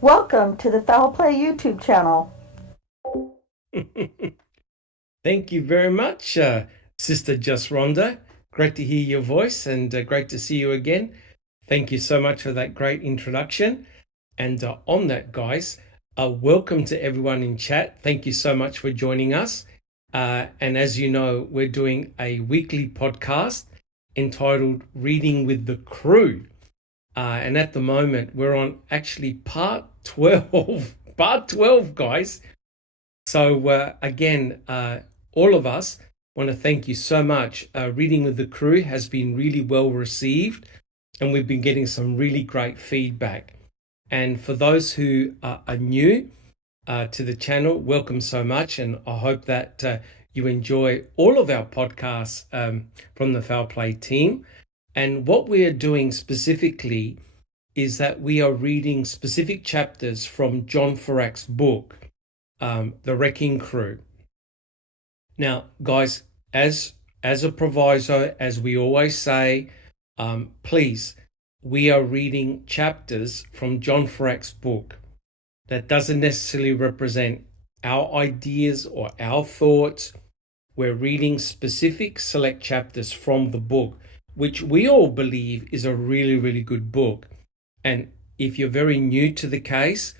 Welcome to the Foul Play YouTube channel. Thank you very much, Sister Just Rhonda. Great to hear your voice and great to see you again. Thank you so much for that great introduction. And on that, guys, welcome to everyone in chat. Thank you so much for joining us. And as you know, we're doing a weekly podcast entitled Reading with the Crew. And at the moment, we're on actually part 12. Part 12, guys. So again, all of us want to thank you so much. Reading with the Crew has been really well received, and we've been getting some really great feedback. And for those who are new to the channel, welcome so much. And I hope that you enjoy all of our podcasts from the Foul Play team. And what we are doing specifically is that we are reading specific chapters from John Ferak's book, The Wrecking Crew. Now, guys, as a proviso, as we always say, please, we are reading chapters from John Ferak's book. That doesn't necessarily represent our ideas or our thoughts. We're reading specific select chapters from the book, which we all believe is a really, really good book. And if you're very new to the case,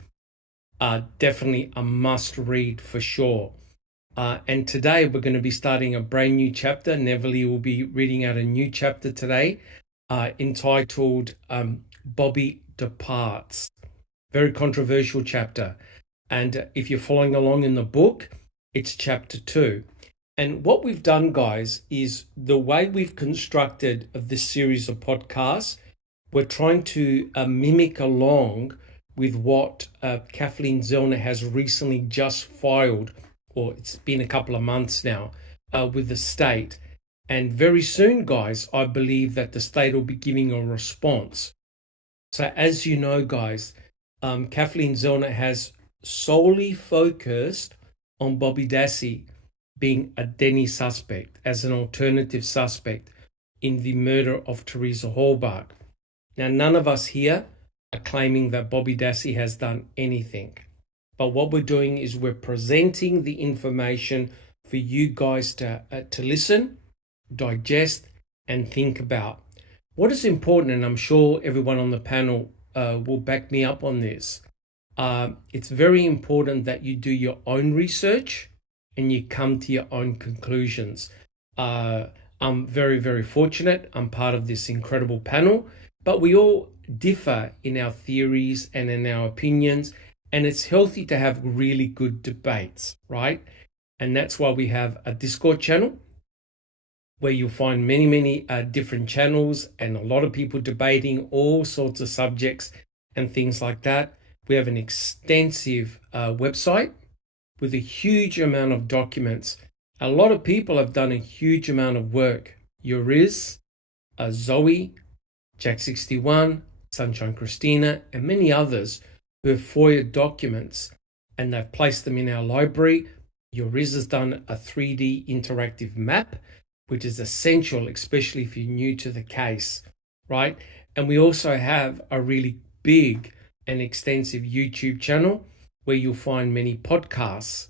definitely a must read for sure. And today we're going to be starting a brand new chapter. Neville will be reading out a new chapter today entitled Bobby Departs. Very controversial chapter. And if you're following along in the book, it's chapter 2. And what we've done, guys, is the way we've constructed this series of podcasts, we're trying to mimic along with what Kathleen Zellner has recently just filed, or it's been a couple of months now, with the state. And very soon, guys, I believe that the state will be giving a response. So as you know, guys, Kathleen Zellner has solely focused on Bobby Dassey being a Denny suspect, as an alternative suspect in the murder of Teresa Hallbach. Now, none of us here are claiming that Bobby Dassey has done anything. But what we're doing is we're presenting the information for you guys to listen, digest, and think about. What is important, and I'm sure everyone on the panel will back me up on this, it's very important that you do your own research and you come to your own conclusions. I'm very, very fortunate. I'm part of this incredible panel, but we all differ in our theories and in our opinions, and it's healthy to have really good debates, right? And that's why we have a Discord channel where you'll find many, many different channels and a lot of people debating all sorts of subjects and things like that. We have an extensive website with a huge amount of documents. A lot of people have done a huge amount of work. Yuriz, Zoe, Jack61, Sunshine Christina, and many others who have FOIA documents, and they've placed them in our library. Yuriz has done a 3D interactive map, which is essential, especially if you're new to the case, right? And we also have a really big and extensive YouTube channel where you'll find many podcasts.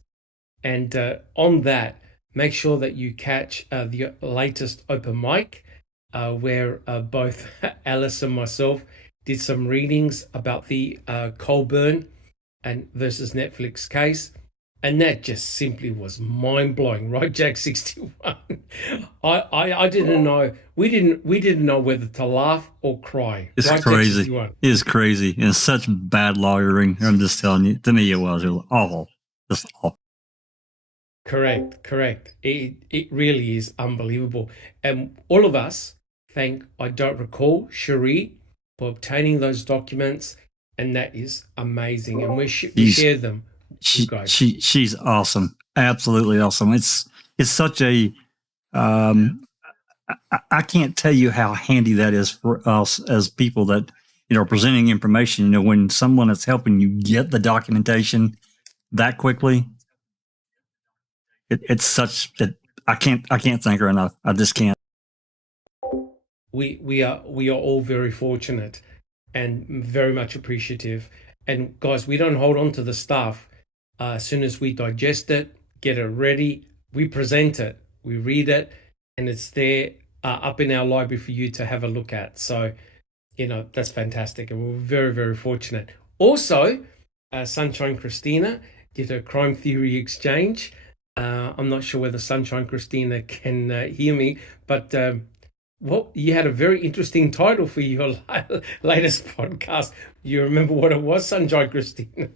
And on that, make sure that you catch the latest open mic, where both Alice and myself did some readings about the Colburn and versus Netflix case. And that just simply was mind-blowing, right, Jack61? I didn't know. We didn't know whether to laugh or cry. It's right, crazy. Jack61? It is crazy. And it's such bad lawyering. I'm just telling you. To me, it was awful. Just awful. Correct. It really is unbelievable. And all of us thank, I don't recall, Cherie for obtaining those documents, and that is amazing. And we share them. She's awesome. Absolutely awesome. It's such a I can't tell you how handy that is for us as people that are presenting information. When someone is helping you get the documentation that quickly, it's such that I can't thank her enough. I just can't. We are all very fortunate, and very much appreciative. And guys, we don't hold on to the stuff. As soon as we digest it, get it ready, we present it, we read it, and it's there up in our library for you to have a look at. So, that's fantastic. And we're very, very fortunate. Also, Sunshine Christina did a crime theory exchange. I'm not sure whether Sunshine Christina can hear me, but you had a very interesting title for your latest podcast. You remember what it was, Sunshine Christina?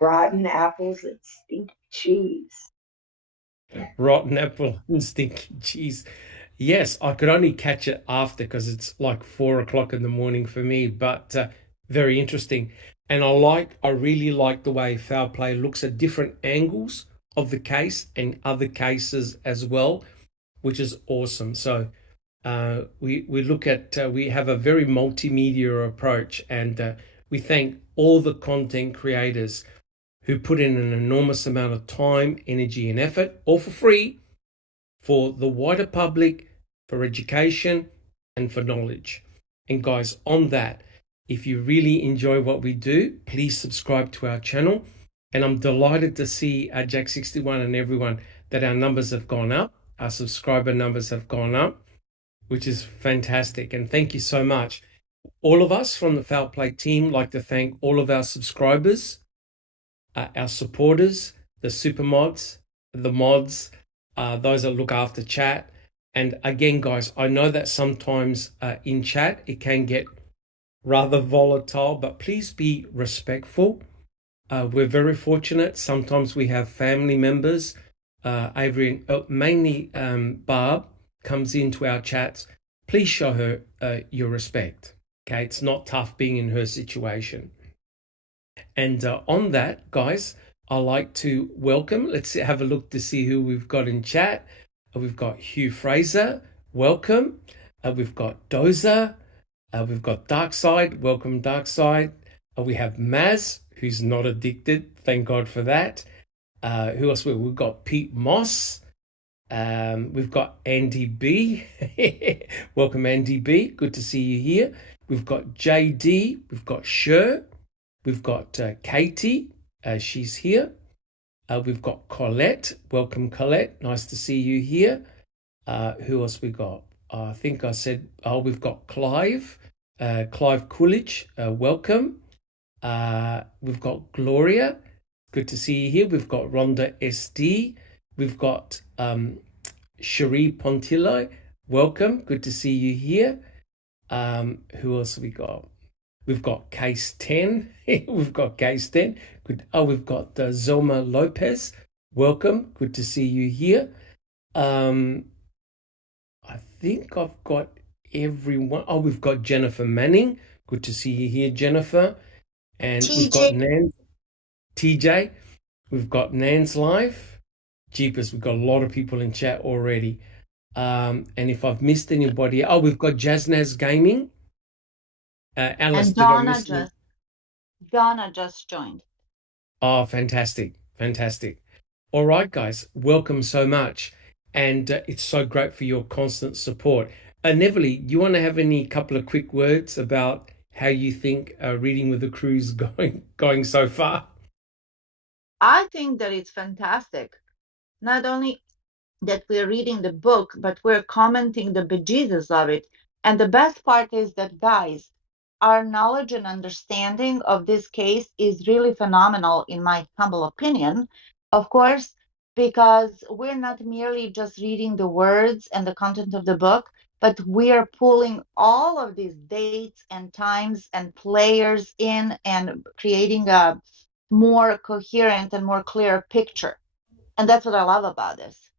Rotten apples and stinky cheese. Rotten apple and stinky cheese. Yes, I could only catch it after because it's like 4 o'clock in the morning for me, but very interesting. And I really like the way Foul Play looks at different angles of the case and other cases as well, which is awesome. So we have a very multimedia approach, and we thank all the content creators who put in an enormous amount of time, energy, and effort, all for free, for the wider public, for education, and for knowledge. And guys, on that, if you really enjoy what we do, please subscribe to our channel. And I'm delighted to see Jack61 and everyone that our numbers have gone up. Our subscriber numbers have gone up, which is fantastic. And thank you so much. All of us from the Foul Play team like to thank all of our subscribers, our supporters, the super mods, the mods, those that look after chat. And again, guys, I know that sometimes in chat it can get rather volatile, but please be respectful. We're very fortunate. Sometimes we have family members, Avery, and mainly Barb comes into our chats. Please show her your respect. Okay, it's not tough being in her situation. And on that, guys, I like to welcome. Let's have a look to see who we've got in chat. We've got Hugh Fraser, welcome. We've got Dozer. We've got Darkside, welcome Darkside. We have Maz, who's not addicted, thank God for that. Who else? We've got Pete Moss. We've got Andy B. Welcome Andy B, good to see you here. We've got JD, we've got Sher, we've got Katie, she's here. We've got Colette, welcome Colette, nice to see you here. Who else we got? I think I said, we've got Clive Coolidge, welcome. We've got Gloria, good to see you here. We've got Rhonda SD. We've got Cherie Pontillo, welcome, good to see you here. Who else have we got? We've got Case 10. We've got Case 10. Good. We've got Zelma Lopez, welcome, good to see you here. I think I've got everyone. We've got Jennifer Manning. Good to see you here, Jennifer. And TJ. we've got Nan, TJ. We've got Nan's Life. Jeepers, we've got a lot of people in chat already. And if I've missed anybody, we've got Jaznaz Gaming. Alice, And did I miss you? Donna just joined. Oh, fantastic. Fantastic. All right, guys, welcome so much. And it's so great for your constant support. Neville, you want to have any couple of quick words about how you think Reading with the Crew's going so far? I think that it's fantastic. Not only that we're reading the book, but we're commenting the bejesus of it. And the best part is that, guys, our knowledge and understanding of this case is really phenomenal, in my humble opinion. Of course, because we're not merely just reading the words and the content of the book, but we are pulling all of these dates and times and players in and creating a more coherent and more clear picture. And that's what I love about this.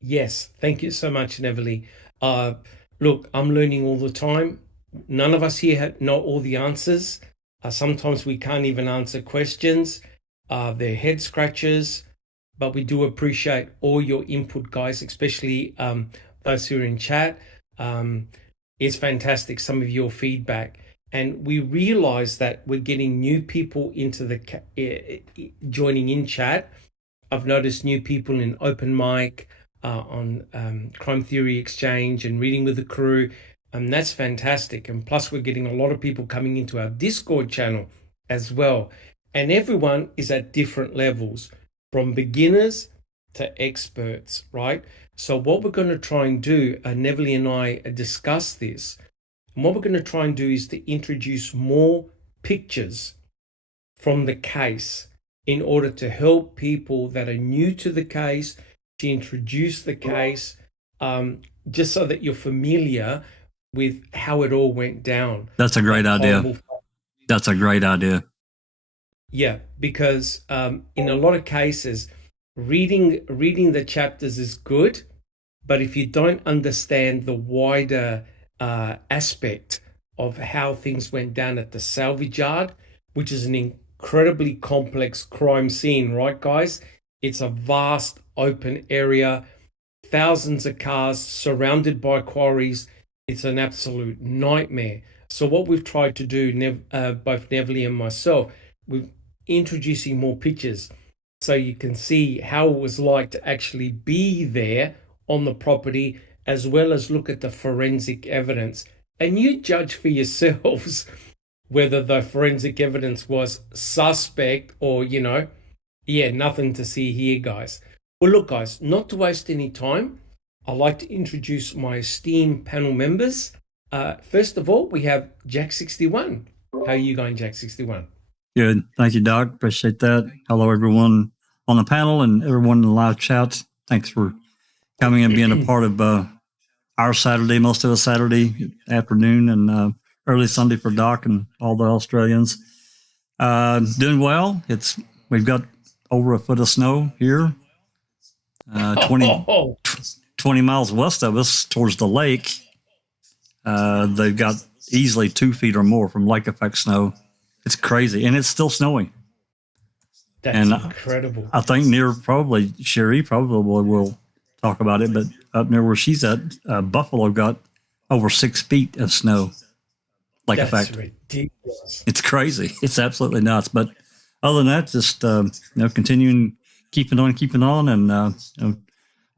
Yes, thank you so much, Neville. Look, I'm learning all the time. None of us here know all the answers. Sometimes we can't even answer questions. They're head scratchers, but we do appreciate all your input, guys, especially those who are in chat. It's fantastic, some of your feedback. And we realize that we're getting new people into the joining in chat. I've noticed new people in open mic, on Crime Theory Exchange and Reading with the Crew. And that's fantastic. And plus, we're getting a lot of people coming into our Discord channel as well. And everyone is at different levels, from beginners to experts, right? So what we're going to try and do, Neville and I discuss this, and what we're going to try and do is to introduce more pictures from the case in order to help people that are new to the case, to introduce the case, just so that you're familiar with how it all went down. That's a great idea. That's a great idea. Yeah, because in a lot of cases, reading the chapters is good, but if you don't understand the wider aspect of how things went down at the salvage yard, which is an incredibly complex crime scene, right, guys? It's a vast open area, thousands of cars surrounded by quarries. It's an absolute nightmare. So what we've tried to do, both Neville and myself, we're introducing more pictures so you can see how it was like to actually be there on the property, as well as look at the forensic evidence. And you judge for yourselves whether the forensic evidence was suspect or, nothing to see here, guys. Well, look, guys, not to waste any time, I'd like to introduce my esteemed panel members. First of all, we have Jack61. How are you going, Jack61? Good. Thank you, Doc. Appreciate that. Hello, everyone on the panel and everyone in the live chat. Thanks for coming and being a part of our Saturday, most of us Saturday afternoon, and early Sunday for Doc and all the Australians. Doing well. We've got over a foot of snow here. 20 miles west of us towards the lake. They've got easily 2 feet or more from lake effect snow. It's crazy, and it's still snowing. That's incredible. I think Sherry probably will talk about it, but up near where she's at, Buffalo got over 6 feet of snow. Lake effect. That's ridiculous. It's crazy. It's absolutely nuts. But other than that, just continuing, keeping on, and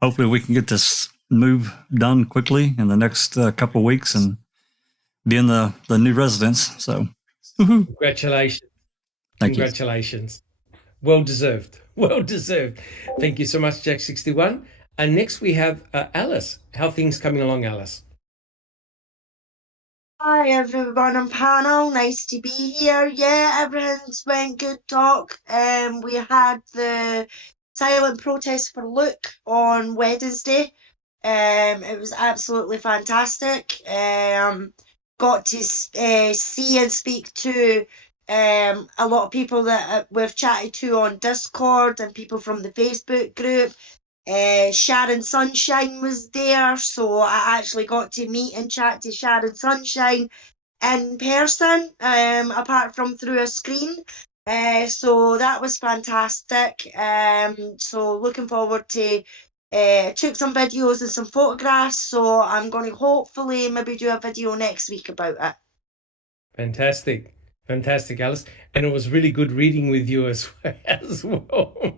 hopefully we can get this move done quickly in the next couple of weeks and be in the new residence. So, congratulations! Congratulations! Well deserved. Well deserved. Thank you so much, Jack61. And next we have Alice. How are things coming along, Alice? Hi everyone on panel, nice to be here. Yeah, everything's went good, Doc. We had the silent protest for Luke on Wednesday. It was absolutely fantastic. Got to see and speak to a lot of people that we've chatted to on Discord and people from the Facebook group. Sharon Sunshine was there, so I actually got to meet and chat to Sharon Sunshine in person, apart from through a screen. So that was fantastic. So looking forward to took some videos and some photographs, so I'm going to hopefully maybe do a video next week about it. Fantastic, Alice. And it was really good reading with you as well.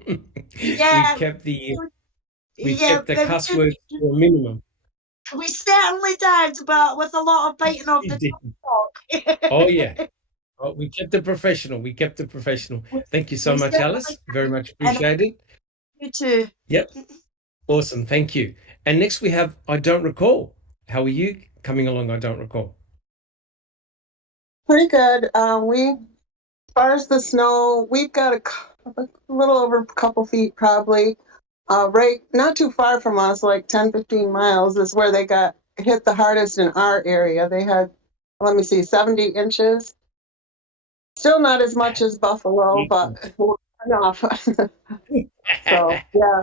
Yeah. We kept the cuss words to a minimum. We certainly did, but with a lot of biting off the talk. Oh, yeah. Oh, we kept it professional. Thank you so much, Alice. Very much appreciated. You too. Yep. Awesome. Thank you. And next we have I Don't Recall. How are you coming along? I Don't Recall. Pretty good. As far as the snow, we've got a little over a couple feet probably. Right, not too far from us, like 10, 15 miles is where they got hit the hardest in our area. They had, 70 inches. Still not as much as Buffalo, but enough. So, yeah.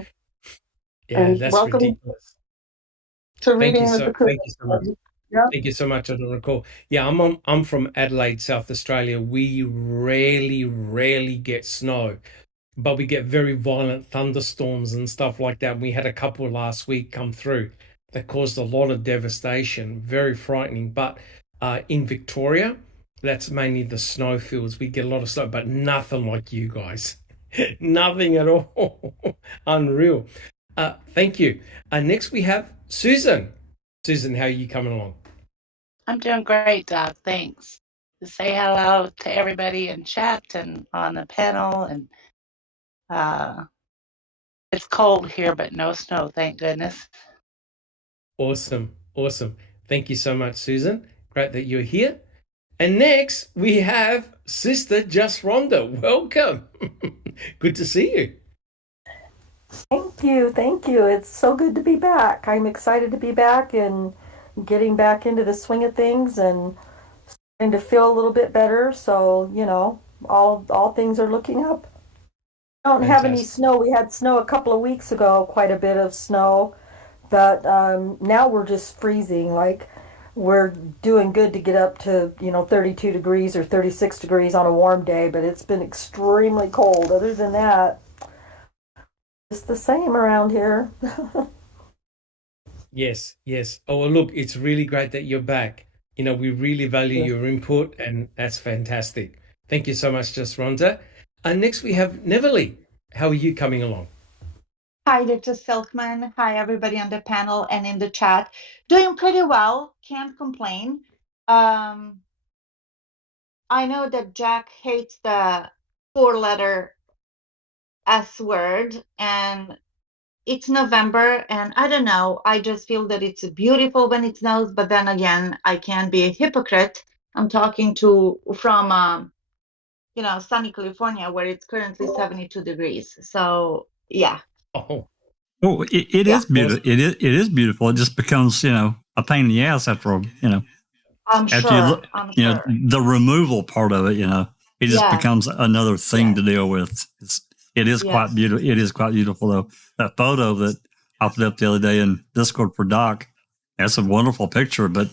Yeah, and that's welcome ridiculous. to reading with the crew. Thank you so much. Yeah. Thank you so much. I don't recall. Yeah, I'm from Adelaide, South Australia. We rarely get snow, but we get very violent thunderstorms and stuff like that. We had a couple last week come through that caused a lot of devastation, very frightening. But in Victoria, that's mainly the snowfields. We get a lot of snow, but nothing like you guys. Nothing at all. Unreal. Thank you. Next we have Susan. Susan, how are you coming along? I'm doing great, Doc. Thanks. To say hello to everybody in chat and on the panel. And it's cold here, but no snow, thank goodness. Awesome. Awesome. Thank you so much, Susan. Great that you're here. And next, we have Sister Just Rhonda. Welcome. Good to see you. Thank you. Thank you. It's so good to be back. I'm excited to be back and getting back into the swing of things and starting to feel a little bit better. So, you know, all things are looking up. Don't have any Fantastic. snow. We had snow a couple of weeks ago, quite a bit of snow, but now we're just freezing. Like we're doing good to get up to 32 degrees or 36 degrees on a warm day, but it's been extremely cold. Other than that, it's the same around here. Yes, yes. Oh, well, look, it's really great that you're back. We really value your input, and that's fantastic. Thank you so much, Just Rhonda. And next we have Neverly. How are you coming along? Hi, Dr. Silkman. Hi, everybody on the panel and in the chat. Doing pretty well. Can't complain. Um, I know that Jack hates the four-letter S word, and it's November, and I don't know. I just feel that it's beautiful when it snows, but then again, I can't be a hypocrite. I'm talking from sunny California, where it's currently 72 degrees. So yeah, Oh, Oh, it yeah, is beautiful. It is beautiful. It just becomes, a pain in the ass after, I'm after you sure. look, I'm sure. the removal part of it, it just Yes, becomes another thing to yes, deal with. It is quite yes. beautiful. It is quite beautiful though. That photo that I put up the other day in Discord for Doc, that's a wonderful picture, but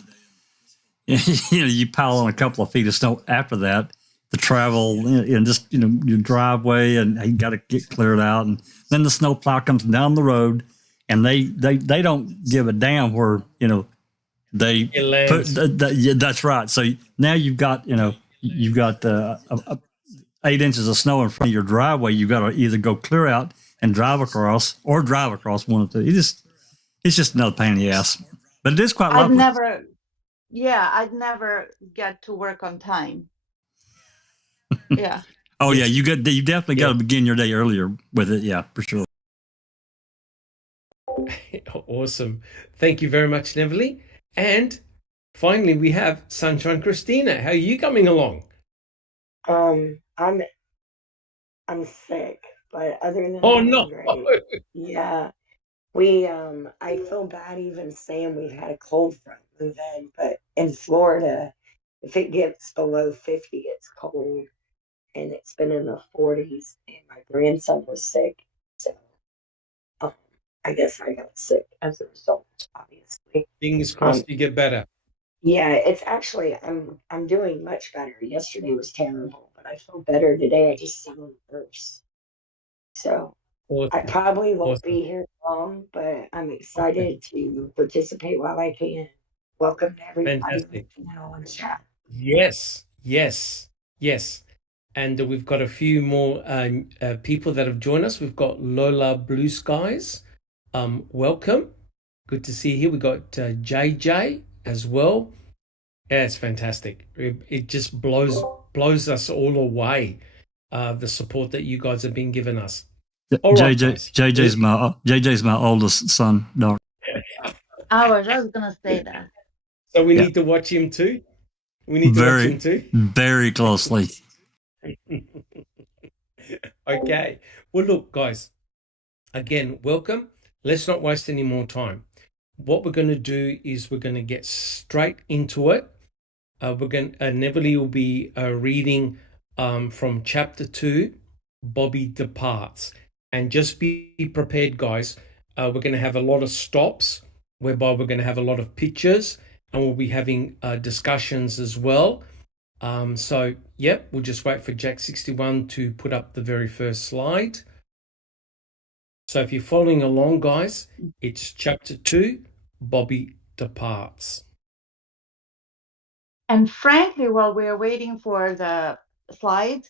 you pile on a couple of feet of snow after that, the travel and just, your driveway and you got to get cleared out. And then the snowplow comes down the road and they don't give a damn where, they it put lands. yeah, that's right. So now you've got 8 inches of snow in front of your driveway. You've got to either go clear out and drive across or drive across one of the. It's just another pain in the ass, but it is quite I'd lovely. never get to work on time. Yeah. Oh Yes. yeah, you definitely got Yeah. to begin your day earlier with it. Yeah, for sure. Awesome. Thank you very much, Neverly. And finally, we have Sunshine Christina. How are you coming along? I'm sick, but other than Oh, that, no. I'm great. Yeah. I feel bad even saying we've had a cold front move in, but in Florida, if it gets below 50, it's cold, and it's been in the 40s, and my grandson was sick, so um, I guess I got sick as a result, obviously. Fingers crossed you get better. Yeah, it's actually I'm doing much better. Yesterday was terrible, but I feel better today. I just sound worse. So I Awesome. probably won't Awesome. be here long, but I'm excited to participate while I can. Welcome to everybody in Fantastic. the panel and chat. Yes, yes, yes. And we've got a few more people that have joined us. We've got Lola Blue Skies. Welcome. Good to see you here. We've got JJ as well. Yeah, it's fantastic. It just blows us all away, the support that you guys have been giving us. All right, guys. JJ's my oldest son, Doc. I was just gonna say that. So we Yeah. need to watch him too. We need to watch him too. Very closely. Okay. Well, look, guys. Again, welcome. Let's not waste any more time. What we're going to do is we're going to get straight into it. Neverly will be reading from chapter 2, Bobby Departs. And just be prepared, guys. We're going to have a lot of stops, whereby we're going to have a lot of pictures, and we'll be having discussions as well. So, yep, we'll just wait for Jack61 to put up the very first slide. So if you're following along, guys, it's chapter 2, Bobby Departs. And frankly, while we're waiting for the slides,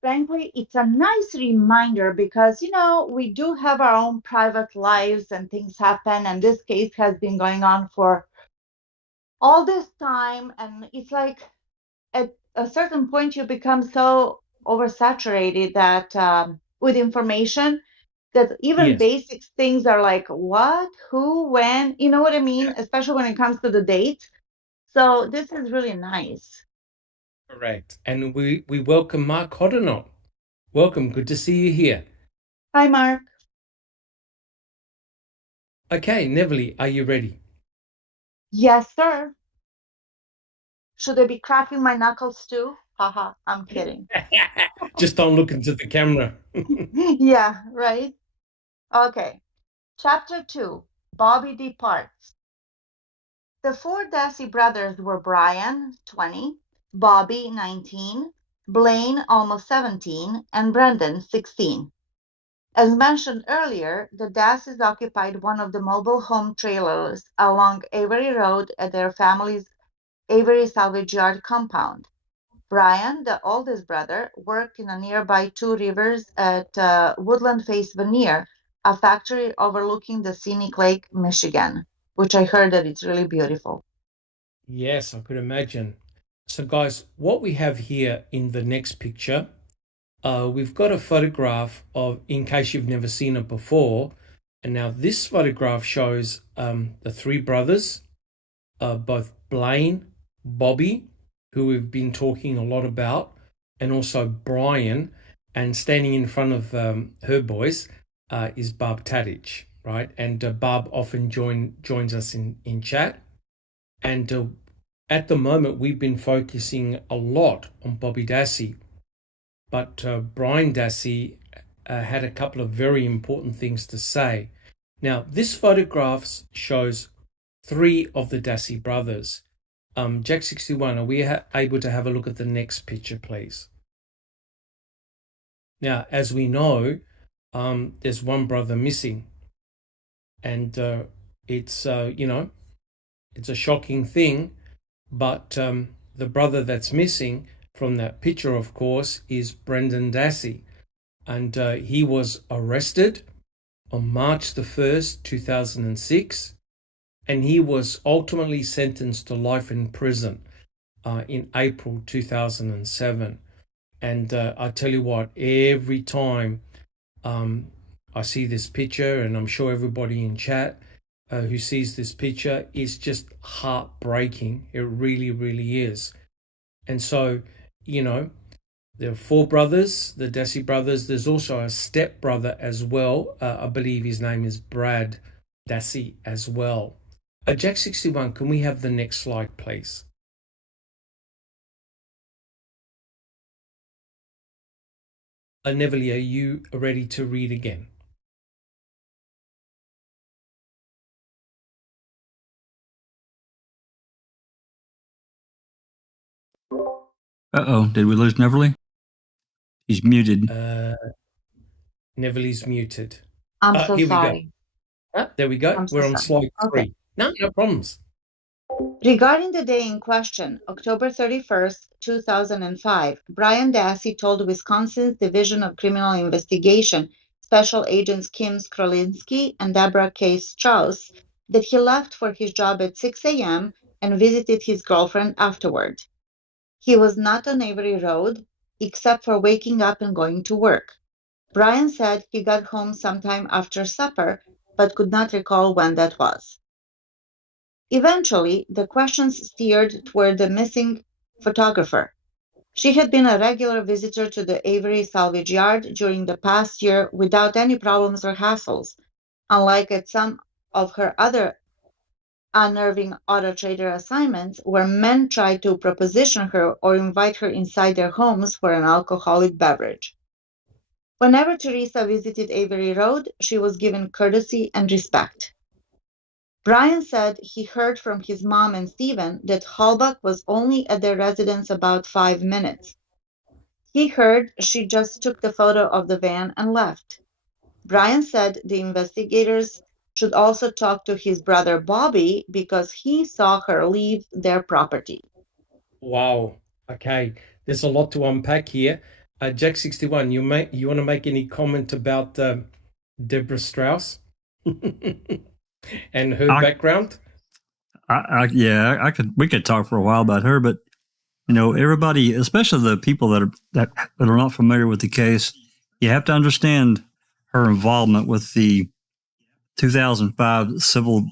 frankly, it's a nice reminder because, we do have our own private lives and things happen. And this case has been going on for all this time, and it's like at a certain point you become so oversaturated that with information that even Yes, basic things are like what, who, when, you know what I mean, especially when it comes to the date. So this is really nice. correct. And we welcome Mark Hoddenot. Welcome, good to see you here. Hi, Mark. Okay, Neville, are you ready? Yes, sir. Should I be cracking my knuckles too? Haha, I'm kidding. Just don't look into the camera. Yeah, right. Okay. Chapter 2, Bobby departs. The four Dassey brothers were Bryan, 20, Bobby, 19, Blaine, almost 17, and Brendan, 16. As mentioned earlier, the Dasseys occupied one of the mobile home trailers along Avery Road at their family's Avery salvage yard compound. Bryan, the oldest brother, worked in a nearby Two Rivers at Woodland Face Veneer, a factory overlooking the scenic Lake Michigan, which I heard that it's really beautiful. Yes, I could imagine. So, guys, what we have here in the next picture, we've got a photograph of, in case you've never seen it before, and now this photograph shows the three brothers, both Blaine, Bobby, who we've been talking a lot about, and also Bryan, and standing in front of her boys is Barb Tadich, right? And Barb often joins us in chat. And at the moment, we've been focusing a lot on Bobby Dassey, but Bryan Dassey had a couple of very important things to say. Now, this photograph shows three of the Dassey brothers. Jack 61, are we able to have a look at the next picture, please? Now, as we know, there's one brother missing, and it's it's a shocking thing. But the brother that's missing from that picture, of course, is Brendan Dassey, and he was arrested on March the 1st, 2006, and he was ultimately sentenced to life in prison in April 2007. And I tell you what, every time I see this picture, and I'm sure everybody in chat who sees this picture, is just heartbreaking. It really, really is. And so, there are four brothers, the Dassey brothers. There's also a step brother as well. I believe his name is Brad Dassey as well. Jack 61, can we have the next slide, please? Neville, are you ready to read again? Uh-oh, did we lose Neverly? He's muted. Neville's muted. I'm so Here we go. sorry. There we go. I'm so We're on sorry. slide 3. Okay. No problems. Regarding the day in question, October 31st, 2005, Bryan Dassey told Wisconsin's Division of Criminal Investigation Special Agents Kim Skrolinski and Deborah K. Strauss that he left for his job at 6 a.m. and visited his girlfriend afterward. He was not on Avery Road, except for waking up and going to work. Bryan said he got home sometime after supper, but could not recall when that was. Eventually, the questions steered toward the missing photographer. She had been a regular visitor to the Avery salvage yard during the past year without any problems or hassles, unlike at some of her other unnerving auto trader assignments where men tried to proposition her or invite her inside their homes for an alcoholic beverage. Whenever Teresa visited Avery Road, she was given courtesy and respect. Bryan said he heard from his mom and Stephen that Halbach was only at their residence about 5 minutes. He heard she just took the photo of the van and left. Bryan said the investigators should also talk to his brother Bobby because he saw her leave their property. Wow. Okay. There's a lot to unpack here. Jack 61, you want to make any comment about Deborah Strauss and her background? We could talk for a while about her, but everybody, especially the people that are not familiar with the case, you have to understand her involvement with the 2005 civil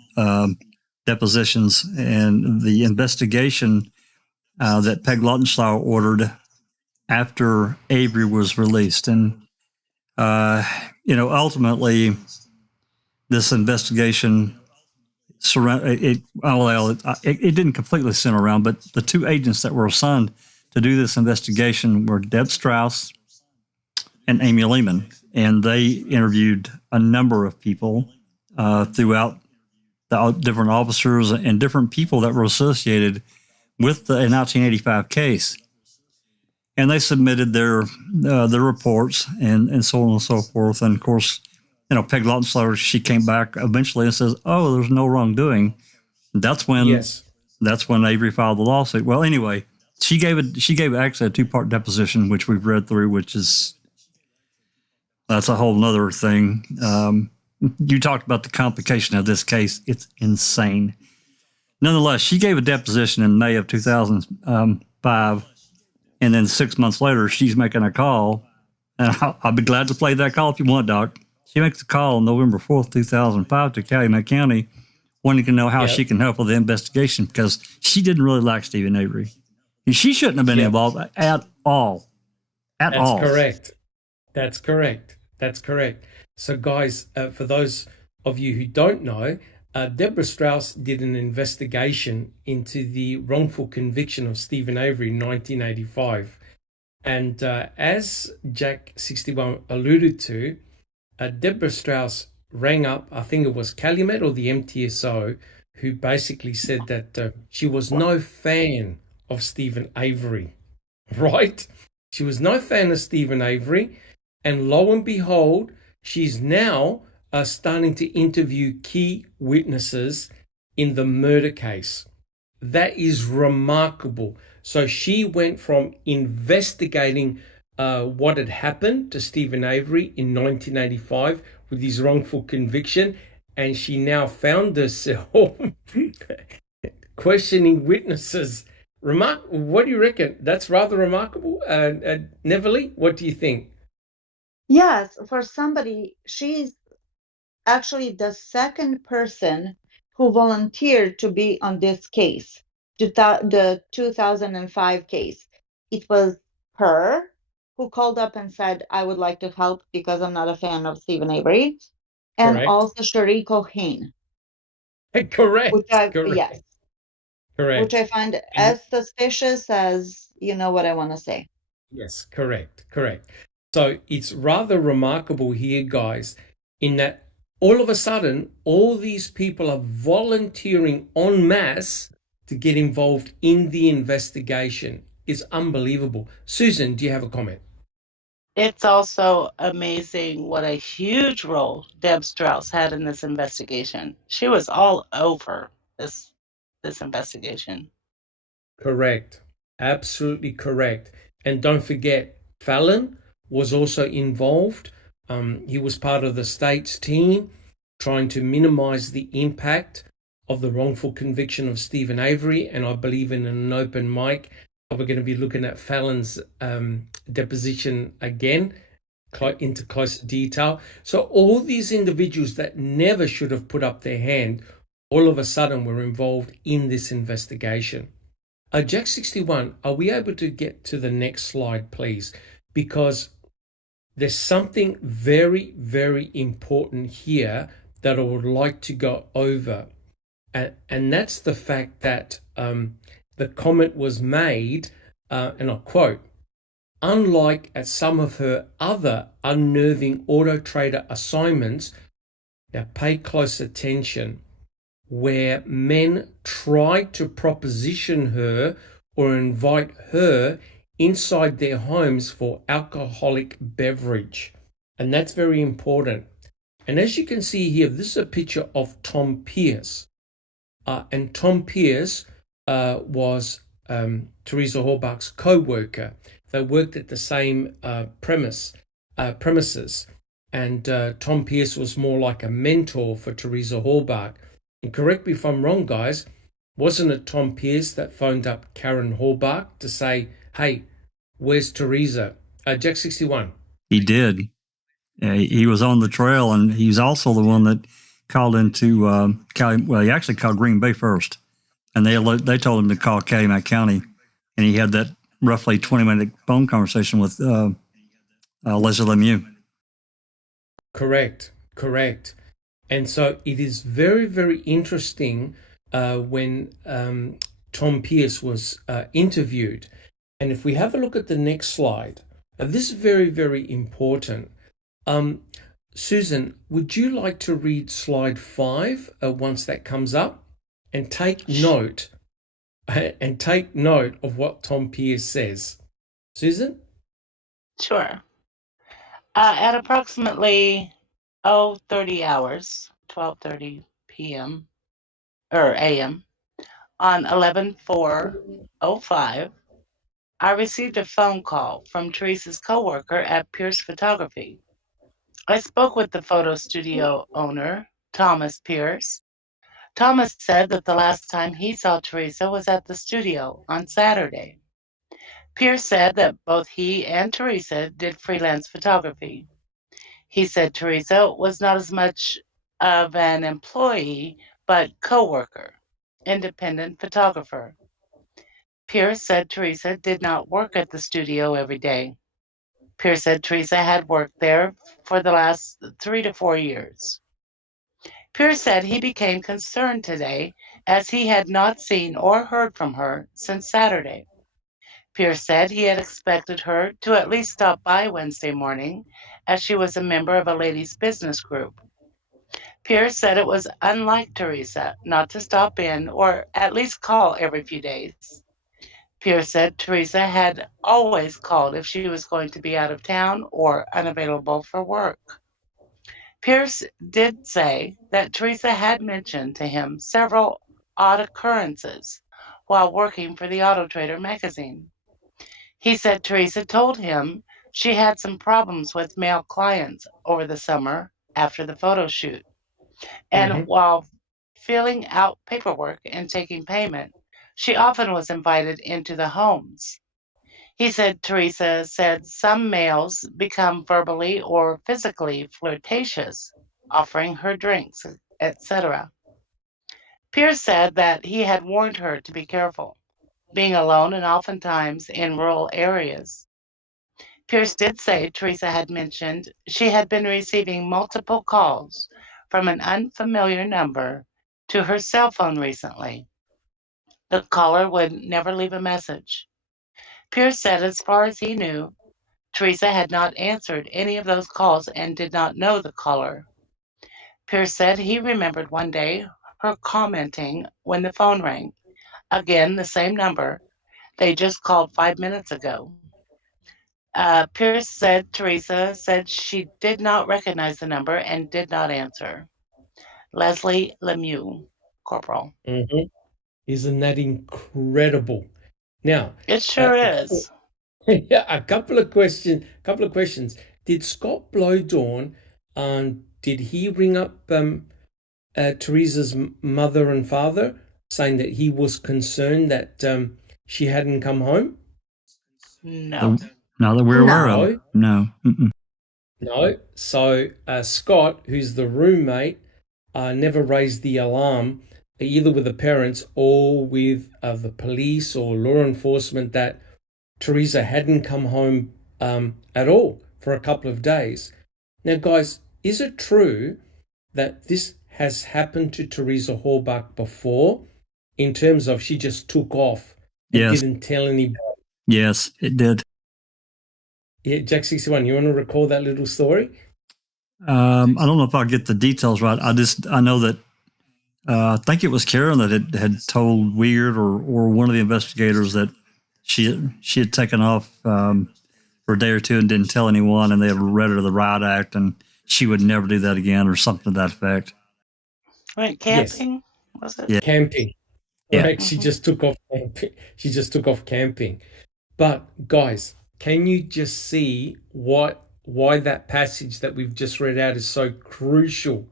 depositions and the investigation that Peg Lautenschlau ordered after Avery was released. And, ultimately, this investigation it didn't completely center around, but the two agents that were assigned to do this investigation were Deb Strauss and Amy Lehman. And they interviewed a number of people throughout the different officers and different people that were associated with the 1985 case. And they submitted their reports and so on and so forth. And of course, Peg Lautenschlau, she came back eventually and says, "Oh, there's no wrongdoing." That's when Avery filed the lawsuit. Well, anyway, she gave actually a 2-part deposition, which we've read through, that's a whole nother thing. You talked about the complication of this case. It's insane. Nonetheless, she gave a deposition in May of 2005, and then 6 months later, she's making a call. And I'll be glad to play that call if you want, Doc. She makes a call on November 4th, 2005 to Calumet County, wanting to know how she can help with the investigation because she didn't really like Stephen Avery. And she shouldn't have been involved at all. That's correct. That's correct. So, guys, for those of you who don't know, Deborah Strauss did an investigation into the wrongful conviction of Stephen Avery in 1985. And as Jack 61 alluded to, Deborah Strauss rang up, I think it was Calumet or the MTSO, who basically said that she was no fan of Stephen Avery, right? She was no fan of Stephen Avery. And lo and behold, she's now starting to interview key witnesses in the murder case. That is remarkable. So she went from investigating what had happened to Stephen Avery in 1985 with his wrongful conviction, and she now found herself questioning witnesses. What do you reckon? That's rather remarkable. Neville, what do you think? Yes, for somebody, she's actually the second person who volunteered to be on this case, the 2005 case. It was her who called up and said, "I would like to help because I'm not a fan of Stephen Avery," and Correct. also Shariko Hain. Correct. Yes. Correct. Which I find as suspicious as what I want to say. Yes, correct. So it's rather remarkable here, guys, in that all of a sudden, all these people are volunteering en masse to get involved in the investigation. It's unbelievable. Susan, do you have a comment? It's also amazing what a huge role Deb Strauss had in this investigation. She was all over this investigation. Correct. Absolutely correct. And don't forget, Fallon was also involved. He was part of the state's team trying to minimize the impact of the wrongful conviction of Stephen Avery. And I believe in an open mic, we're going to be looking at Fallon's deposition again into closer detail. So all these individuals that never should have put up their hand, all of a sudden were involved in this investigation. Jack 61, are we able to get to the next slide, please? Because there's something very, very important here that I would like to go over. And that's the fact that the comment was made, and I'll quote, "Unlike at some of her other unnerving auto trader assignments," now pay close attention, "where men try to proposition her or invite her inside their homes for alcoholic beverage." And that's very important. And as you can see here, this is a picture of Tom Pierce. And Tom Pierce was Teresa Horbach's co-worker. They worked at the same premises. And Tom Pierce was more like a mentor for Teresa Horbach. And correct me if I'm wrong, guys, Wasn't it Tom Pierce that phoned up Karen Horbach to say, hey, where's Teresa? Jack 61. He did. He was on the trail, and he's also the one that called into he actually called Green Bay first, and they told him to call Calumet County, and he had that roughly 20-minute phone conversation with Leslie Lemieux. Correct. And so it is very, very interesting when Tom Pierce was interviewed. And if we have a look at the next slide, this is very, very important. Susan, would you like to read slide 5 once that comes up, and take note of what Tom Pierce says? Susan? Sure. At approximately 30 hours, 12:30 p.m. or a.m. on 11/4/05, I received a phone call from Teresa's coworker at Pierce Photography. I spoke with the photo studio owner, Thomas Pierce. Thomas said that the last time he saw Teresa was at the studio on Saturday. Pierce said that both he and Teresa did freelance photography. He said Teresa was not as much of an employee, but coworker, independent photographer. Pierce said Teresa did not work at the studio every day. Pierce said Teresa had worked there for the last 3 to 4 years. Pierce said he became concerned today as he had not seen or heard from her since Saturday. Pierce said he had expected her to at least stop by Wednesday morning, as she was a member of a ladies' business group. Pierce said it was unlike Teresa not to stop in or at least call every few days. Pierce said Teresa had always called if she was going to be out of town or unavailable for work. Pierce did say that Teresa had mentioned to him several odd occurrences while working for the Auto Trader magazine. He said Teresa told him she had some problems with male clients over the summer after the photo shoot. And while filling out paperwork and taking payment, she often was invited into the homes. He said Teresa said some males become verbally or physically flirtatious, offering her drinks, etc. Pierce said that he had warned her to be careful, being alone and oftentimes in rural areas. Pierce did say Teresa had mentioned she had been receiving multiple calls from an unfamiliar number to her cell phone recently. The caller would never leave a message. Pierce said as far as he knew, Teresa had not answered any of those calls and did not know the caller. Pierce said he remembered one day her commenting when the phone rang, again the same number, they just called 5 minutes ago. Pierce said Teresa said she did not recognize the number and did not answer. Leslie Lemieux, Corporal. Isn't that incredible? Now, it sure is. Yeah, a couple of questions. Did Scott Blowdorn, did he ring up Teresa's mother and father, saying that he was concerned that she hadn't come home? No. Not that we're aware of. No. No. So Scott, who's the roommate, never raised the alarm, either with the parents or with the police or law enforcement, that Teresa hadn't come home at all for a couple of days. Now, guys, is it true that this has happened to Teresa Horbach before, in terms of she just took off and didn't tell anybody? Yes, it did. Yeah, Jack 61, you want to recall that little story? I don't know if I'll get the details right. I know that I think it was Karen that had told Weird or one of the investigators that she had taken off for a day or two and didn't tell anyone, and they had read her the Riot Act, and she would never do that again, or something to that effect. Went camping, was it? Yeah. Camping. Yeah. Right, she just took off camping. She just took off camping. But guys, can you just see why that passage that we've just read out is so crucial?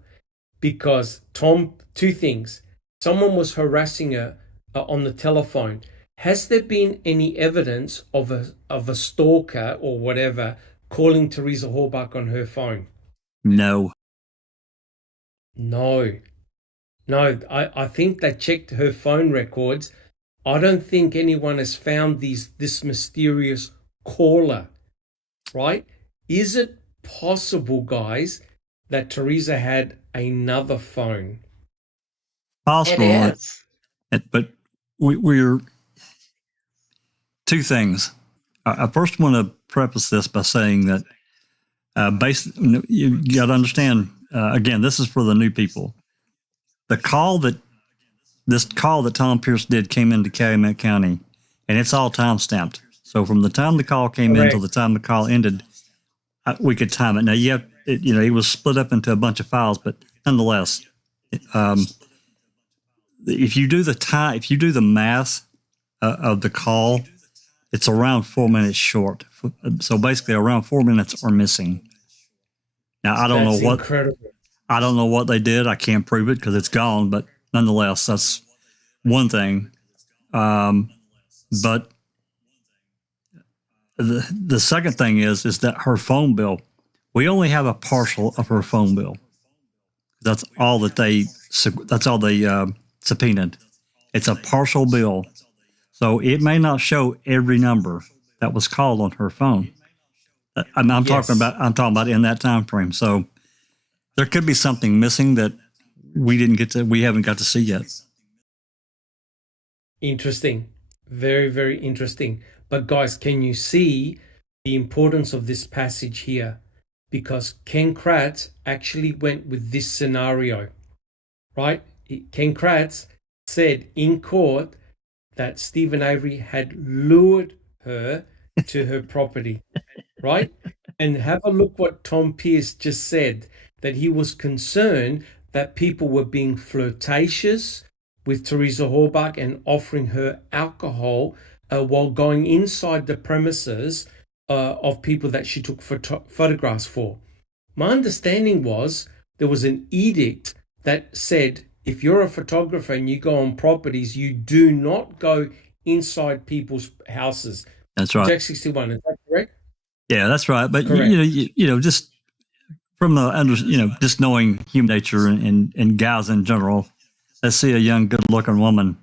Because two things. Someone was harassing her on the telephone. Has there been any evidence of a stalker or whatever calling Teresa Horbach on her phone? No. No. I think they checked her phone records. I don't think anyone has found this mysterious caller, right? Is it possible, guys, that Teresa had another phone? Possible. It is. But we're two things. I first want to preface this by saying that you got to understand, again, this is for the new people. This call that Tom Pierce did came into Calumet County, and it's all time stamped. So from the time the call came in till the time the call ended, we could time it. Now it was split up into a bunch of files, but nonetheless, if you do the math of the call, it's around 4 minutes short. So basically, around 4 minutes are missing. Now I don't know what they did. I can't prove it because it's gone. But nonetheless, that's one thing. But the second thing is that her phone bill. We only have a partial of her phone bill. That's all they subpoenaed. It's a partial bill, so it may not show every number that was called on her phone. I'm talking about in that time frame. So there could be something missing that we haven't got to see yet. Interesting. Very, very interesting. But guys, can you see the importance of this passage here? Because Ken Kratz actually went with this scenario, right? Ken Kratz said in court that Stephen Avery had lured her to her property, right? And have a look what Tom Pierce just said, that he was concerned that people were being flirtatious with Teresa Horbach and offering her alcohol while going inside the premises of people that she took photographs for. My understanding was there was an edict that said if you're a photographer and you go on properties, you do not go inside people's houses. That's right. Jack 61, is that correct? Yeah, that's right. But just from just knowing human nature and guys in general, let's see a young, good-looking woman.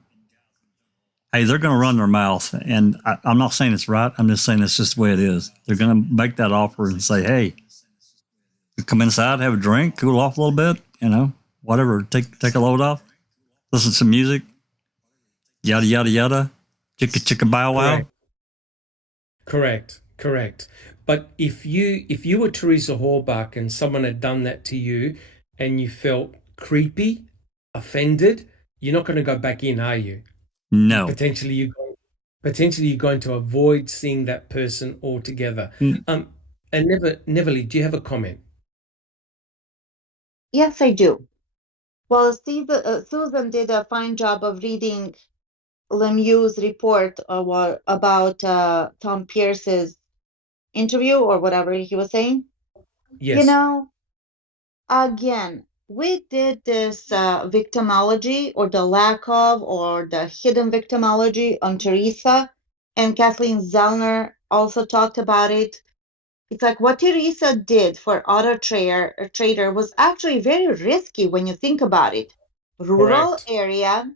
Hey, they're going to run their mouth, and I'm not saying it's right. I'm just saying it's just the way it is. They're going to make that offer and say, "Hey, you come inside, have a drink, cool off a little bit, whatever. Take a load off, listen to some music, yada yada yada, chicka chicka bow wow." Correct. But if you were Teresa Horbach and someone had done that to you, and you felt creepy, offended, you're not going to go back in, are you? No. Potentially you're going to avoid seeing that person altogether. And Neverly, do you have a comment? Yes, I do. Well, Susan did a fine job of reading Lemieux's report about Tom Pierce's interview or whatever he was saying. Yes. Again, we did this victimology or the lack of or the hidden victimology on Teresa, and Kathleen Zellner also talked about it. It's like what Teresa did for Auto Trader was actually very risky when you think about it. Rural area,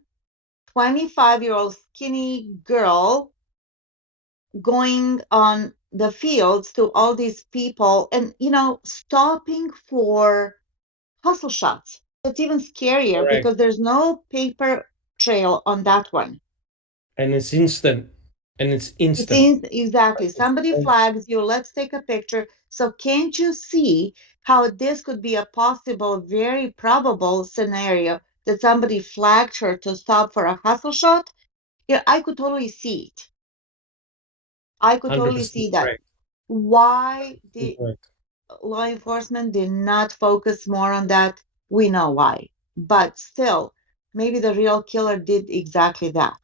25-year-old skinny girl going on the fields to all these people and, stopping for hustle shots. It's even scarier because there's no paper trail on that one. And it's instant. Exactly. Somebody flags you, let's take a picture. So can't you see how this could be a possible, very probable scenario that somebody flagged her to stop for a hustle shot? Yeah, I could totally see it. I could totally see that. Correct. Why the law enforcement did not focus more on that? We know why. But still, maybe the real killer did exactly that.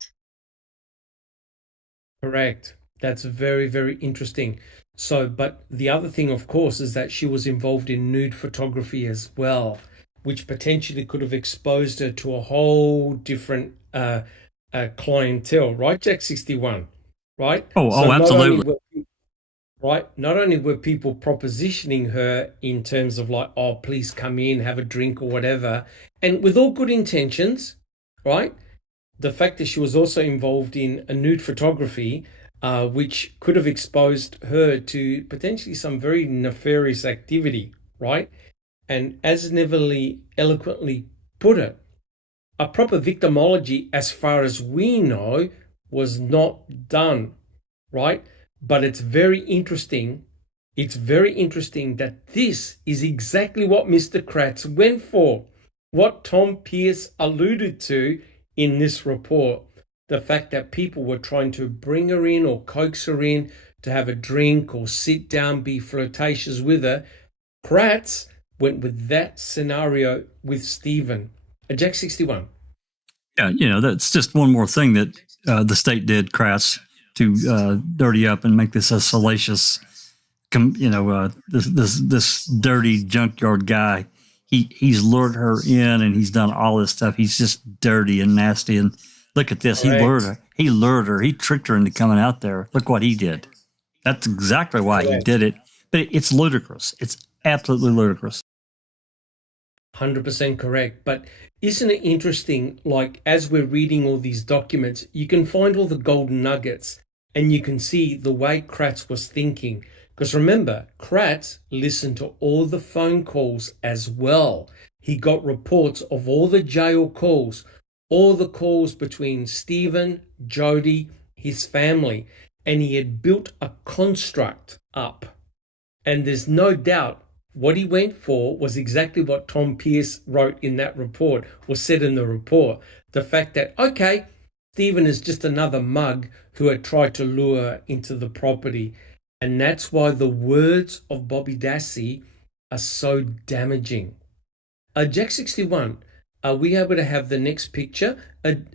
Correct. That's very, very interesting. So, but the other thing, of course, is that she was involved in nude photography as well, which potentially could have exposed her to a whole different clientele, right, Jack 61, right? Oh, So absolutely. not only were people propositioning her in terms of like, oh, please come in, have a drink or whatever, and with all good intentions, right? The fact that she was also involved in a nude photography, which could have exposed her to potentially some very nefarious activity, right? And as Neverly eloquently put it, a proper victimology, as far as we know, was not done, right? But it's very interesting. It's very interesting that this is exactly what Mr. Kratz went for, what Tom Pierce alluded to in this report. The fact that people were trying to bring her in or coax her in to have a drink or sit down, be flirtatious with her. Kratz went with that scenario with Stephen. Jack 61. Yeah, that's just one more thing that the state did, Kratz, to dirty up and make this a salacious, this dirty junkyard guy. He's lured her in and he's done all this stuff. He's just dirty and nasty. And look at this. Correct. He lured her. He tricked her into coming out there. Look what he did. That's exactly why he did it. But it's ludicrous. It's absolutely ludicrous. 100% correct. But isn't it interesting, like, as we're reading all these documents, you can find all the golden nuggets and you can see the way Kratz was thinking. Because remember, Kratz listened to all the phone calls as well. He got reports of all the jail calls, all the calls between Stephen, Jody, his family, and he had built a construct up. And there's no doubt what he went for was exactly what Tom Pierce wrote in that report, or said in the report. The fact that, okay, Stephen is just another mug who had tried to lure her into the property. And that's why the words of Bobby Dassey are so damaging. Jack 61, are we able to have the next picture?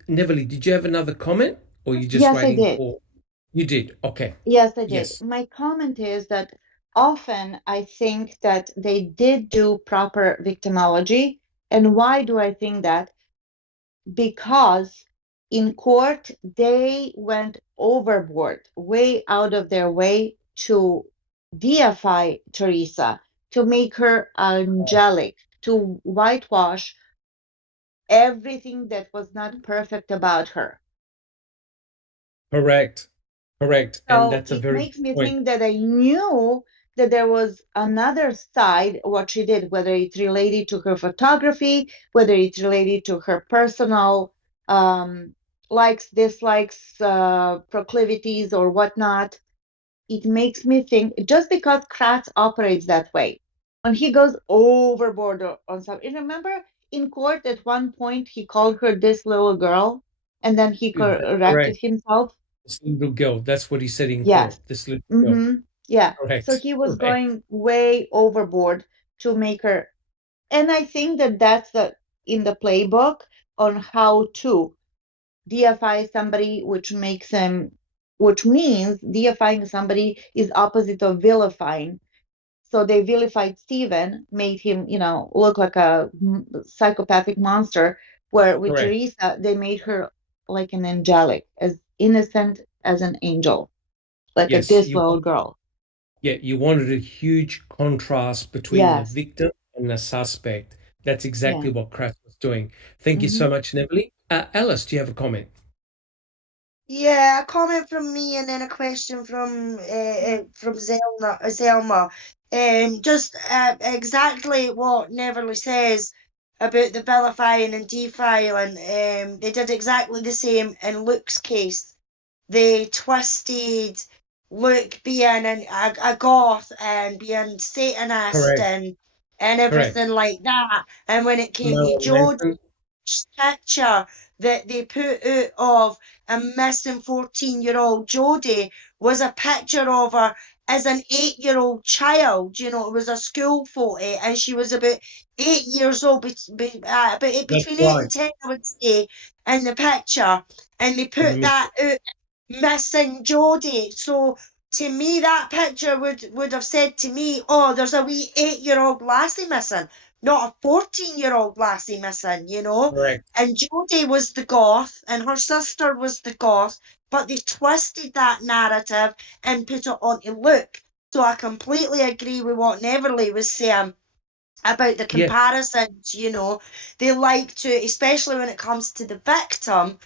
Neverly, did you have another comment? Or you just Yes, waiting I did. for? You did, okay. Yes, I did. Yes. My comment is that often I think that they did do proper victimology. And why do I think that? Because in court, they went overboard, way out of their way to deify Teresa, to make her angelic, to whitewash everything that was not perfect about her. Correct. And So that's a it very makes good me point. think that I knew that there was another side, what she did, whether it's related to her photography, whether it's related to her personal likes, dislikes, proclivities, or whatnot. It makes me think, just because Kratz operates that way, when he goes overboard on something. Remember in court at one point he called her this little girl, and then he That's corrected correct. himself. This little girl. That's what he said in court. Yes. This little girl. Mm-hmm. Yeah. So Correct. he was Correct. going way overboard to make her, and I think that that's in the playbook on how to deify somebody, which means deifying somebody is opposite of vilifying. So they vilified Stephen, made him, look like a psychopathic monster, where with Correct. Teresa, they made her like an angelic, as innocent as an angel, like Yes. this little girl. Yeah, you wanted a huge contrast between the Yes. victim and the suspect. That's exactly Yeah. what Kratz was doing. Thank you so much, Neverly. Alice, do you have a comment? Yeah, a comment from me and then a question from Zelma. Just exactly what Neverly says about the vilifying and defiling. They did exactly the same in Luke's case. They twisted Luke being a goth and being Satanist Correct. and everything Correct. like that. And when it came to No, Jodie, Manson. picture that they put out of a missing 14-year-old Jodie was a picture of her as an 8-year-old child. It was a school photo, and she was about 8 years old, That's between 8 and right. 10, I would say, in the picture. And they In the put that out, missing Jodie. So to me, that picture would have said to me, oh, there's a wee 8-year-old lassie missing, not a 14-year-old lassie missing, you know? Correct. And Jodie was the goth and her sister was the goth, but they twisted that narrative and put it onto Luke. So I completely agree with what Neverly was saying about the Yeah. comparisons, you know. They like to, especially when it comes to the victim,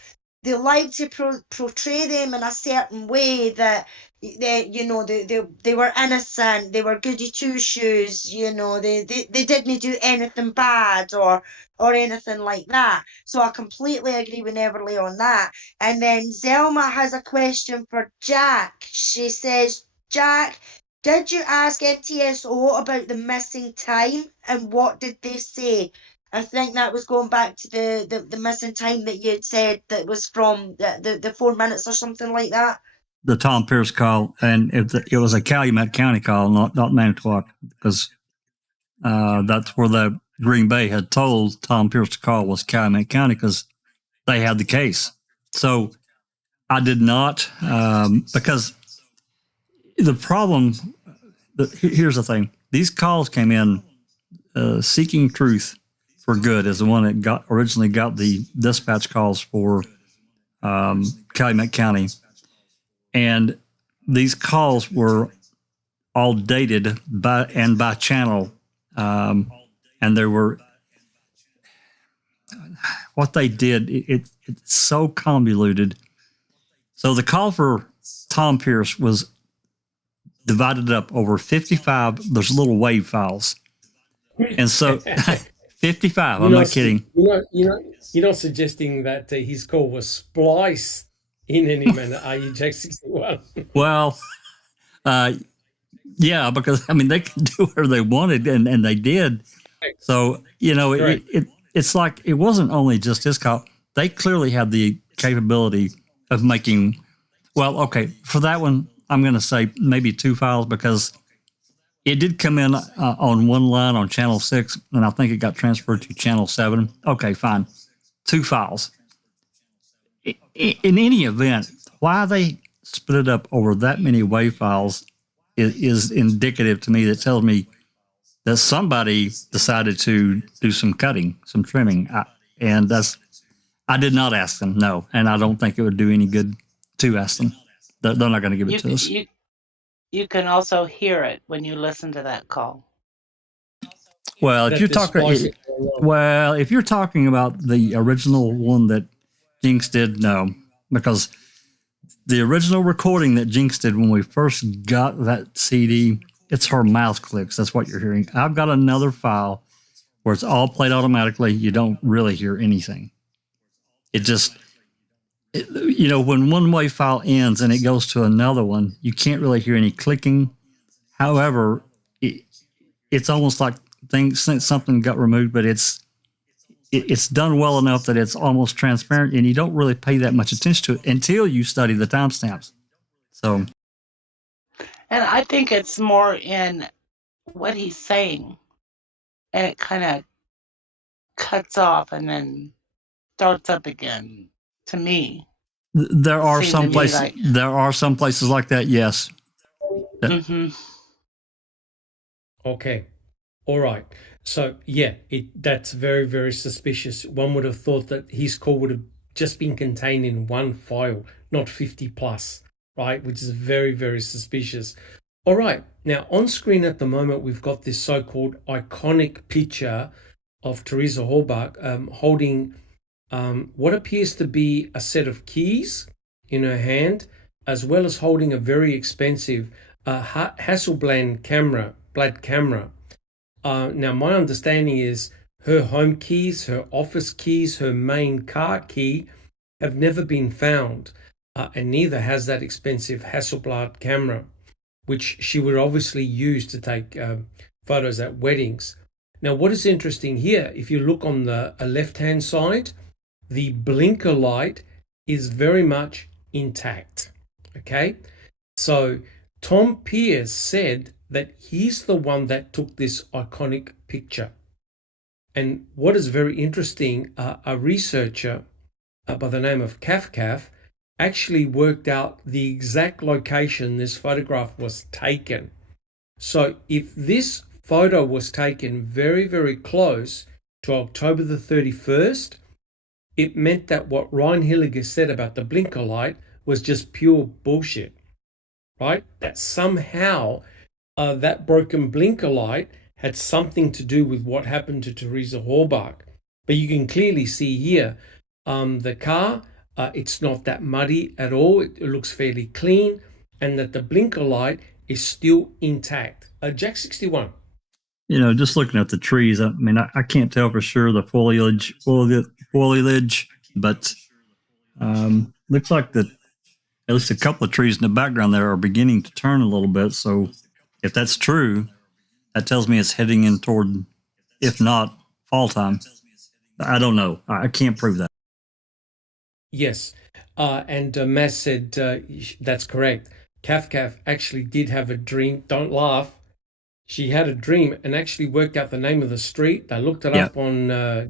they like to portray them in a certain way that they were innocent, they were goody two shoes, you know, they didn't do anything bad or anything like that. So I completely agree with Everly on that. And then Zelma has a question for Jack. She says, Jack, did you ask MTSO about the missing time and what did they say? I think that was going back to the missing time that you had said that was from the 4 minutes or something like that. The Tom Pierce call, and it was a Calumet County call, not Manitowoc, because that's where the Green Bay had told Tom Pierce to call was Calumet County because they had the case. So I did not, because the problem, here's the thing. These calls came in, Seeking Truth for Good is the one that originally got the dispatch calls for Calumet County. And these calls were all dated by channel. And there were, what they did, it's so convoluted. So the call for Tom Pierce was divided up over 55, there's little WAV files. And so 55, I'm not kidding. You're not suggesting that his call was spliced in any manner, are you, Jack 61? Well, yeah, because I mean they could do whatever they wanted, and they did. So you know, it's like it wasn't only just his call. They clearly had the capability of making. Well, okay, for that one, I'm going to say maybe 2 files because it did come in on one line on channel 6, and I think it got transferred to channel 7. Okay, fine, 2 files. In any event, why they split it up over that many WAV files is indicative to me. That tells me that somebody decided to do some cutting, some trimming, and I did not ask them, no, and I don't think it would do any good to ask them. They're not going to give it to us. You can also hear it when you listen to that call. Well, if you're talking about the original one that Jinx did, no, because the original recording that Jinx did when we first got that CD, it's her mouth clicks. That's what you're hearing. I've got another file where it's all played automatically. You don't really hear anything. It just, when one WAV file ends and it goes to another one, you can't really hear any clicking. However, it's almost like something got removed, but it's done well enough that it's almost transparent, and you don't really pay that much attention to it until you study the timestamps. So, and I think it's more in what he's saying, and it kind of cuts off and then starts up again. To me, there are some places. There are some places like that. Yes. Mm-hmm. Okay. All right. So, yeah, that's very, very suspicious. One would have thought that his call would have just been contained in one file, not 50 plus, right? Which is very, very suspicious. All right. Now, on screen at the moment, we've got this so-called iconic picture of Teresa Halbach holding what appears to be a set of keys in her hand, as well as holding a very expensive Hasselblad camera. Now, my understanding is her home keys, her office keys, her main car key have never been found, and neither has that expensive Hasselblad camera, which she would obviously use to take photos at weddings. Now, what is interesting here, if you look on the left-hand side, the blinker light is very much intact, okay? So Tom Pierce said that he's the one that took this iconic picture. And what is very interesting, a researcher by the name of Kafkaf actually worked out the exact location this photograph was taken. So if this photo was taken very, very close to October the 31st, it meant that what Ryan Hilliger said about the blinker light was just pure bullshit, right? That somehow that broken blinker light had something to do with what happened to Teresa Horbach. But you can clearly see here the car, it's not that muddy at all. It looks fairly clean, and that the blinker light is still intact. Jack 61. Just looking at the trees, I mean, I can't tell for sure the foliage, but looks like at least a couple of trees in the background there are beginning to turn a little bit. So if that's true, that tells me it's heading in toward, if not fall time. I don't know. I can't prove that. Yes. And Matt said that's correct. Kafkaf actually did have a dream. Don't laugh. She had a dream and actually worked out the name of the street. They looked it up on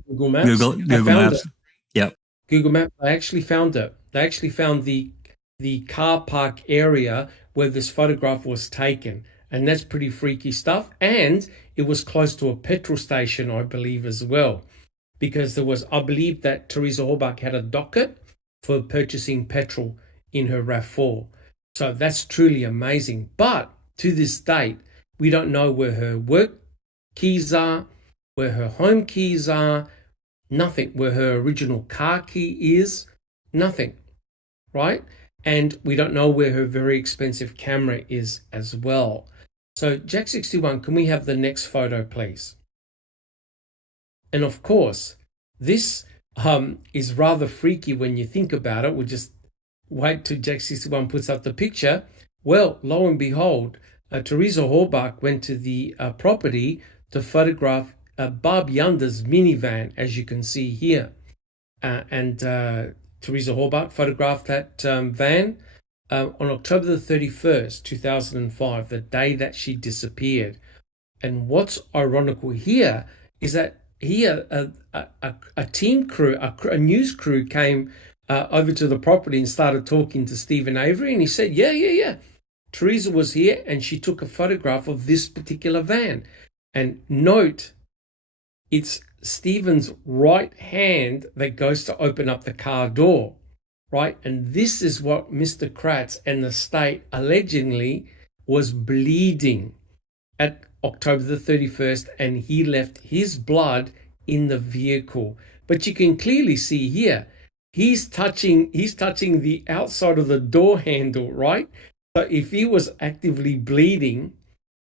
Google Maps. Google Maps. Yep. Google Maps. They actually found it. They actually found the car park area where this photograph was taken. And that's pretty freaky stuff. And it was close to a petrol station, I believe, as well. Because I believe that Teresa Horbach had a docket for purchasing petrol in her RAV4. So that's truly amazing. But to this date, we don't know where her work keys are, where her home keys are, nothing, where her original car key is, nothing, right? And we don't know where her very expensive camera is as well. So Jack 61, can we have the next photo, please? And of course, this is rather freaky when you think about it. We'll just wait till Jack 61 puts up the picture. Well, lo and behold, Teresa Horbach went to the property to photograph Bob Yunder's minivan, as you can see here. And Teresa Horbach photographed that van on October the 31st, 2005, the day that she disappeared. And what's ironical here is that here a team crew, a news crew came over to the property and started talking to Stephen Avery, and he said, yeah. Teresa was here and she took a photograph of this particular van. And note, it's Stephen's right hand that goes to open up the car door, right? And this is what Mr. Kratz and the state allegedly was bleeding at October the 31st, and he left his blood in the vehicle. But you can clearly see here, he's touching the outside of the door handle, right? So if he was actively bleeding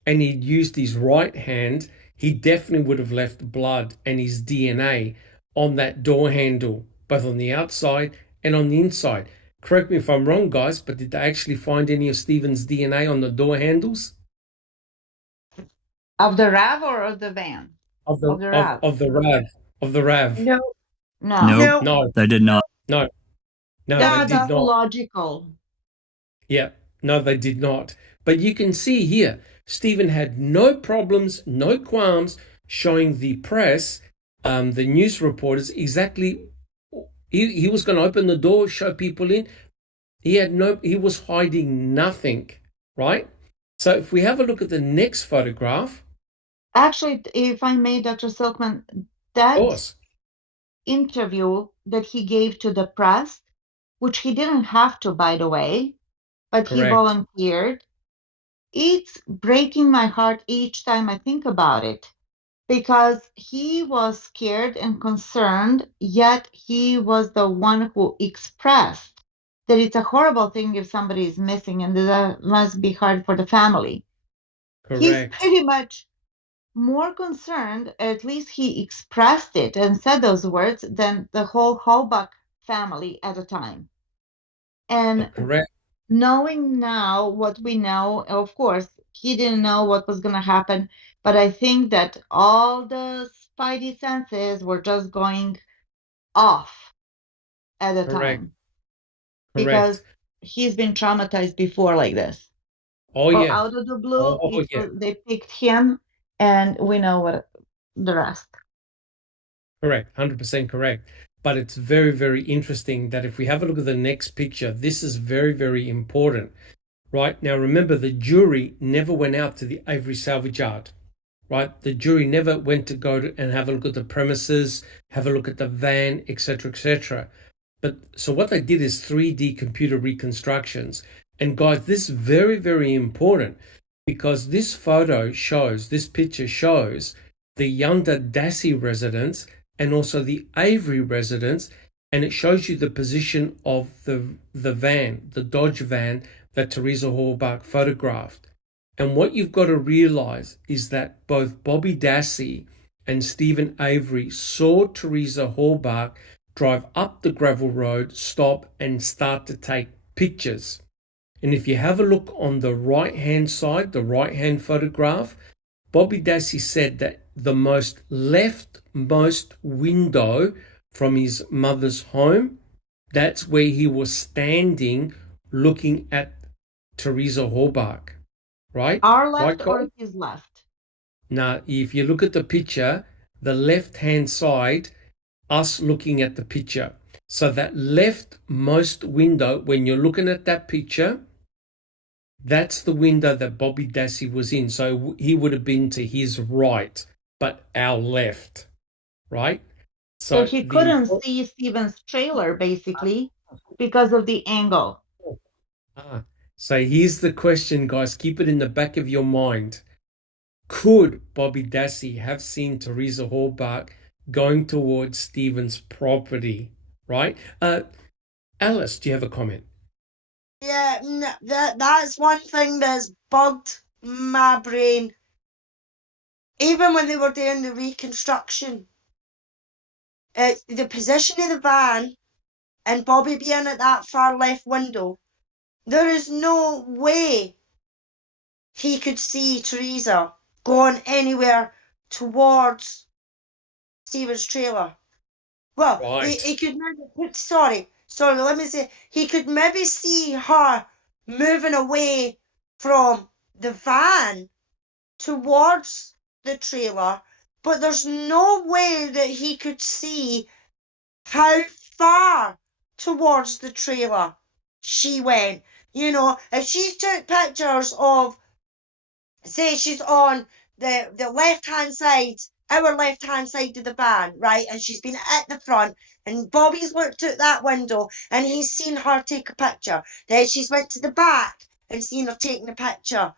and he'd used his right hand, he definitely would have left blood and his DNA on that door handle, both on the outside and on the inside. Correct me if I'm wrong, guys, but did they actually find any of Stephen's DNA on the door handles? Of the RAV or of the van? Of the RAV. Of the RAV. No, they did not. No, Yeah, they did that's not. logical. Yeah, no, they did not. But you can see here, Stephen had no problems, no qualms showing the press, the news reporters, exactly. He was going to open the door, show people in. He was hiding nothing, right? So if we have a look at the next photograph. Actually, if I may, Dr. Silkman, that interview that he gave to the press, which he didn't have to, by the way, but Correct. He volunteered, it's breaking my heart each time I think about it, because he was scared and concerned, yet he was the one who expressed that it's a horrible thing if somebody is missing and that must be hard for the family. Correct. He's pretty much more concerned, at least he expressed it and said those words, than the whole Holbach family at the time. And correct. Knowing now what we know, of course, he didn't know what was going to happen, but I think that all the spidey senses were just going off at the time. Because he's been traumatized before like this. Oh, yeah. Out of the blue, they picked him, and we know what the rest. Correct, 100% correct. But it's very, very interesting that if we have a look at the next picture, this is very, very important, right? Now, remember, the jury never went out to the Avery salvage yard, right? The jury never went to and have a look at the premises, have a look at the van, etc., etc. But so what they did is 3D computer reconstructions. And guys, this is very, very important because this picture shows the Yonda Dassey residence and also the Avery residence, and it shows you the position of the van, the Dodge van that Teresa Hallbach photographed. And what you've got to realize is that both Bobby Dassey and Stephen Avery saw Teresa Hallbach drive up the gravel road, stop, and start to take pictures. And if you have a look on the right-hand side, the right-hand photograph, Bobby Dassey said that the leftmost window from his mother's home, that's where he was standing looking at Teresa Hallbach, right? Our left right, or his left? Now, if you look at the picture, the left-hand side, us looking at the picture. So that leftmost window, when you're looking at that picture, that's the window that Bobby Dassey was in. So he would have been to his right, but our left, right? So he couldn't see Stephen's trailer, basically, because of the angle. So here's the question, guys. Keep it in the back of your mind. Could Bobby Dassey have seen Teresa Hallbach going towards Stephen's property, right? Alice, do you have a comment? Yeah, that's one thing that's bugged my brain. Even when they were doing the reconstruction, the position of the van and Bobby being at that far left window, there is no way he could see Teresa going anywhere towards Stephen's trailer. Well, Right. he could maybe, sorry, let me say, he could maybe see her moving away from the van towards the trailer, but there's no way that he could see how far towards the trailer she went. You know, if she took pictures of, say she's on the left-hand side, our left-hand side of the van, right, and she's been at the front, and Bobby's looked out that window, and he's seen her take a picture. Then she's went to the back and seen her taking a picture.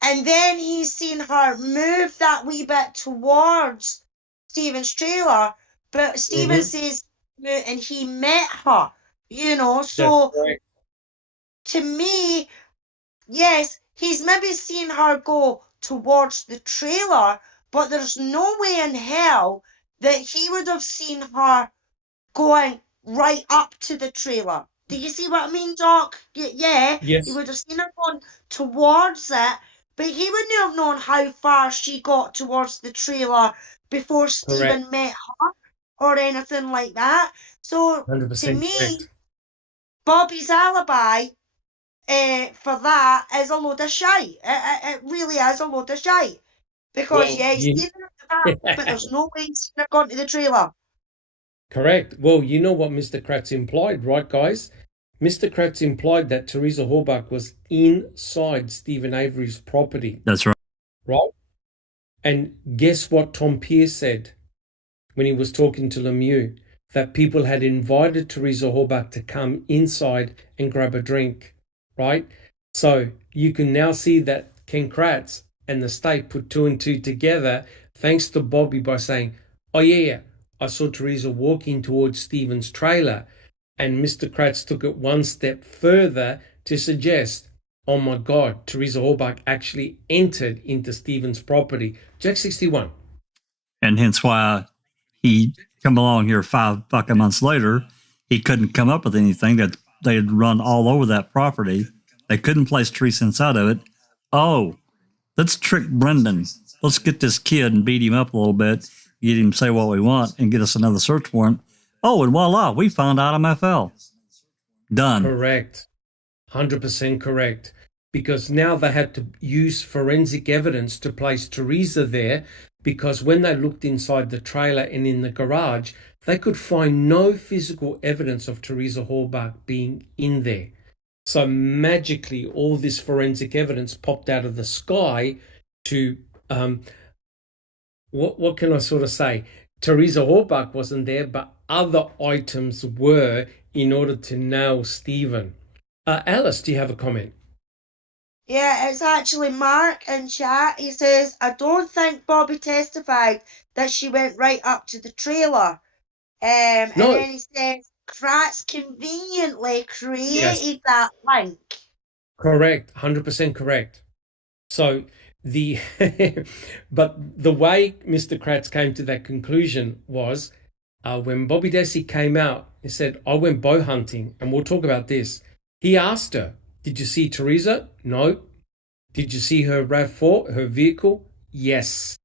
And then he's seen her move that wee bit towards Stephen's trailer, but Stephen says, and he met her, you know, so to me, yes, he's maybe seen her go towards the trailer, but there's no way in hell that he would have seen her going right up to the trailer. Do you see what I mean, Doc? Yeah, Yes. He would have seen her going towards it, but he wouldn't have known how far she got towards the trailer before Stephen met her or anything like that. So, to me, correct. Bobby's alibi for that is a load of shite. It really is a load of shite. Because, he's seen her at the back, but there's no way he's seen her gone to the trailer. Correct. Well, you know what Mr. Kratz implied, right, guys? Mr. Kratz implied that Teresa Hallbach was inside Stephen Avery's property. That's right. Right? And guess what Tom Pierce said when he was talking to Lemieux? That people had invited Teresa Hallbach to come inside and grab a drink, right? So you can now see that Ken Kratz and the state put two and two together thanks to Bobby by saying, oh yeah, I saw Teresa walking towards Stephen's trailer. And Mr. Kratz took it one step further to suggest, oh my God, Teresa Hallbach actually entered into Stephen's property. Jack 61. And hence why he come along here 5 fucking months later. He couldn't come up with anything that they had run all over that property. They couldn't place Teresa inside of it. Oh, let's trick Brendan. Let's get this kid and beat him up a little bit, get him to say what we want, and get us another search warrant. Oh, and voila, we found Adam FL. Done. Correct. 100% correct. Because now they had to use forensic evidence to place Teresa there, because when they looked inside the trailer and in the garage, they could find no physical evidence of Teresa Halbach being in there. So magically, all this forensic evidence popped out of the sky to, what can I sort of say? Teresa Halbach wasn't there, but other items were in order to nail Stephen. Alice, do you have a comment? Yeah, it's actually Mark in chat. He says, I don't think Bobby testified that she went right up to the trailer. And No. then he says, Kratz conveniently created Yes. that link. Correct, 100% correct. So but the way Mr. Kratz came to that conclusion was when Bobby Dassey came out, he said, I went bow hunting, and we'll talk about this. He asked her, did you see Teresa? No. Did you see her RAV4, her vehicle? Yes.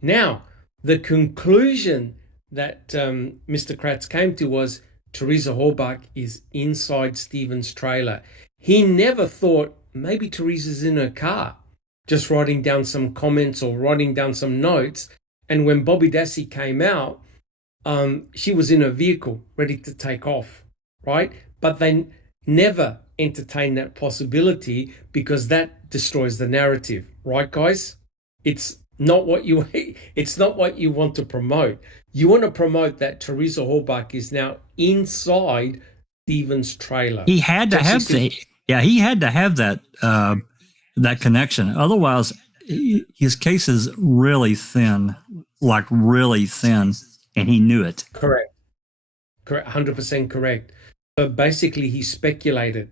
Now, the conclusion that Mr. Kratz came to was Teresa Halbach is inside Stephen's trailer. He never thought maybe Teresa's in her car, just writing down some comments or writing down some notes. And when Bobby Dassey came out, she was in her vehicle, ready to take off, right? But they never entertained that possibility because that destroys the narrative, right, guys? It's not what you want to promote. You want to promote that Teresa Halbach is now inside Stephen's trailer. He had to have he had to have that that connection. Otherwise, his case is really thin, like really thin, and he knew it. Correct, 100% correct. But basically, he speculated,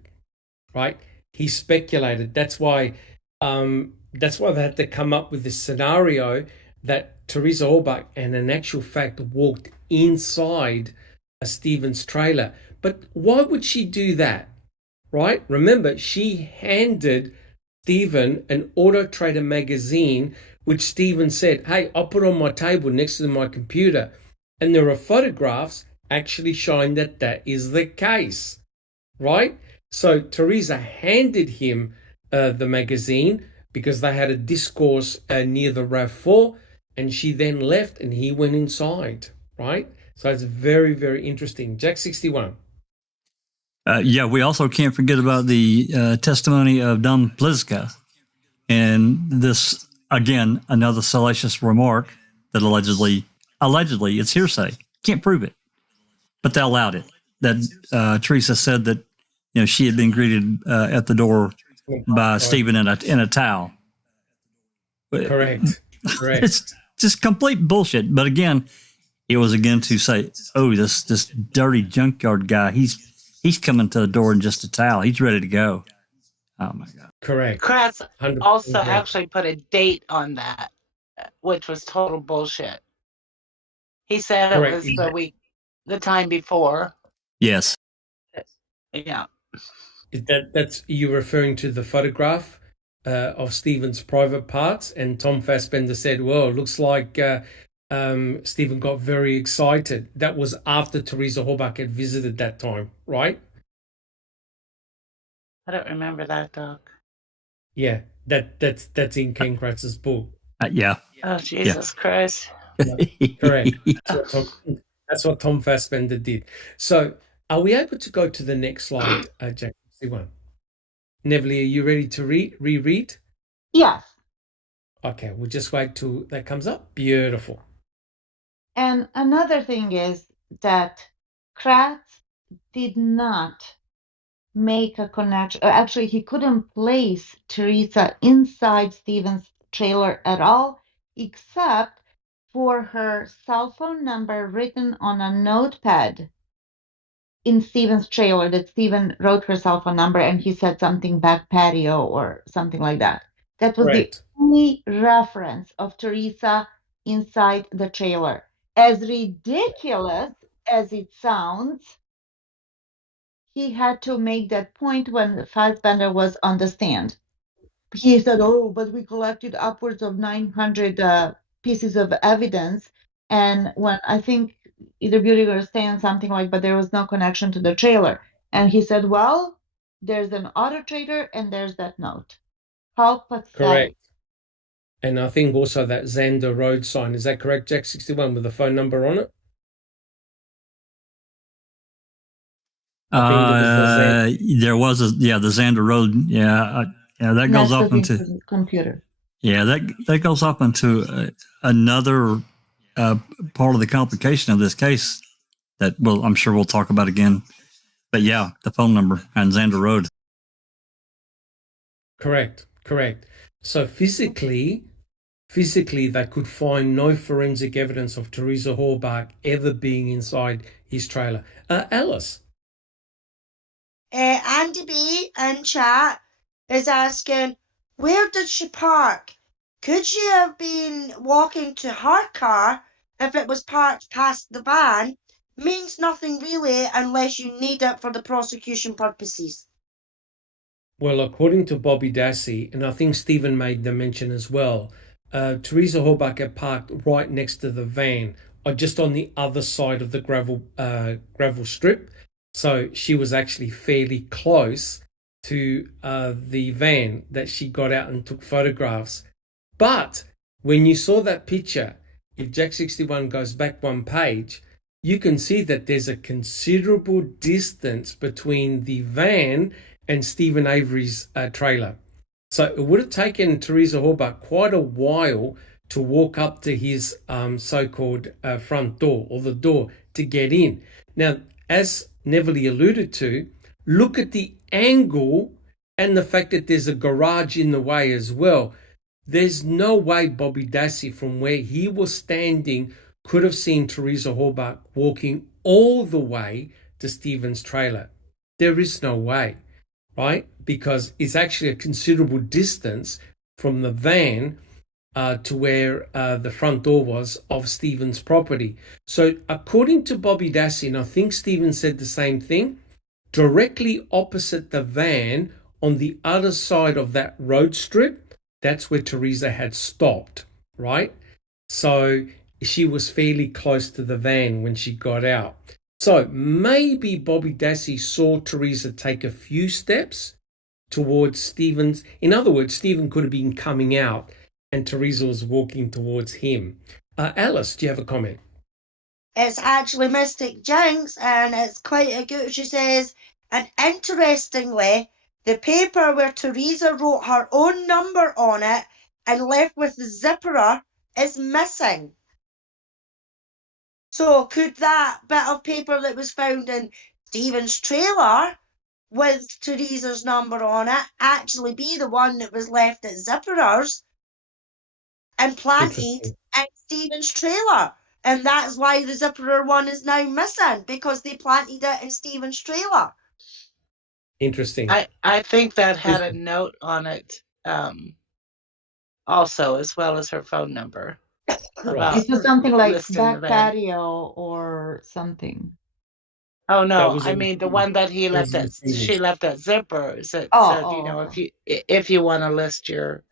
right? He speculated. That's why they had to come up with this scenario that Teresa Halbach, and in actual fact, walked inside a Stephen's trailer. But why would she do that, right? Remember, she handed Stephen an Auto Trader magazine, which Stephen said, hey, I'll put on my table next to my computer. And there are photographs actually showing that that is the case, right? So Teresa handed him the magazine because they had a discourse near the RAV4, and she then left and he went inside, right? So it's very, very interesting. Jack 61. Yeah, we also can't forget about the testimony of Don Pliska. And this, again, another salacious remark that allegedly, it's hearsay. Can't prove it. But they allowed it. That Teresa said that, she had been greeted at the door by Stephen in a towel. Correct. It's just complete bullshit. But again, it was again to say, oh, this dirty junkyard guy, he's coming to the door in just a towel. He's ready to go. Oh my God. Correct. Kratz 100% also correct. actually put a date on that, which was total bullshit. He said Correct. it was the time before. Yes. Yeah. That's you referring to the photograph of Stephen's private parts, and Tom Fassbender said, well, it looks like Stephen got very excited. That was after Teresa Halbach had visited that time, right? I don't remember that, Doc. Yeah, that's in Ken Kratz's book. Yeah. Oh, Jesus Christ. Correct. That's what Tom Fassbender did. So are we able to go to the next slide, Jack? Neville, are you ready to reread? Yes. Okay, we'll just wait till that comes up. Beautiful. And another thing is that Kratz did not make a connection. Actually, he couldn't place Teresa inside Stephen's trailer at all, except for her cell phone number written on a notepad in Stephen's trailer, that Stephen wrote her cell phone number and he said something back patio or something like that. That was Correct. the only reference of Teresa inside the trailer. As ridiculous as it sounds, he had to make that point when Fassbender was on the stand. He said, oh, but we collected upwards of 900 pieces of evidence. And when I think either Beauty or saying something like, but there was no connection to the trailer. And he said, well, there's an auto trader and there's that note. How pathetic. Correct. And I think also that Xander Road sign, is that correct, Jack 61, with the phone number on it? I think it was the There was the Xander Road. Yeah, that goes Next up to into the computer. yeah that goes up into another part of the complication of this case that I'm sure we'll talk about again. But yeah, the phone number and Xander Road. Correct. So physically, they could find no forensic evidence of Teresa Horbach ever being inside his trailer. Alice. Andy B in chat is asking, where did she park? Could she have been walking to her car if it was parked past the van? Means nothing really unless you need it for the prosecution purposes. Well, according to Bobby Dassey, and I think Stephen made the mention as well, Teresa Horbach had parked right next to the van, or just on the other side of the gravel strip. So she was actually fairly close to the van that she got out and took photographs. But when you saw that picture, if Jack 61 goes back one page, you can see that there's a considerable distance between the van and Stephen Avery's trailer. So it would have taken Teresa Horbach quite a while to walk up to his so-called front door, or the door, to get in. Now, as Neverly alluded to, look at the angle and the fact that there's a garage in the way as well. There's no way Bobby Dassey, from where he was standing, could have seen Teresa Horbach walking all the way to Stephen's trailer. There is no way, right? Because it's actually a considerable distance from the van to where the front door was of Stephen's property. So according to Bobby Dassey, and I think Stephen said the same thing, directly opposite the van on the other side of that road strip, that's where Teresa had stopped, right? So she was fairly close to the van when she got out. So maybe Bobby Dassey saw Teresa take a few steps towards Stephen's. In other words, Stephen could have been coming out and Teresa was walking towards him. Alice, do you have a comment? It's actually Mystic Jinx, and it's quite a good. She says, and interestingly, the paper where Teresa wrote her own number on it and left with the zipperer is missing. So could that bit of paper that was found in Stephen's trailer with Teresa's number on it actually be the one that was left at Zipperer's and planted in Stephen's trailer? And that's why the Zipperer one is now missing, because they planted it in Stephen's trailer. Interesting. I think that had a note on it also, as well as her phone number. It was something like listing the back van. patio or something. Oh That no! was I in- mean the one that he that left was in at Stevens. she left at Zipper. Said, okay. if you want to list your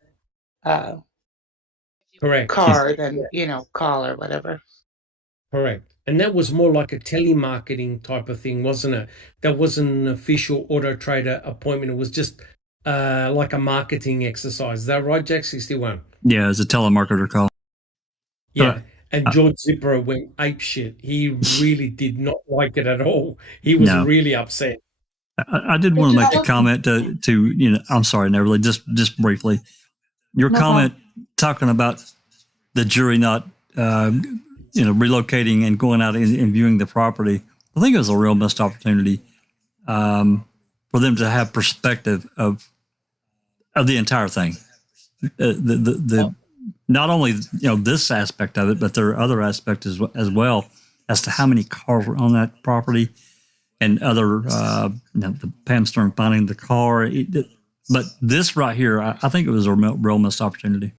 Correct. card and call or whatever. Correct. And that was more like a telemarketing type of thing, wasn't it? That wasn't an official Auto Trader appointment. It was just like a marketing exercise. Is that right, Jack 61? Yeah, it's a telemarketer call. Yeah. And George Zipper went apeshit. He really did not like it at all. He was really upset. I did want to make a comment to I'm sorry, Neverly, just briefly. Your comment talking about the jury not relocating and going out and viewing the property. I think it was a real missed opportunity for them to have perspective of the entire thing. Not only this aspect of it, but there are other aspects as well as to how many cars were on that property and other the Pam Stern finding the car. But this right here, I think it was a real missed opportunity.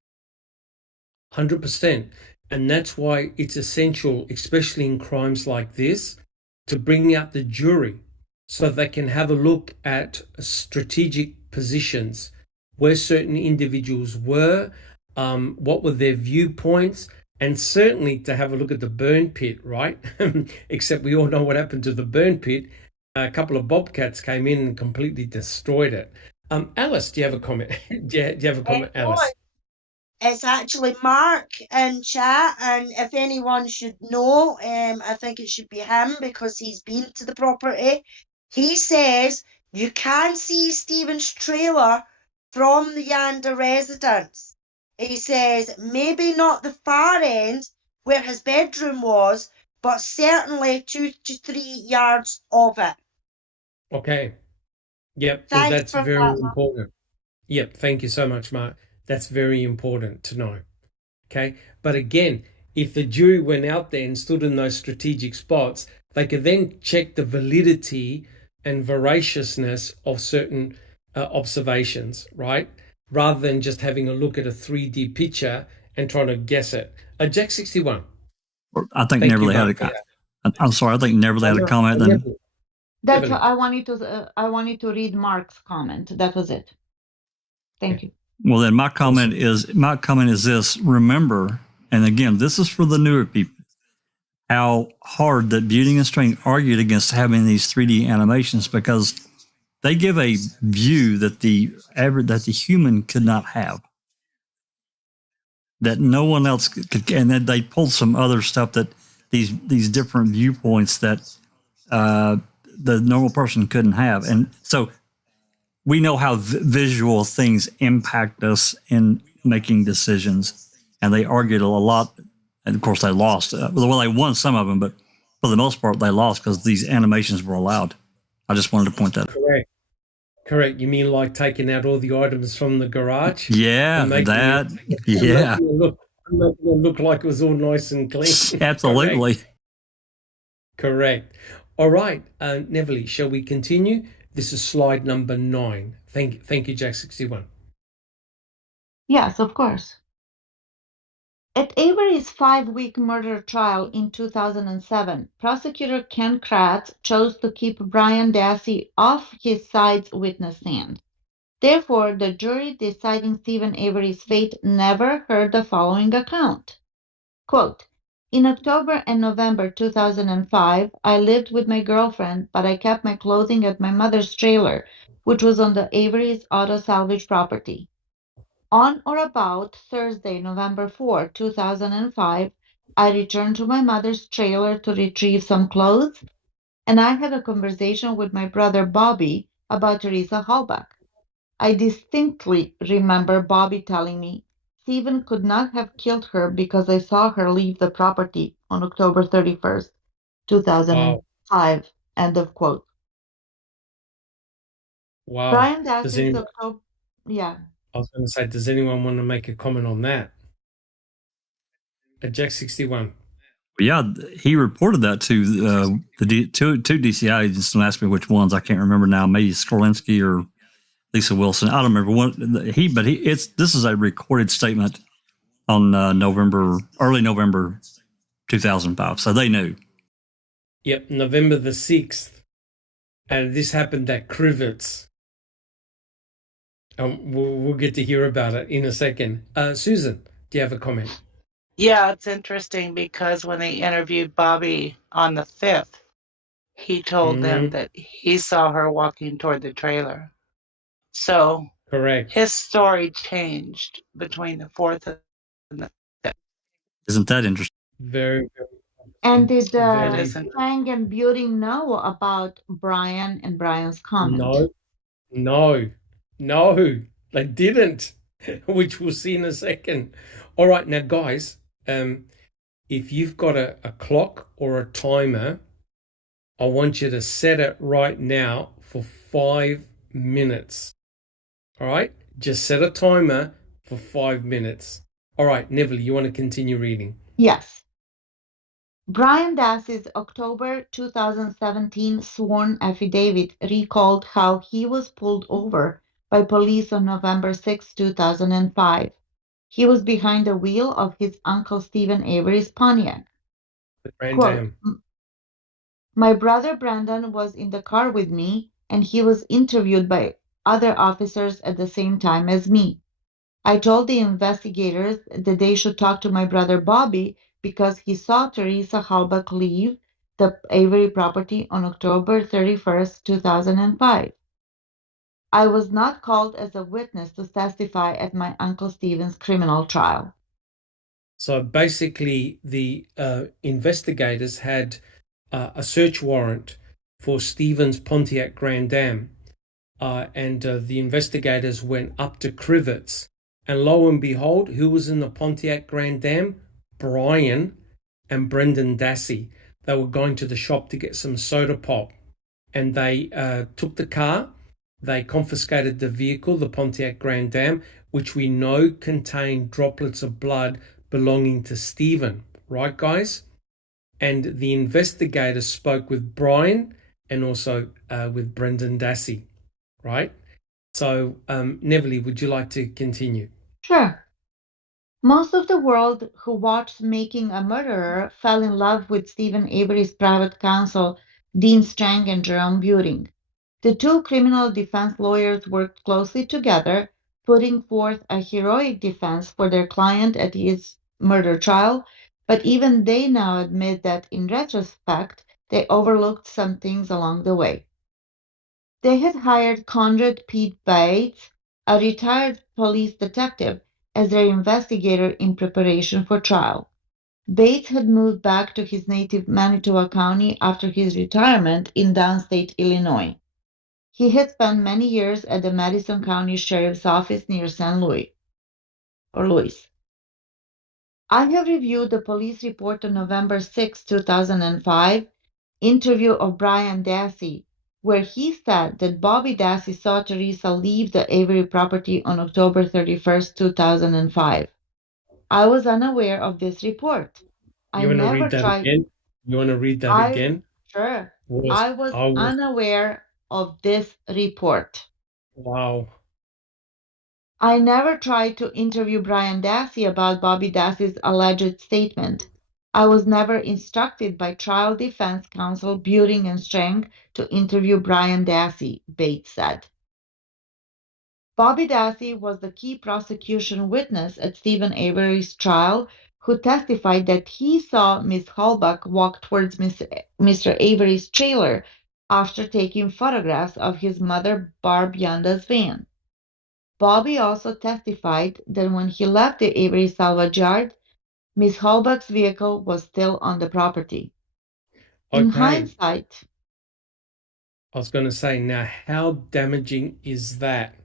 100%. And that's why it's essential, especially in crimes like this, to bring out the jury so they can have a look at strategic positions, where certain individuals were, what were their viewpoints, and certainly to have a look at the burn pit, right? Except we all know what happened to the burn pit. A couple of bobcats came in and completely destroyed it. Alice, do you have a comment? do you have a comment, Alice? It's actually Mark in chat, and if anyone should know, I think it should be him because he's been to the property. He says you can see Stephen's trailer from the Yanda residence. He says maybe not the far end where his bedroom was, but certainly 2 to 3 yards of it. Okay. Yep. Well, Thanks that's for very that. important. Yep. Thank you so much, Mark. That's very important to know. Okay. But again, if the jury went out there and stood in those strategic spots, they could then check the validity and veraciousness of certain observations, right? Rather than just having a look at a 3D picture and trying to guess it. Jack 61. I think Thank you, Neverly had Mark. I'm sorry. I think Neverly had a comment. Then That's Evelyn. what I wanted to read Mark's comment. That was it. Thank you. well, then my comment is this: remember, and again, this is for the newer people, how hard that Beauty and Strength argued against having these 3D animations because they give a view that the human could not have, that no one else could, and then they pulled some other stuff that these different viewpoints that the normal person couldn't have, and so we know how visual things impact us in making decisions, and they argued a lot, and of course they lost. Well, they won some of them, but for the most part they lost because these animations were allowed. I just wanted to point that out. Correct. You mean like taking out all the items from the garage? Yeah, that. Yeah, Making it look like it was all nice and clean. absolutely. Correct. All right, Neverly, shall we continue? This is slide number 9. Thank you, Jack 61. Yes, of course. At Avery's 5-week murder trial in 2007, prosecutor Ken Kratz chose to keep Bryan Dassey off his side's witness stand. Therefore, the jury deciding Stephen Avery's fate never heard the following account. Quote, in October and November 2005, I lived with my girlfriend, but I kept my clothing at my mother's trailer, which was on the Avery's auto salvage property. On or about Thursday, November 4, 2005, I returned to my mother's trailer to retrieve some clothes, and I had a conversation with my brother Bobby about Teresa Halbach. I distinctly remember Bobby telling me Stephen could not have killed her because I saw her leave the property on October 31st, 2005. Wow. End of quote. Wow. Bryan Dassey's October. Yeah. I was going to say, does anyone want to make a comment on that? Jack 61. Yeah, he reported that to two DCI agents and asked me which ones. I can't remember now. Maybe Skorlinski or Lisa Wilson. I don't remember one. This is a recorded statement on early November 2005. So they knew. Yep, November the 6th. And this happened at Crivets. We'll get to hear about it in a second. Susan, do you have a comment? Yeah, it's interesting because when they interviewed Bobby on the 5th, he told them that he saw her walking toward the trailer. So correct. His story changed between the 4th and the 5th. Isn't that interesting? Very, very. And did Fang and Beauty know about Bryan and Bryan's comment? No, they didn't, which we'll see in a second. All right, now, guys, if you've got a clock or a timer, I want you to set it right now for 5 minutes. All right, just set a timer for 5 minutes. All right, Neville, you want to continue reading? Yes. Bryan Dassey's October 2017 sworn affidavit recalled how he was pulled over by police on November 6, 2005. He was behind the wheel of his uncle Stephen Avery's Pontiac. Quote, my brother Brandon was in the car with me, and he was interviewed by other officers at the same time as me. I told the investigators that they should talk to my brother Bobby because he saw Teresa Halbach leave the Avery property on October 31st, 2005. I was not called as a witness to testify at my Uncle Stephen's criminal trial. So basically, the investigators had a search warrant for Stephen's Pontiac Grand Dam. And the investigators went up to Crivets. And lo and behold, who was in the Pontiac Grand Dam? Bryan and Brendan Dassey. They were going to the shop to get some soda pop. And they took the car. They confiscated the vehicle, the Pontiac Grand Dam, which we know contained droplets of blood belonging to Stephen. Right, guys? And the investigators spoke with Bryan and also with Brendan Dassey. Right? So, Neville, would you like to continue? Sure. Most of the world who watched Making a Murderer fell in love with Stephen Avery's private counsel, Dean Strang and Jerome Buting. The two criminal defense lawyers worked closely together, putting forth a heroic defense for their client at his murder trial, but even they now admit that in retrospect, they overlooked some things along the way. They had hired Conrad Pete Bates, a retired police detective, as their investigator in preparation for trial. Bates had moved back to his native Manitoba County after his retirement in downstate Illinois. He had spent many years at the Madison County Sheriff's Office near St. Louis. I have reviewed the police report on November 6, 2005, interview of Bryan Dassey, where he said that Bobby Dassey saw Teresa leave the Avery property on October 31, 2005. I was unaware of this report. You want to read that again? You want to read that again? Sure. I I was was unaware of this report. wow. I never tried to interview Bryan Dassey about Bobby Dassey's alleged statement. I was never instructed by trial defense counsel Buting and Strang to interview Bryan Dassey, Bates said. Bobby Dassey was the key prosecution witness at Stephen Avery's trial, who testified that he saw Miss Halbach walk towards Mr. Avery's trailer after taking photographs of his mother Barb Yanda's van. Bobby also testified that when he left the Avery salvage yard, Miss Halbach's vehicle was still on the property. In hindsight, I was going to say, now, how damaging is that?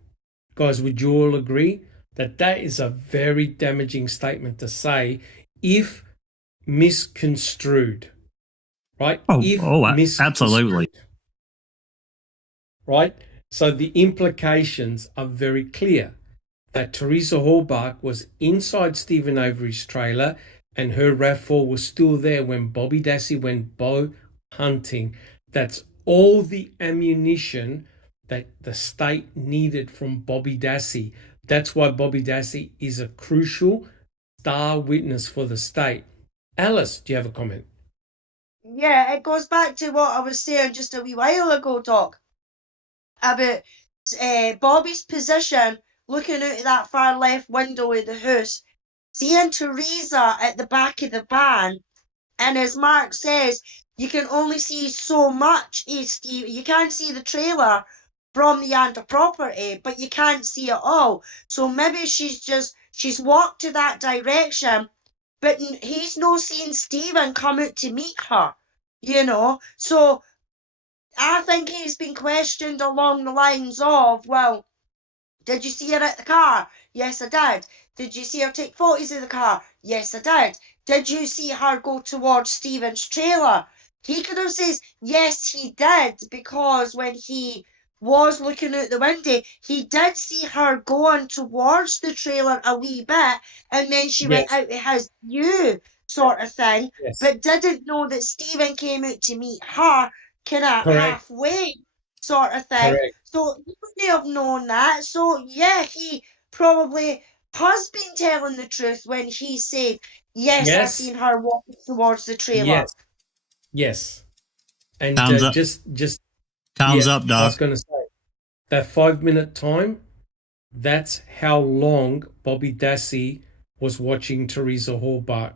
Guys, would you all agree that that is a very damaging statement to say if misconstrued, right? Absolutely. Right? So the implications are very clear that Teresa Halbach was inside Stephen Avery's trailer and her RAV4 was still there when Bobby Dassey went bow hunting. That's all the ammunition that the state needed from Bobby Dassey. That's why Bobby Dassey is a crucial star witness for the state. Alice, do you have a comment? Yeah, it goes back to what I was saying just a wee while ago, Doc, about Bobby's position looking out of that far left window of the house, seeing Teresa at the back of the van, and as Mark says, you can only see so much. You can't see the trailer from the Yanda property, but you can't see it all. So maybe she's walked to that direction, but he's no seeing Stephen come out to meet her, you know. So I think he's been questioned along the lines of, well, did you see her at the car? Yes, I did. Did you see her take photos of the car? Yes, I did. Did you see her go towards Stephen's trailer? He could have said, yes, he did, because when he was looking out the window, he did see her going towards the trailer a wee bit, and then she went out of his view, sort of thing, but didn't know that Stephen came out to meet her kind of halfway, sort of thing. So he wouldn't have known that. So yeah, he probably has been telling the truth when he said, yes, I seen her walking towards the trailer. Yes. And Time's up. Time's up, Doc. I was going to say, that 5-minute time, that's how long Bobby Dassey was watching Teresa Halbach.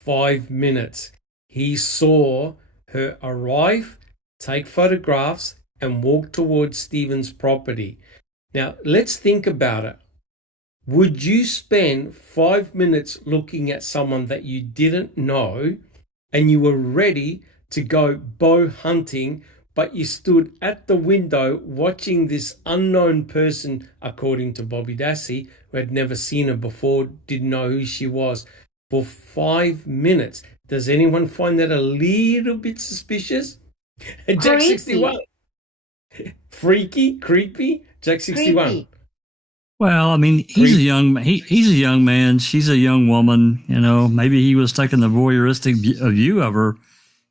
5 minutes. He saw her arrive, take photographs, and walk towards Stephen's property. Now, let's think about it. Would you spend 5 minutes looking at someone that you didn't know and you were ready to go bow hunting, but you stood at the window watching this unknown person, according to Bobby Dassey, who had never seen her before, didn't know who she was, for 5 minutes. Does anyone find that a little bit suspicious? Jack 61. Freaky, creepy, Jack 61. Creepy. Well, I mean, he's a young man. She's a young woman. You know, maybe he was taking the voyeuristic view of her.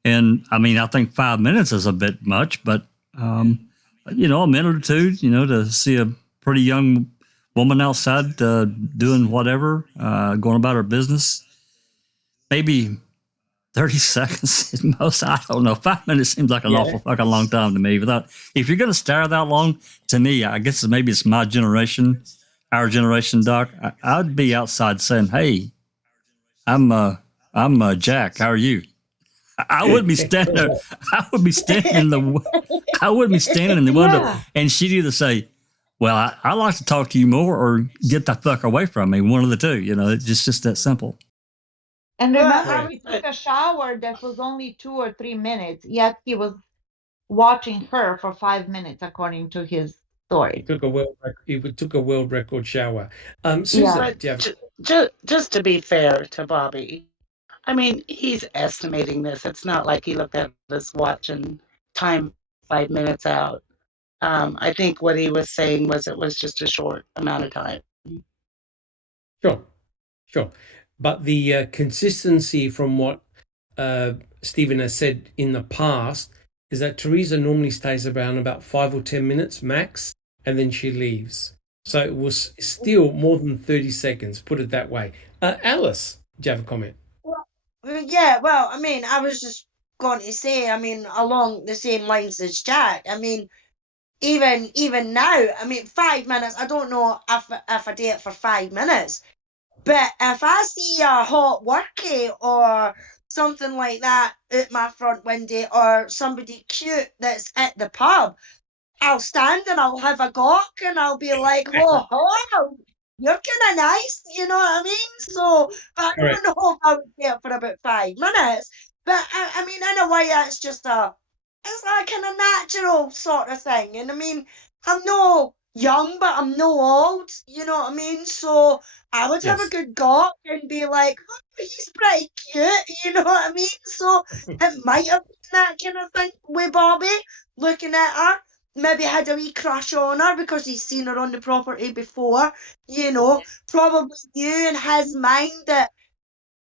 And I mean, I think 5 minutes is a bit much, but you know, a minute or two, you know, to see a pretty young woman outside doing whatever, going about her business. Maybe 30 seconds at most. I don't know. 5 minutes seems like a long time to me. If you're going to stare that long, to me, I guess maybe it's my generation, our generation, Doc. I'd be outside saying, "Hey, I'm Jack. How are you?" I wouldn't be standing there. I would be standing in the window, Yeah. and she'd either say, "Well, I'd like to talk to you more," or "Get the fuck away from me." One of the two. You know, it's just that simple. And Well, remember, he took a shower that was only 2 or 3 minutes, yet he was watching her for 5 minutes, according to his story. He took a world record shower. Susan, Yeah. do you have- Just to be fair to Bobby, I mean, he's estimating this. It's not like he looked at his watch and timed 5 minutes out. I think what he was saying was it was just a short amount of time. Sure. But the consistency from what Stephen has said in the past is that Teresa normally stays around about 5 or 10 minutes max, and then she leaves. So it was still more than 30 seconds, put it that way. Alice, do you have a comment? Yeah, well, I mean, I was just going to say, I mean, along the same lines as Jack, I mean, even now, I mean, 5 minutes, I don't know if I do it for 5 minutes, but if I see a hot workie or something like that at my front window, or somebody cute that's at the pub, I'll stand and I'll have a gawk and I'll be like, whoa, you're kind of nice, you know what I mean? So, but I Correct. don't know if I would do it for about 5 minutes. But I mean, in a way, it's just it's like kind of natural sort of thing. And I mean, I'm no young, but I'm no old, you know what I mean? So I would have a Yes. good gawk and be like, oh, he's pretty cute, you know what I mean? So it might have been that kind of thing with Bobby, looking at her. Maybe had a wee crush on her because he's seen her on the property before, you know. Probably knew in his mind that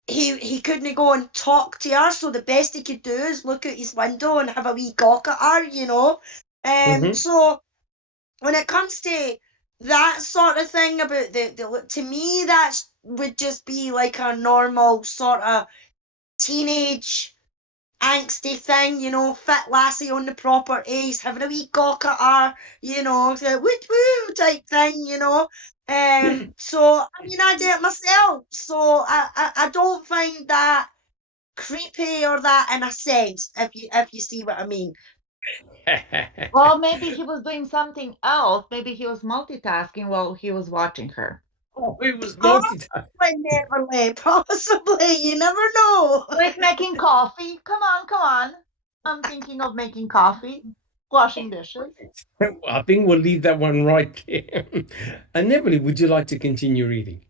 he couldn't go and talk to her, so the best he could do is look out his window and have a wee gawk at her, you know. So when it comes to that sort of thing about the to me, that would just be like a normal sort of teenage angsty thing, you know, fit lassie on the properties, having a wee gawk at her, you know, the woot woo type thing, you know. So I mean, I do it myself, so I don't find that creepy or that in a sense, if you see what I mean. Well, maybe he was doing something else. Maybe he was multitasking while he was watching her. It was multitasking. Possibly, you never know. Like making coffee. Come on. I'm thinking of making coffee, washing dishes. I think we'll leave that one right there. And Neville, would you like to continue reading?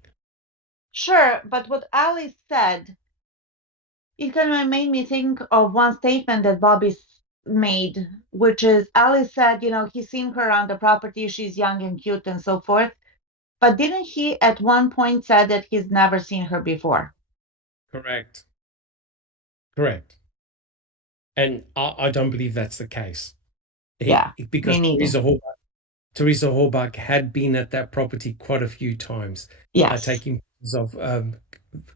Sure, but what Alice said, it kind of made me think of one statement that Bobby made, which is Alice said, you know, he's seen her around the property, she's young and cute and so forth. But didn't he at one point said that he's never seen her before? Correct. And I don't believe that's the case. Because me neither. Teresa Horbach had been at that property quite a few times, Yes. taking pictures of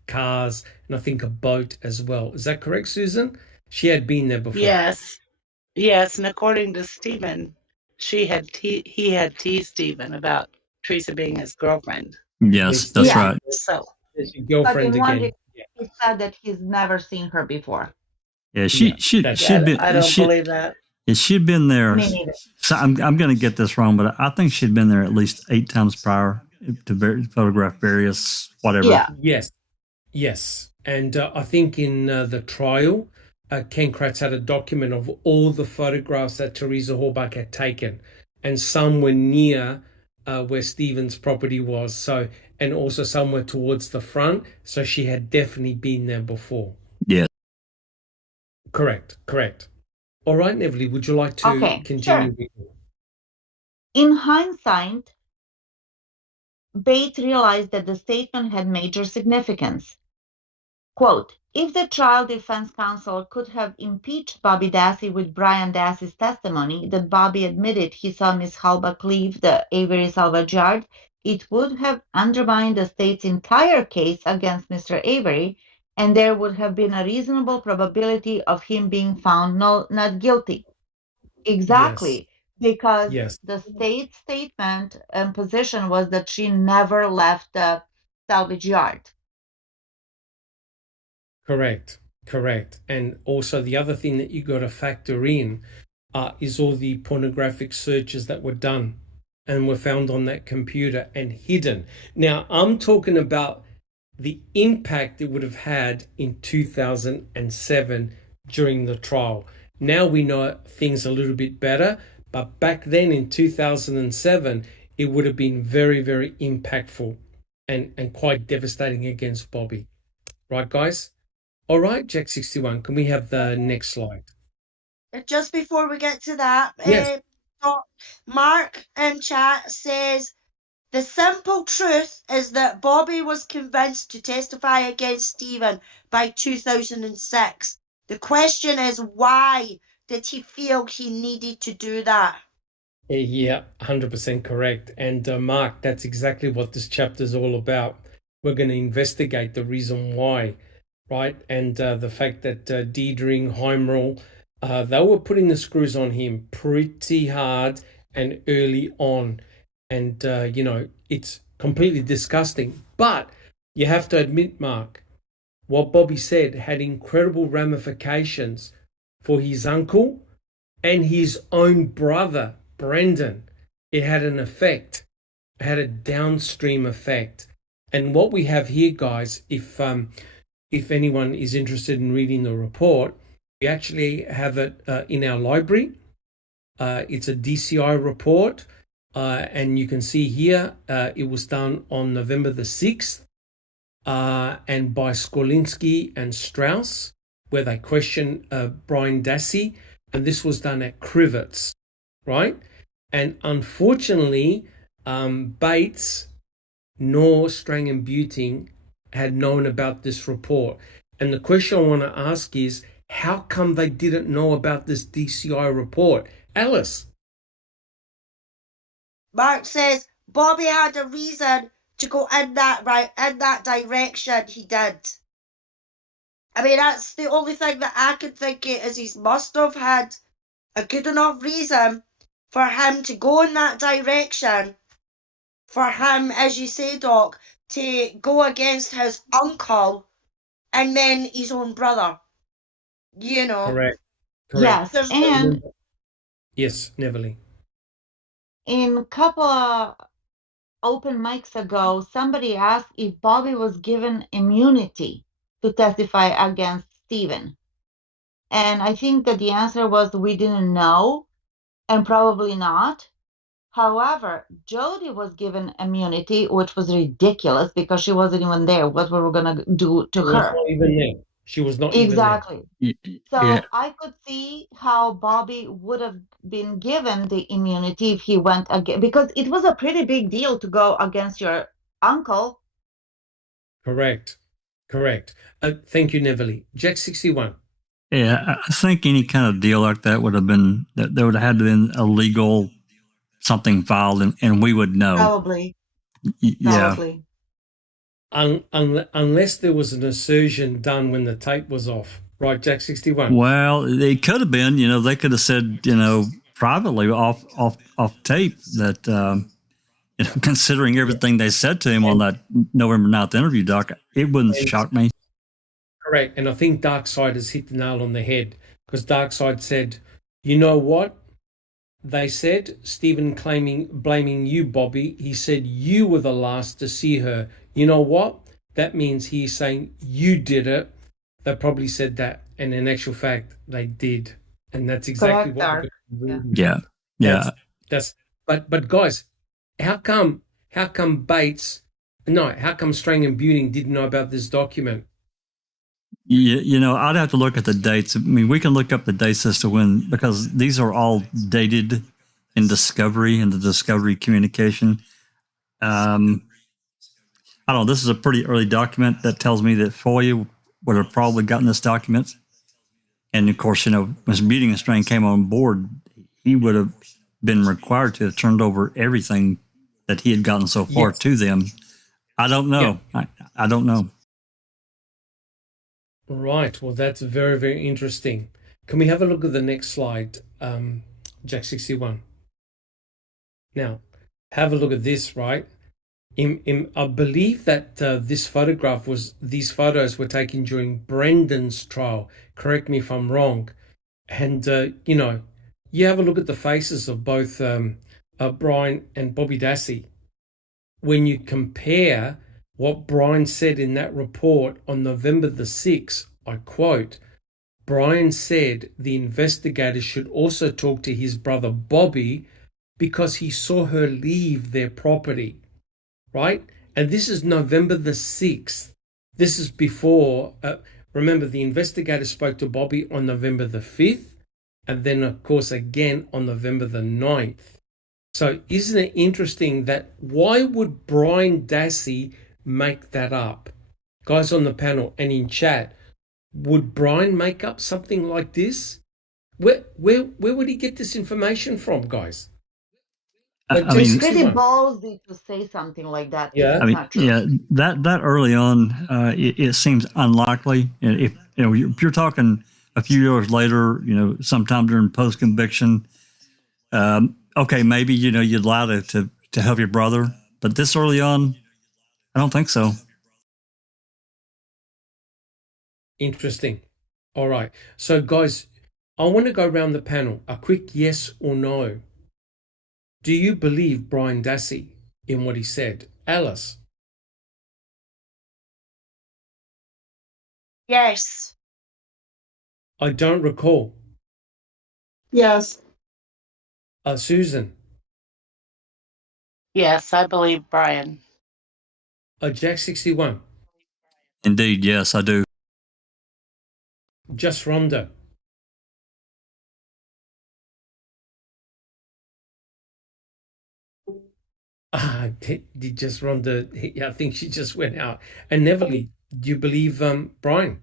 cars and I think a boat as well. Is that correct, Susan? She had been there before. Yes, and according to Stephen, he had teased Stephen about Teresa being his girlfriend. Yes, that's right. So There's your girlfriend But in again. he said that he's never seen her before. Yeah, she'd been. I don't believe that. She'd been there. Me neither. So I'm going to get this wrong, but I think she'd been there at least 8 times prior to photograph various whatever. Yeah. Yes. And I think in the trial, Ken Kratz had a document of all the photographs that Teresa Horbach had taken, and some were near where Stephen's property was. So, and also somewhere towards the front. So she had definitely been there before. Yeah. Correct. All right, Neville, would you like to Okay, continue? sure. In hindsight, Bates realized that the statement had major significance. Quote, if the trial defense counsel could have impeached Bobby Dassey with Bryan Dassey's testimony that Bobby admitted he saw Miss Halbach leave the Avery salvage yard, it would have undermined the state's entire case against Mr. Avery, and there would have been a reasonable probability of him being found not guilty. Exactly, because the state's statement and position was that she never left the salvage yard. Correct. And also the other thing that you got to factor in is all the pornographic searches that were done and were found on that computer and hidden. Now, I'm talking about the impact it would have had in 2007 during the trial. Now we know things a little bit better, but back then in 2007, it would have been very, very impactful and quite devastating against Bobby. Right, guys? All right, Jack 61, can we have the next slide? Just before we get to that, Yes. Mark in chat says, the simple truth is that Bobby was convinced to testify against Stephen by 2006. The question is, why did he feel he needed to do that? Yeah, 100% correct. And Mark, that's exactly what this chapter is all about. We're going to investigate the reason why, right? And the fact that Diedring, Heimerl, they were putting the screws on him pretty hard and early on. And, it's completely disgusting. But you have to admit, Mark, what Bobby said had incredible ramifications for his uncle and his own brother, Brendan. It had an effect. It had a downstream effect. And what we have here, guys, if anyone is interested in reading the report, we actually have it in our library. It's a DCI report. And you can see here, it was done on November the 6th and by Skolinski and Strauss, where they question Bryan Dassey. And this was done at Crivets, right? And unfortunately, Bates nor Strang and Buting had known about this report. And the question I want to ask is, how come they didn't know about this DCI report? Alice? Mark says Bobby had a reason to go in that direction. He did. I mean, that's the only thing that I can think of is he must have had a good enough reason for him to go in that direction. For him, as you say, Doc, to go against his uncle and then his own brother. You know. Correct. Yes, and yes, Neville. In a couple of open mics ago, somebody asked if Bobby was given immunity to testify against Stephen. And I think that the answer was we didn't know, and probably not. However, Jody was given immunity, which was ridiculous because she wasn't even there. What were we going to do to her? She was not even there. She was not exactly. even there. So Yeah. I could see how Bobby would have been given the immunity if he went again, because it was a pretty big deal to go against your uncle. Correct. Thank you, Neville. Jack 61. Yeah, I think any kind of deal like that would have been, there would have had to have been a legal something filed, and we would know. Probably. Yeah. Probably. Unless there was an assertion done when the tape was off. Right, Jack 61? Well, it could have been, they could have said, privately off tape that, considering everything they said to him on that November 9th interview, Doc, it wouldn't shock me. Correct. And I think Darkside has hit the nail on the head, because Darkside said, you know what? They said, Stephen blaming you, Bobby. He said you were the last to see her. You know what? That means he's saying you did it. They probably said that. And in actual fact, they did. And that's exactly Correct, what we're Dark. going to do. Yeah. Yeah. That's but guys, how come Bates, no, how come Strang and Buting didn't know about this document? You know, I'd have to look at the dates. I mean, we can look up the dates as to when, because these are all dated in Discovery and the Discovery communication. I don't know. This is a pretty early document that tells me that FOIA would have probably gotten this document. And of course, you know, when Buting and Strang came on board, he would have been required to have turned over everything that he had gotten so far to them. I don't know. Yeah. I don't know. Right. Well, that's very, very interesting. Can we have a look at the next slide, Jack 61? Now, have a look at this, right? I believe that these photos were taken during Brendan's trial. Correct me if I'm wrong. And, you know, you have a look at the faces of both Bryan and Bobby Dassey. When you compare what Bryan said in that report on November the 6th, I quote, Bryan said the investigators should also talk to his brother Bobby because he saw her leave their property, right? And this is November the 6th. This is before, remember, the investigators spoke to Bobby on November the 5th, and then, of course, again on November the 9th. So isn't it interesting that why would Bryan Dassey make that up? Guys on the panel and in chat, would Bryan make up something like this? Where would he get this information from, guys? I Just mean, Pretty 61. ballsy to say something like that. Yeah. If I it's mean, not true. yeah, that early on, it seems unlikely. And if you know, if you're talking a few years later, you know, sometime during post conviction, okay, maybe you know you'd lie to help your brother, but this early on, I don't think so. Interesting. All right. So, guys, I want to go around the panel. A quick yes or no. Do you believe Bryan Dassey in what he said? Alice? Yes. I don't recall. Yes. Susan? Yes, I believe Bryan. Jack 61? Indeed, yes, I do. Just Rhonda? Did just Rhonda? Yeah, I think she just went out. And Neverly, do you believe Bryan?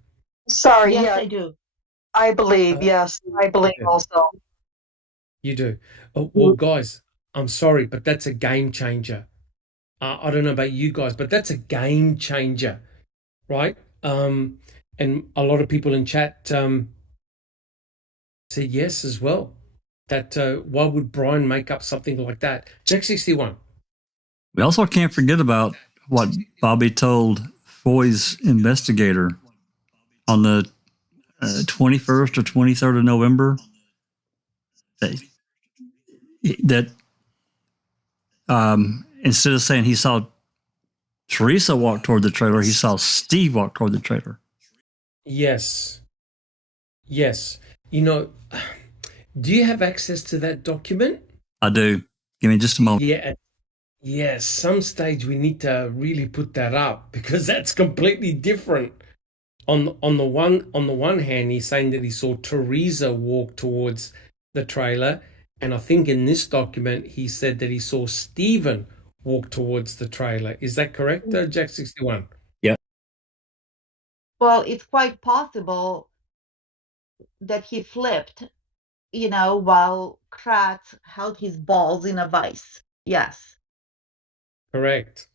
Sorry, Yes, yeah, I do. I believe, yes, I believe Okay. also. You do. Well, guys, I'm sorry, but that's a game changer. I don't know about you guys, but that's a game changer, right? And a lot of people in chat said yes as well. That why would Bryan make up something like that? Jack 61. We also can't forget about what Bobby told Foy's investigator on the 21st or 23rd of November. That instead of saying he saw Teresa walk toward the trailer, he saw Steve walk toward the trailer. Yes. Yes. You know, do you have access to that document? I do. Give me just a moment. Yeah, some stage we need to really put that up because that's completely different. On the one hand, he's saying that he saw Teresa walk towards the trailer, and I think in this document he said that he saw Stephen walk towards the trailer. Is that correct, Jack 61? Yeah. Well, it's quite possible that he flipped, you know, while Kratz held his balls in a vice. Yes. Correct.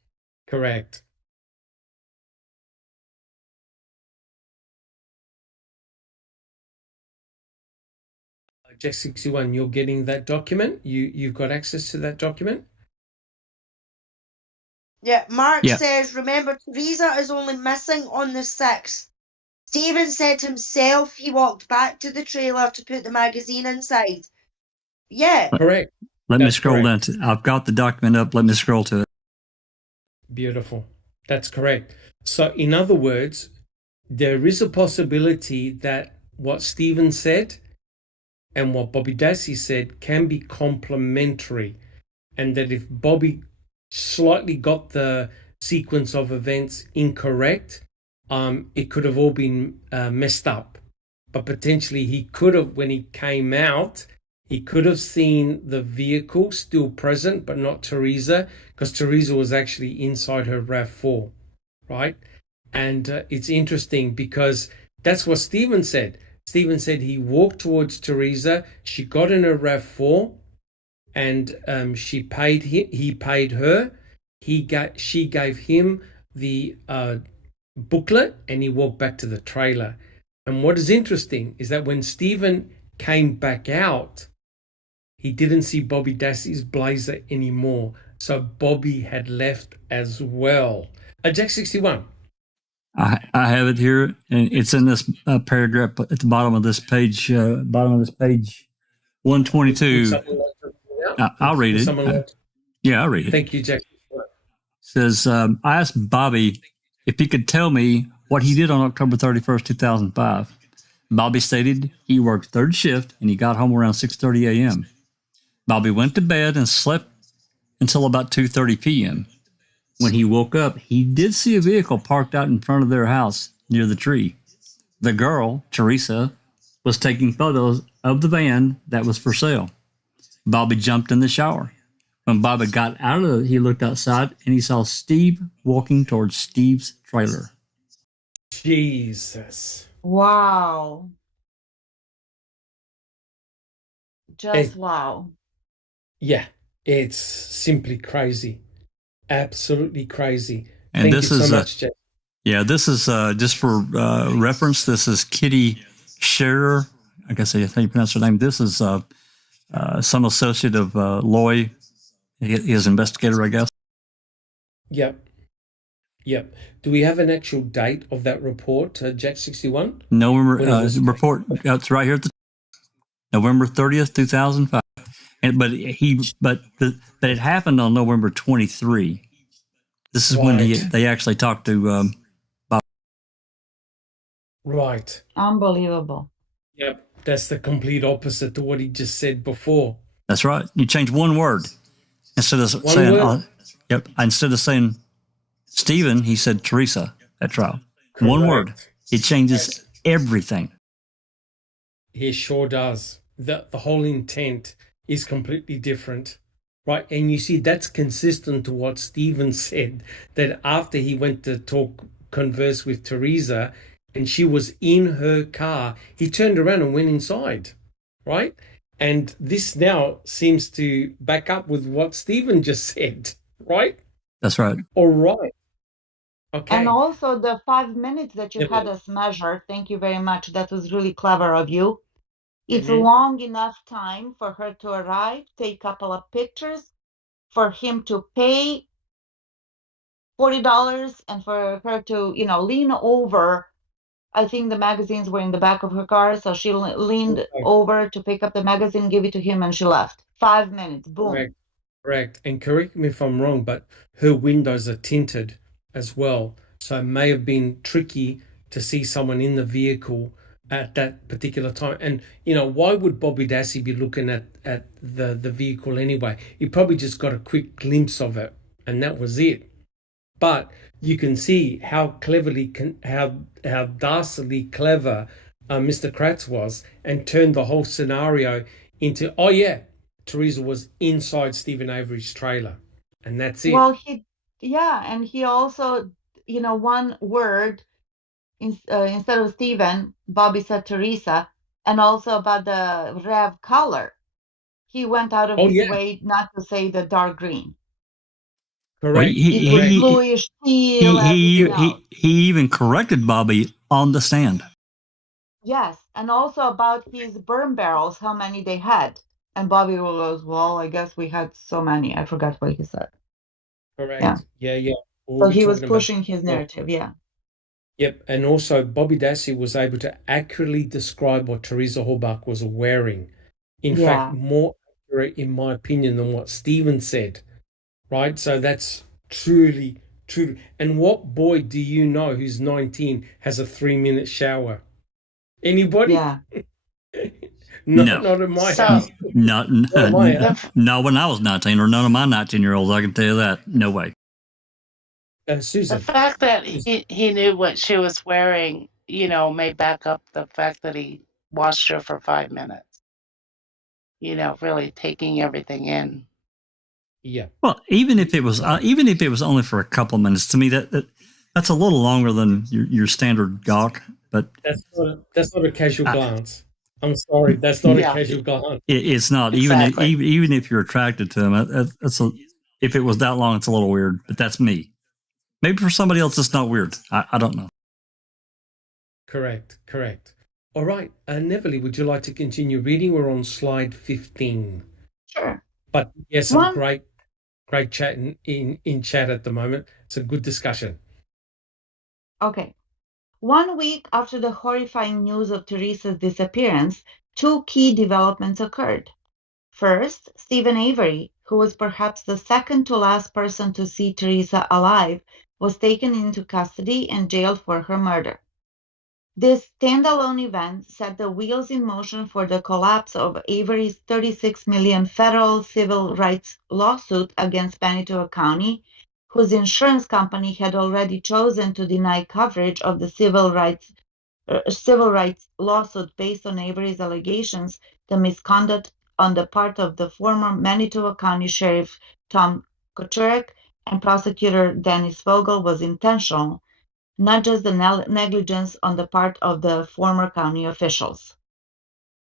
Jack 61, you're getting that document? You've got access to that document? Yeah, Mark Yeah. says, remember, Teresa is only missing on the 6th. Stephen said himself he walked back to the trailer to put the magazine inside. Yeah. Correct. Let me That's scroll correct. down. I've got the document up. Let me scroll to it. Beautiful. That's correct. So, in other words, there is a possibility that what Stephen said and what Bobby Dassey said can be complementary, and that if Bobby slightly got the sequence of events incorrect, it could have all been messed up. But potentially he could have, when he came out, he could have seen the vehicle still present, but not Teresa, because Teresa was actually inside her RAV4, right? And it's interesting because that's what Stephen said. Stephen said he walked towards Teresa, she got in her RAV4, and she paid him, he paid her, she gave him the booklet, and he walked back to the trailer. And what is interesting is that when Stephen came back out, he didn't see Bobby Dassey's blazer anymore. So Bobby had left as well. Jack 61. I have it here, and it's in this paragraph at the bottom of this page. 122. I'll read it. Yeah, I'll read it. Thank you, Jack. It says, I asked Bobby if he could tell me what he did on October 31st, 2005. Bobby stated he worked third shift and he got home around 6:30 a.m. Bobby went to bed and slept until about 2:30 p.m. When he woke up, he did see a vehicle parked out in front of their house near the tree. The girl, Teresa, was taking photos of the van that was for sale. Bobby jumped in the shower. When Bobby got out of it, he looked outside and he saw Steve walking towards Steve's trailer. Jesus. Wow. Just wow. Yeah, it's simply crazy. Absolutely crazy. And Thank this you is so much, Jack. Yeah, this is just for reference. This is Kitty Scherer. I guess I think you pronounce her name. This is some associate of Loy, his investigator, I guess. Yep. Do we have an actual date of that report, Jack 61? November report. It's right here at the November 30th, 2005. But it happened on November 23. This is when they actually talked to Bob. Right. Unbelievable. Yep. That's the complete opposite to what he just said before. That's right. You change one word instead of saying instead of saying Stephen, he said Teresa at trial. Correct. One word. It changes everything. He sure does. The whole intent is completely different, right? And you see, that's consistent to what Stephen said, that after he went to converse with Teresa and she was in her car, he turned around and went inside, right? And this now seems to back up with what Stephen just said, right? That's right. All right. Okay. And also the 5 minutes that you had us measure, thank you very much. That was really clever of you. It's long enough time for her to arrive, take a couple of pictures, for him to pay $40, and for her to, lean over. I think the magazines were in the back of her car, so she leaned over to pick up the magazine, give it to him, and she left. 5 minutes, boom. Correct. And correct me if I'm wrong, but her windows are tinted as well, so it may have been tricky to see someone in the vehicle at that particular time. And why would Bobby Dassey be looking at the vehicle anyway? He probably just got a quick glimpse of it, and that was it. But you can see how dastardly clever Mr. Kratz was, and turned the whole scenario into, Teresa was inside Stephen Avery's trailer, and that's it. Well, and he also, one word, instead of Stephen, Bobby said Teresa, and also about the RAV color. He went out of his way not to say the dark green. Correct. It was bluish teal. He even corrected Bobby on the stand. Yes, and also about his burn barrels, how many they had. And Bobby goes, well, I guess we had so many. I forgot what he said. Correct. Yeah. So he was pushing his narrative, Yep, and also Bobby Dassey was able to accurately describe what Teresa Horbach was wearing. In fact, more accurate, in my opinion, than what Stephen said, right? So that's truly. And what boy do you know who's 19 has a 3-minute shower? Anybody? Yeah. No. Not in my So house. Not, Not in my house. not when I was 19 or none of my 19-year-olds. I can tell you that. No way. the Susan. fact that he knew what she was wearing, may back up the fact that he watched her for 5 minutes, really taking everything in. Yeah. Well, even if it was only for a couple of minutes, to me that's a little longer than your standard gawk. But That's not a casual glance. I'm sorry, that's not a Yeah. casual glance. it's not Exactly. even if you're attracted to him. If it was that long, it's a little weird. But that's me. Maybe for somebody else, it's not weird. I don't know. Correct. All right, Neville, would you like to continue reading? We're on slide 15. Sure. But yes, some One great chat in chat at the moment. It's a good discussion. Okay. 1 week after the horrifying news of Teresa's disappearance, two key developments occurred. First, Stephen Avery, who was perhaps the second to last person to see Teresa alive, was taken into custody and jailed for her murder. This standalone event set the wheels in motion for the collapse of Avery's $36 million federal civil rights lawsuit against Manitoba County, whose insurance company had already chosen to deny coverage of the civil rights lawsuit based on Avery's allegations the misconduct on the part of the former Manitoba County Sheriff Tom Koturek and prosecutor Dennis Vogel was intentional, not just the negligence on the part of the former county officials.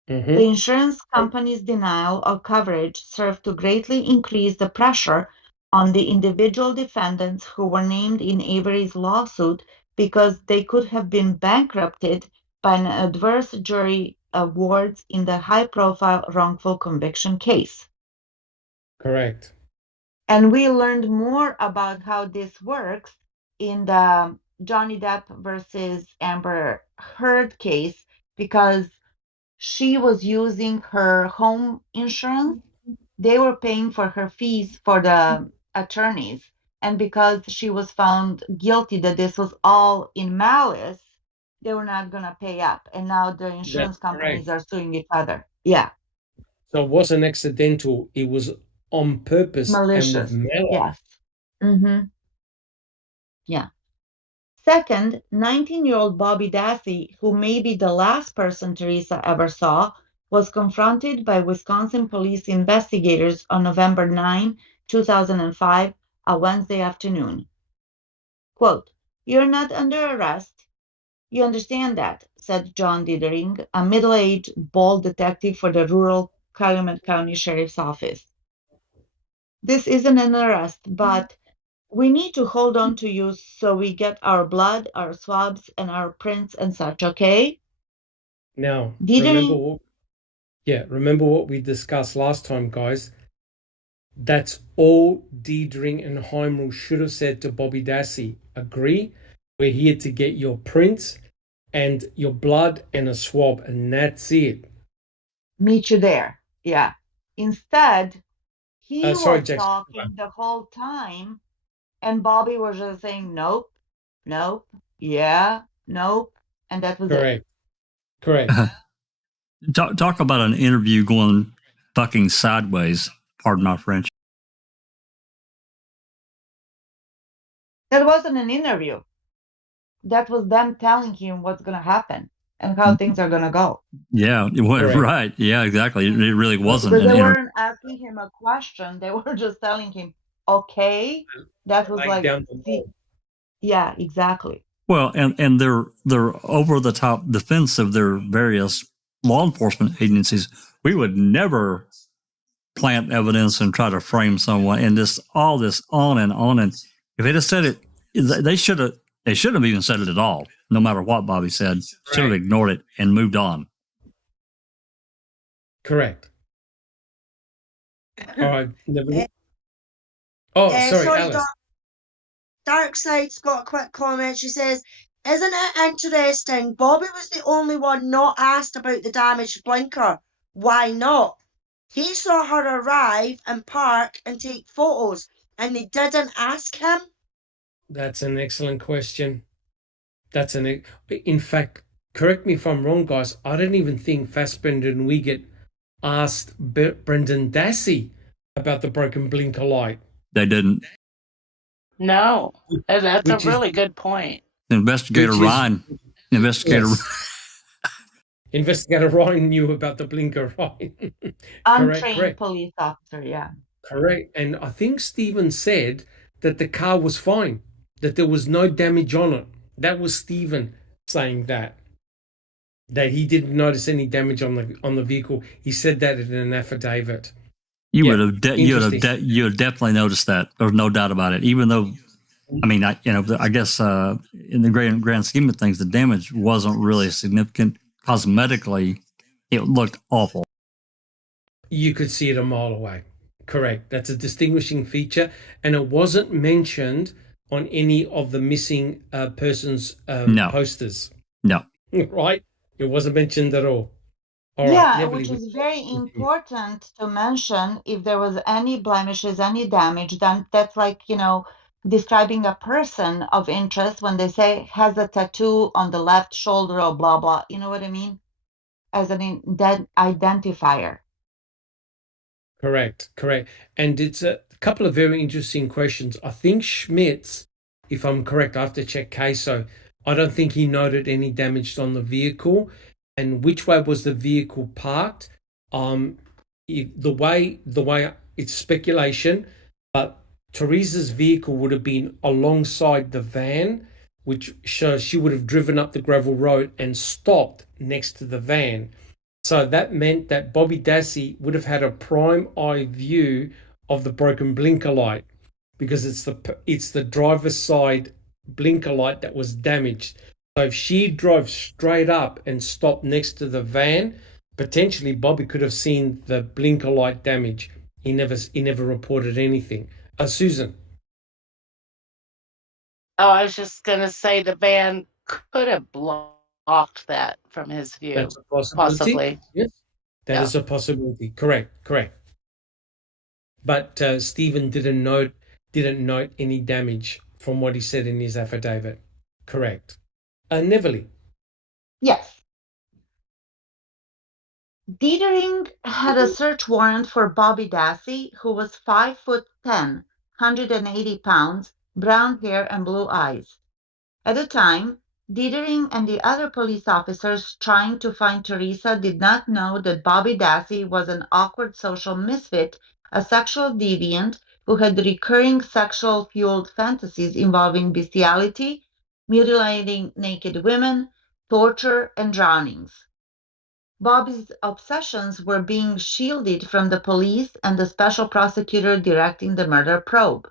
Mm-hmm. The insurance company's denial of coverage served to greatly increase the pressure on the individual defendants who were named in Avery's lawsuit because they could have been bankrupted by an adverse jury awards in the high-profile wrongful conviction case. Correct. And we learned more about how this works in the Johnny Depp versus Amber Heard case because she was using her home insurance. They were paying for her fees for the attorneys. And because she was found guilty that this was all in malice, they were not going to pay up. And now the insurance companies are suing each other. Yeah. So it wasn't accidental. It was on purpose Malicious. and with malice. Yes. Mm-hmm. Yeah. Second, 19-year-old Bobby Dassey, who may be the last person Teresa ever saw, was confronted by Wisconsin police investigators on November 9, 2005, a Wednesday afternoon. Quote, "You're not under arrest. You understand that," said John Dithering, a middle-aged, bald detective for the rural Calumet County Sheriff's Office. "This isn't an arrest, but we need to hold on to you so we get our blood, our swabs, and our prints and such, okay?" Now, Dithering, remember what we discussed last time, guys. That's all Dithering and Heimel should have said to Bobby Dassey. Agree? We're here to get your prints and your blood and a swab, and that's it. meet you there. Yeah. Instead, he Sorry, was Jackson. talking the whole time, and Bobby was just saying, nope, nope, yeah, nope, and that was it. Correct. Talk about an interview going fucking sideways. Pardon my French. That wasn't an interview. That was them telling him what's going to happen and how things are going to go. Yeah, right. Yeah, exactly. It really wasn't. Because they weren't asking him a question. They were just telling him, okay. That was like, yeah, exactly. Well, and their over the top defense of their various law enforcement agencies. We would never plant evidence and try to frame someone, and all this on and on. And if they'd have said it, they should have even said it at all. No matter what Bobby said, should have ignored it and moved on. Correct. All right. Sorry, Alice. Darkside's got a quick comment. She says, "Isn't it interesting? Bobby was the only one not asked about the damaged blinker. Why not? He saw her arrive and park and take photos, and they didn't ask him." That's an excellent question. In fact, correct me if I'm wrong, guys, I don't even think Fassbender and Wiegert asked Brendan Dassey about the broken blinker light. They didn't. No, and that's a Which is, really good point. Investigator Ryan. Investigator. yes. Investigator Ryan knew about the blinker, right? Untrained police officer, yeah. Correct. And I think Stephen said that the car was fine, that there was no damage on it. That was Stephen saying that he didn't notice any damage on the vehicle. He said that in an affidavit. You would have definitely noticed that. There's no doubt about it. Even though, I mean, I guess in the grand scheme of things, the damage wasn't really significant. Cosmetically, it looked awful. You could see it a mile away. Correct. That's a distinguishing feature, and it wasn't mentioned on any of the missing persons posters. No. Right? It wasn't mentioned at all. Yeah, which is very important to mention. If there was any blemishes, any damage, then that's like, describing a person of interest when they say has a tattoo on the left shoulder or blah, blah. You know what I mean? As an identifier. Correct. And it's a couple of very interesting questions. I think Schmitz, if I'm correct, I have to check Queso. I don't think he noted any damage on the vehicle. And which way was the vehicle parked? The way it's speculation, but Teresa's vehicle would have been alongside the van, which shows she would have driven up the gravel road and stopped next to the van. So that meant that Bobby Dassey would have had a prime eye view of the broken blinker light, because it's the driver's side blinker light that was damaged. So if she drove straight up and stopped next to the van, potentially Bobby could have seen the blinker light damage. He never reported anything. Susan. Oh, I was just going to say the van could have blocked that from his view. That's a possibility. Possibly. Yes, that is a possibility. Correct. But Stephen didn't note any damage from what he said in his affidavit. Correct. Neverly. Yes. Dietering had a search warrant for Bobby Dassey, who was 5'10", 180 pounds, brown hair and blue eyes. At the time, Dietering and the other police officers trying to find Teresa did not know that Bobby Dassey was an awkward social misfit, a sexual deviant who had recurring sexual-fueled fantasies involving bestiality, mutilating naked women, torture, and drownings. Bobby's obsessions were being shielded from the police and the special prosecutor directing the murder probe.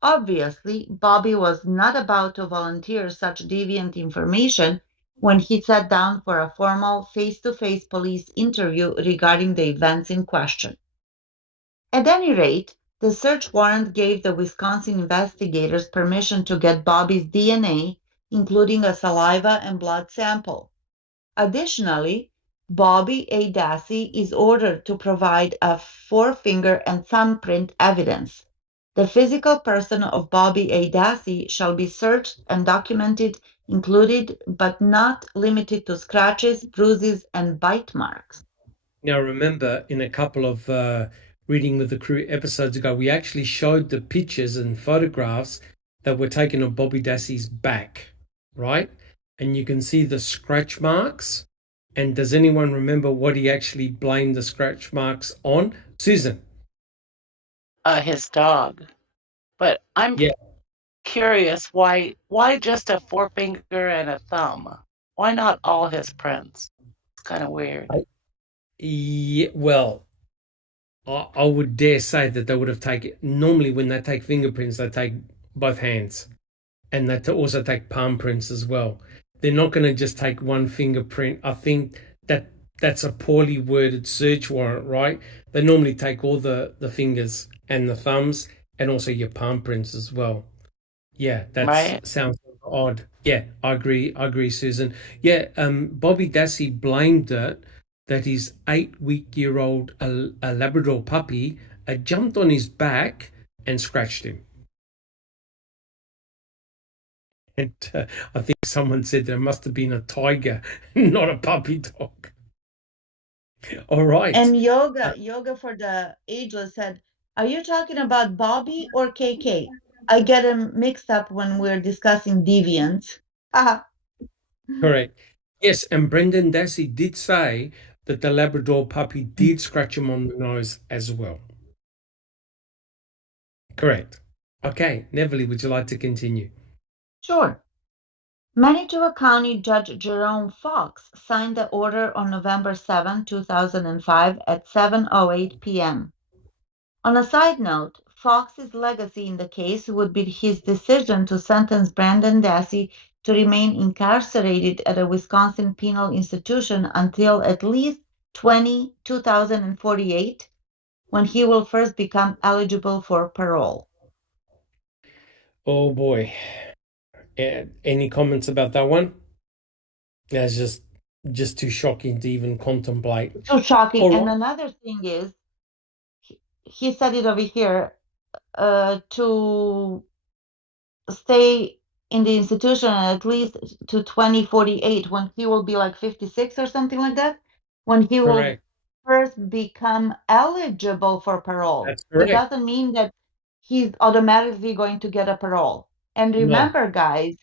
Obviously, Bobby was not about to volunteer such deviant information when he sat down for a formal face-to-face police interview regarding the events in question. At any rate, the search warrant gave the Wisconsin investigators permission to get Bobby's DNA, including a saliva and blood sample. Additionally, Bobby A. Dassey is ordered to provide a forefinger and thumbprint evidence. The physical person of Bobby A. Dassey shall be searched and documented, included but not limited to scratches, bruises, and bite marks. Now remember, in a couple of Reading with the Crew episodes ago, we actually showed the pictures and photographs that were taken of Bobby Dassey's back, right? And you can see the scratch marks. And does anyone remember what he actually blamed the scratch marks on? Susan? His dog. But I'm curious, why just a forefinger and a thumb? Why not all his prints? It's kind of weird. Yeah, well, I would dare say that they would have taken, normally when they take fingerprints, they take both hands. And they also take palm prints as well. They're not going to just take one fingerprint. I think that's a poorly worded search warrant, right? They normally take all the fingers and the thumbs and also your palm prints as well. Yeah, that sounds odd. Yeah, I agree, Susan. Yeah, Bobby Dassey blamed it that his 8-week-old a Labrador puppy jumped on his back and scratched him. And I think someone said there must have been a tiger, not a puppy dog. All right. And yoga for the ageless said, "Are you talking about Bobby or KK? I get them mixed up when we're discussing deviants." Correct. Yes, and Brendan Dassey did say that the Labrador puppy did scratch him on the nose as well. Correct. Okay, Neville, would you like to continue? Sure. Manitoba County Judge Jerome Fox signed the order on November 7, 2005 at 7:08 p.m. On a side note, Fox's legacy in the case would be his decision to sentence Brandon Dassey to remain incarcerated at a Wisconsin penal institution until at least 2048, when he will first become eligible for parole. Oh boy. Any comments about that one? That's just too shocking to even contemplate. Too shocking. All And right. another thing is, he said it over here, to stay in the institution at least to 2048, when he will be like 56 or something like that, when he will Correct. first become eligible for parole. That's It correct. doesn't mean that he's automatically going to get a parole. And No. remember, guys,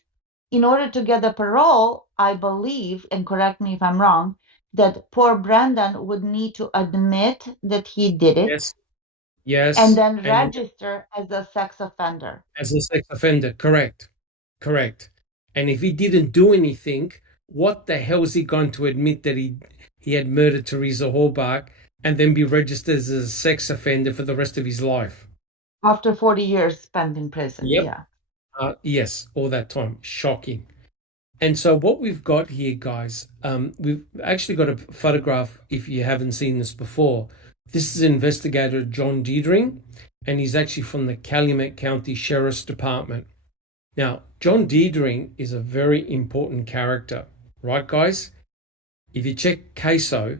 in order to get a parole, I believe, and correct me if I'm wrong, that poor Brandon would need to admit that he did it Yes. Yes. and then And register as a sex offender. as a sex offender. Correct. Correct. And if he didn't do anything, what the hell is he going to admit that he had murdered Teresa Hallbach and then be registered as a sex offender for the rest of his life? After 40 years spent in prison, Yep. yeah. Yes, all that time. Shocking. And so what we've got here, guys, we've actually got a photograph, if you haven't seen this before. This is investigator John Diedring, and he's actually from the Calumet County Sheriff's Department. Now, John Diedring is a very important character, right, guys? If you check CASO,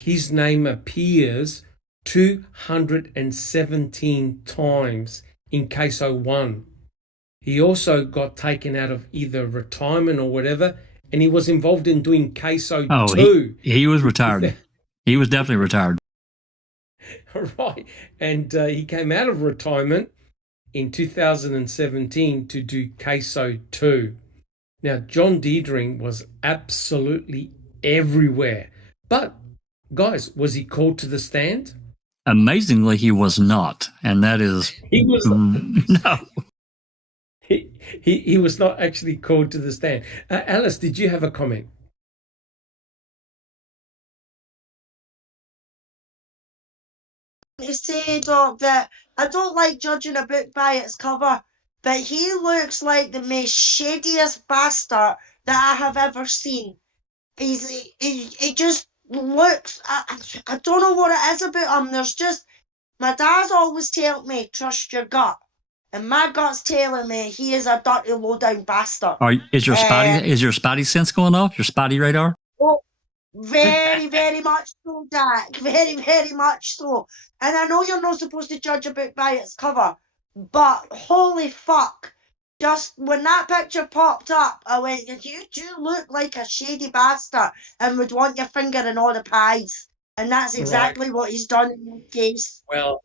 his name appears 217 times in CASO 1. He also got taken out of either retirement or whatever, and he was involved in doing CASO 2. He was retired. He was definitely retired. Right. And he came out of retirement in 2017 to do CASO 2. Now, John Diedring was absolutely everywhere. But, guys, was he called to the stand? Amazingly, he was not. And that is... He was no. He was not actually called to the stand. Alice, did you have a comment? To say, Doc, that I don't like judging a book by its cover, but he looks like the most shadiest bastard that I have ever seen. He just looks, I don't know what it is about him. There's just, my dad's always told me, trust your gut. And my gut's telling me he is a dirty, low-down bastard. Is your spotty sense going off? Your spotty radar? Oh, very, very much so, Jack. Very, very much so. And I know you're not supposed to judge a book by its cover, but holy fuck. Just when that picture popped up, I went, you do look like a shady bastard and would want your finger in all the pies. And that's exactly what he's done in this case. Well,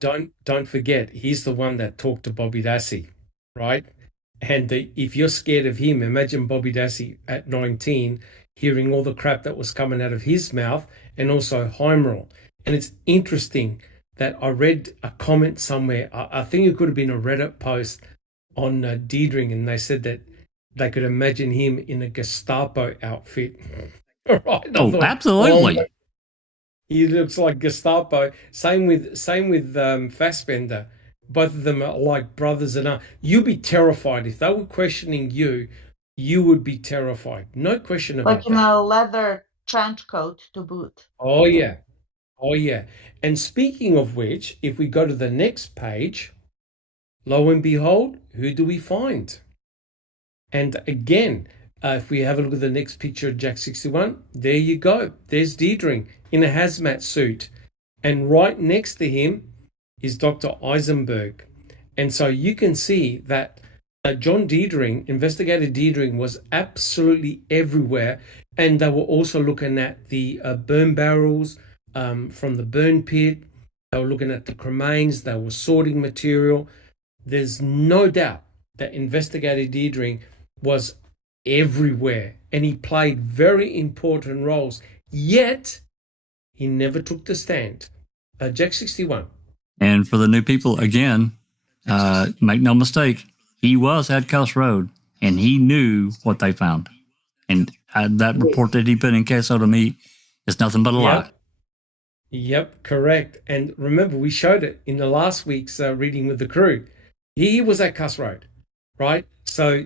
don't forget, he's the one that talked to Bobby Dassey, right? And if you're scared of him, imagine Bobby Dassey at 19 hearing all the crap that was coming out of his mouth, and also Heimerl. And it's interesting that I read a comment somewhere, I think it could have been a Reddit post on Diedring, and they said that they could imagine him in a Gestapo outfit. Right? Oh, absolutely. He looks like Gestapo. Same with Fassbender. Both of them are like brothers and you'd be terrified if they were questioning you. You would be terrified, no question about like in that. a leather trench coat to boot. Oh yeah, oh yeah. And speaking of which, if we go to the next page, lo and behold, who do we find? And again, if we have a look at the next picture of Jack 61, there you go. There's Diedring in a hazmat suit. And right next to him is Dr. Eisenberg. And so you can see that John Diedring, Investigator Diedring, was absolutely everywhere, and they were also looking at the burn barrels from the burn pit. They were looking at the cremains. They were sorting material. There's no doubt that Investigator Diedring was everywhere, and he played very important roles. Yet he never took the stand. Jack 61. And for the new people, again, make no mistake, he was at Cuss Road, and he knew what they found. And that report that he put in queso to me is nothing but a lie. Yep, correct. And remember, we showed it in the last week's reading with the crew. He was at Cuss Road, right? So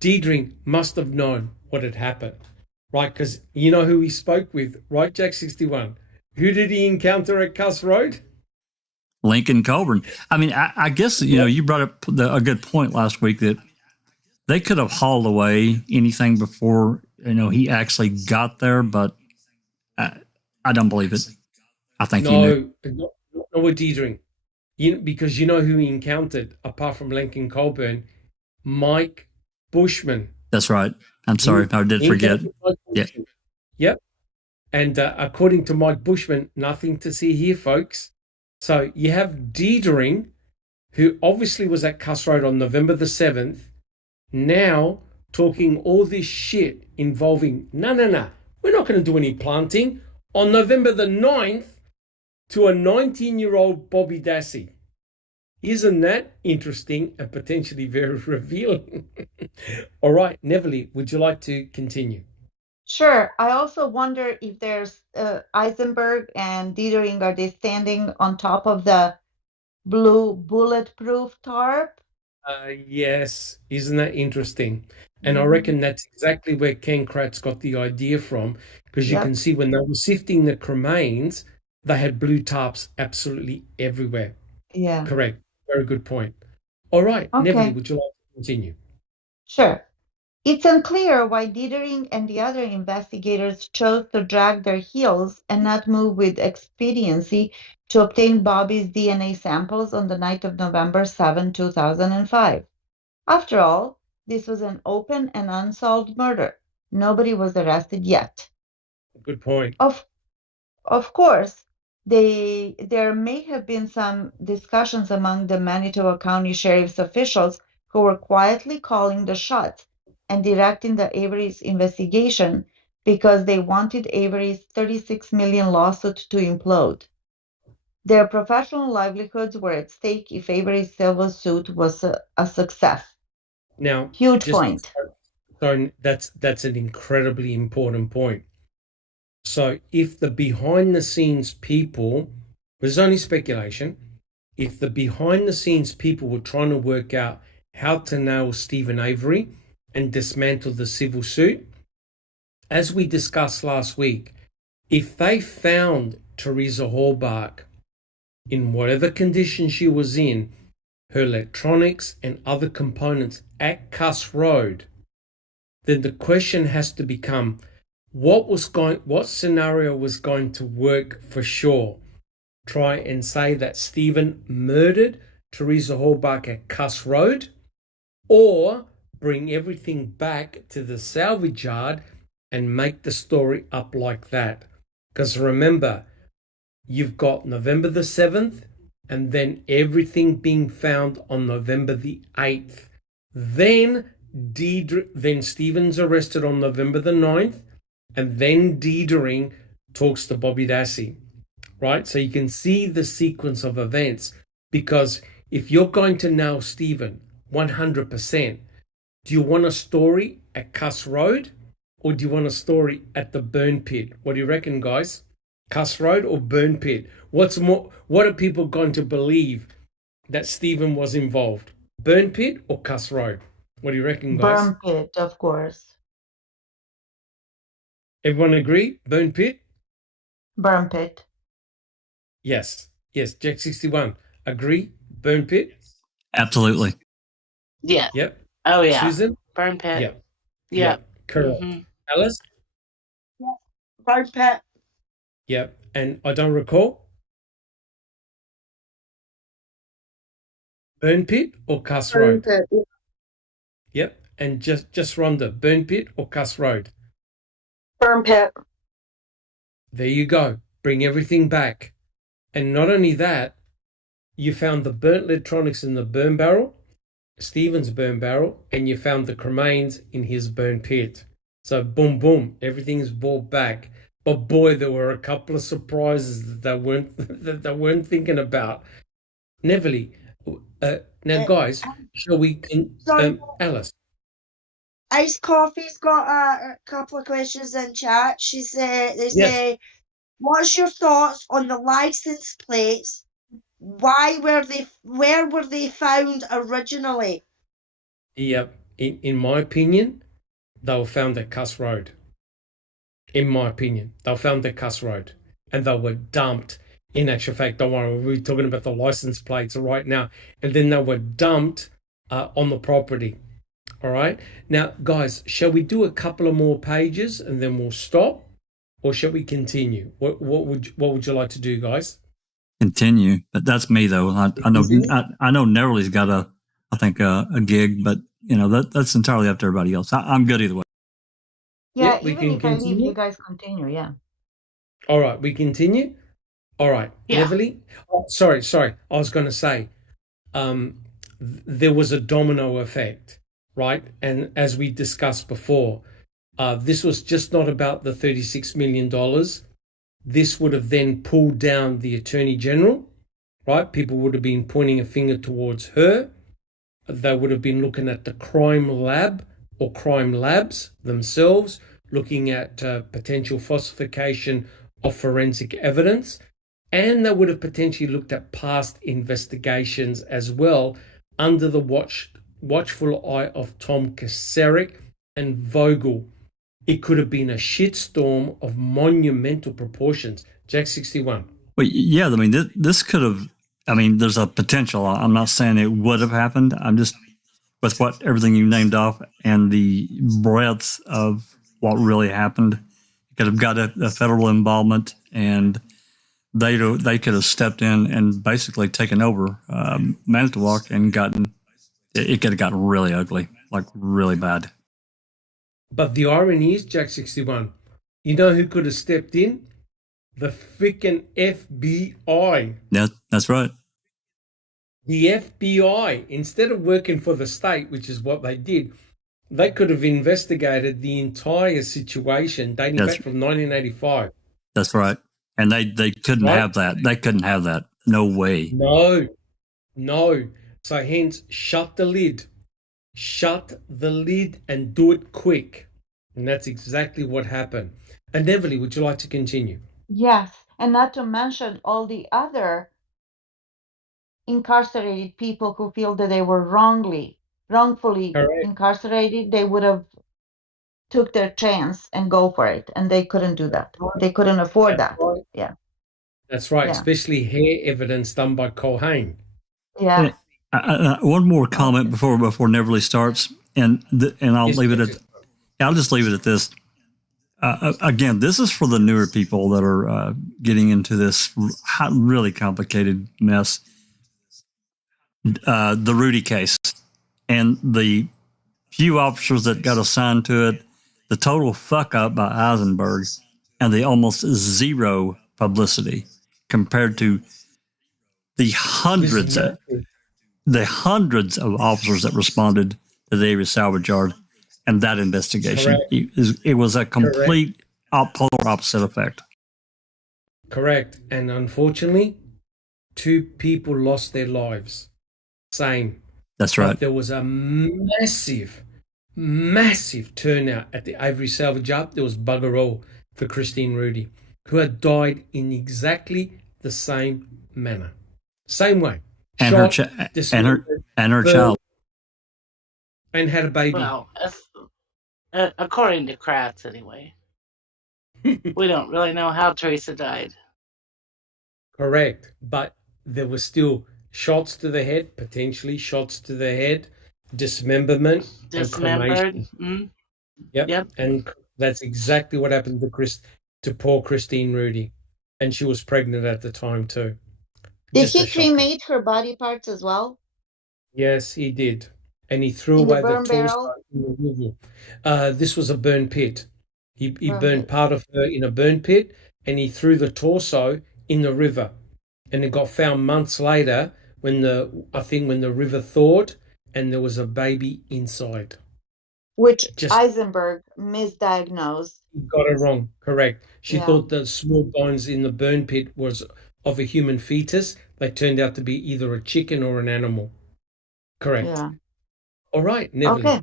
Diedring must have known what had happened, right? Because you know who he spoke with, right, Jack 61? Who did he encounter at Cuss Road? Lincoln Coburn. I mean, I guess, you brought up a good point last week that they could have hauled away anything before, he actually got there, but I don't believe it. I think he knew. No, not with Diedring. Because you know who he encountered, apart from Lincoln Coburn? Mike Bushman. That's right. I'm sorry. I did forget. Yeah. Yep. And according to Mike Bushman, nothing to see here, folks. So you have Diedring, who obviously was at Cuss Road on November the 7th, now talking all this shit involving, no, we're not going to do any planting, on November the 9th to a 19-year-old Bobby Dassey. Isn't that interesting and potentially very revealing? All right, Neville, would you like to continue? Sure. I also wonder if there's Eisenberg and Diedering, are they standing on top of the blue bulletproof tarp? Yes, isn't that interesting? And I reckon that's exactly where Ken Kratz got the idea from, because you can see when they were sifting the cremains, they had blue tarps absolutely everywhere. Yeah. Correct. Very good point. All right, Okay. Neville, would you like to continue? Sure. It's unclear why Diedering and the other investigators chose to drag their heels and not move with expediency to obtain Bobby's DNA samples on the night of November 7, 2005. After all, this was an open and unsolved murder. Nobody was arrested yet. Good point. Of course, there may have been some discussions among the Manitoba County Sheriff's officials who were quietly calling the shots and directing the Avery's investigation because they wanted Avery's $36 million lawsuit to implode. Their professional livelihoods were at stake if Avery's civil suit was a success. Now, Huge point. So that's an incredibly important point. So if the behind the scenes people, there's only speculation, if the behind the scenes people were trying to work out how to nail Stephen Avery and dismantle the civil suit, as we discussed last week, if they found Teresa Hallbach in whatever condition she was in, her electronics and other components at Cuss Road, then the question has to become, what scenario was going to work for sure? Try and say that Stephen murdered Teresa Hallbach at Cuss Road, or bring everything back to the salvage yard and make the story up like that. Because remember, you've got November the 7th and then everything being found on November the 8th. Then Stephen's arrested on November the 9th, and then Diedring talks to Bobby Dassey, right? So you can see the sequence of events, because if you're going to nail Stephen 100%, do you want a story at Cuss Road, or do you want a story at the burn pit? What do you reckon, guys? Cuss Road or burn pit? What are people going to believe that Stephen was involved? Burn pit or Cuss Road? What do you reckon, guys? Burn pit, of course. Everyone agree? Burn pit? Burn pit. Yes. Jack 61. Agree? Burn pit? Absolutely. Yeah. Yep. Oh, yeah. Susan? Burn pit. Yep. Yep. Correct. Alice? Burn pit. Yep. And I don't recall? Burn pit or Cuss Burn Road? pit. Yep. And just Rhonda, burn pit or Cuss Road? Burn pit. There you go. Bring everything back. And not only that, you found the burnt electronics in the burn barrel, Stephen's burn barrel, and you found the cremains in his burn pit. So boom, boom, everything's brought back. But boy, there were a couple of surprises that they weren't thinking about. Neville, now guys, shall we? Sorry, Alice. Iced Coffee's got a couple of questions in chat. They Yes. say, what's your thoughts on the license plates? Where were they found originally? Yep. In my opinion, they were found at Cuss Road. In my opinion, they were found at Cuss Road, and they were dumped. In actual fact, don't worry, we're talking about the license plates right now, and then they were dumped on the property. All right. Now, guys, shall we do a couple of more pages and then we'll stop, or shall we continue? What would you like to do, guys? Continue. But that's me though. I know Neverly's got a gig, but you know that's entirely up to everybody else. I'm good either way. Yeah, Yep, we even can if I leave, continue. you guys continue. Yeah. All right, we continue. All right, Yeah. Neville. Oh, sorry. I was going to say, there was a domino effect, right? And as we discussed before, this was just not about the $36 million. This would have then pulled down the Attorney General, right? People would have been pointing a finger towards her. They would have been looking at the crime lab or crime labs themselves, looking at potential falsification of forensic evidence. And they would have potentially looked at past investigations as well under the watchful eye of Tom Kacerik and Vogel. It could have been a shitstorm of monumental proportions. Jack 61. Well, yeah, I mean, this could have. I mean, there's a potential. I'm not saying it would have happened. I'm just with what everything you named off and the breadth of what really happened. You could have got a federal involvement, and they could have stepped in and basically taken over Manitowoc and gotten. It could have gotten really ugly, like really bad. But the irony is, Jack 61, you know who could have stepped in? The freaking FBI. Yeah, that's right. The FBI, instead of working for the state, which is what they did, they could have investigated the entire situation dating back from 1985. That's right. And they couldn't have that. They couldn't have that. No way. No. So hence, shut the lid. Shut the lid and do it quick. And that's exactly what happened. And Neville, would you like to continue? Yes, and not to mention all the other incarcerated people who feel that they were wrongfully Correct. incarcerated. They would have took their chance and go for it, and they couldn't do that. They couldn't afford that. Right. Yeah. That's right, Yeah. especially hair evidence done by Colhane. Yeah. One more comment before Neverly starts, and I'll leave it at. I'll just leave it at this. Again, this is for the newer people that are getting into this really complicated mess. The Rudy case and the few officers that got assigned to it, the total fuck up by Eisenberg, and the almost zero publicity compared to the hundreds of officers that responded to the Avery salvage yard and that investigation. It was a complete polar opposite effect. Correct. And unfortunately, 2 people lost their lives. Same. That's right. But there was a massive turnout at the Avery salvage yard. There was bugger all for Christine Rudy, who had died in exactly the same manner. Same way. And shot, her child. And had a baby. Well, according to Kratz, anyway. We don't really know how Teresa died. Correct. But there were still shots to the head, potentially shots to the head, dismemberment, Dismembered. and cremation. Yep. And that's exactly what happened to poor Christine Rudy. And she was pregnant at the time too. Did he cremate her body parts as well? Yes, he did. and he threw In the away the burn torso barrel? in the river. This was a burn pit. He Burn burned pit. part of her in a burn pit, and he threw the torso in the river. And it got found months later when the river thawed and there was a baby inside. Which Just Eisenberg misdiagnosed. got it wrong. Correct. She Yeah. thought the small bones in the burn pit was of a human fetus. They turned out to be either a chicken or an animal. Correct. Yeah. All right, Neville. Okay.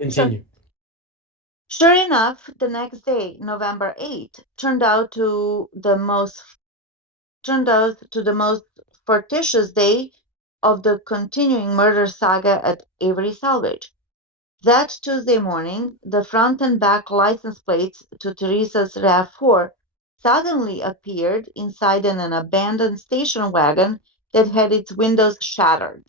Continue. Sure enough, the next day, November 8th, turned out to the most fortuitous day of the continuing murder saga at Avery Salvage. That Tuesday morning, the front and back license plates to Teresa's RAV4 suddenly appeared inside an abandoned station wagon that had its windows shattered.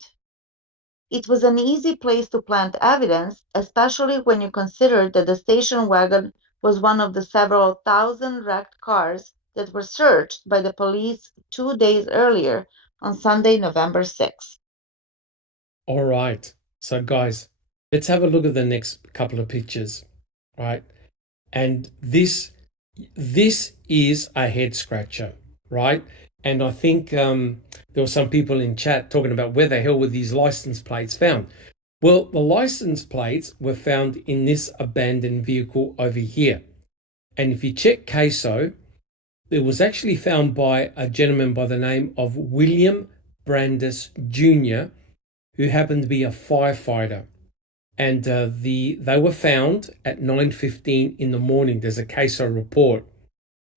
It was an easy place to plant evidence, especially when you consider that the station wagon was one of the several thousand wrecked cars that were searched by the police 2 days earlier on Sunday, November 6th. All right. So, guys, let's have a look at the next couple of pictures, right? And this is a head scratcher, right? And I think there were some people in chat talking about where the hell were these license plates found. Well, the license plates were found in this abandoned vehicle over here. And if you check CASO, it was actually found by a gentleman by the name of William Brandis Jr., who happened to be a firefighter. And they were found at 9:15 in the morning. There's a CASO report.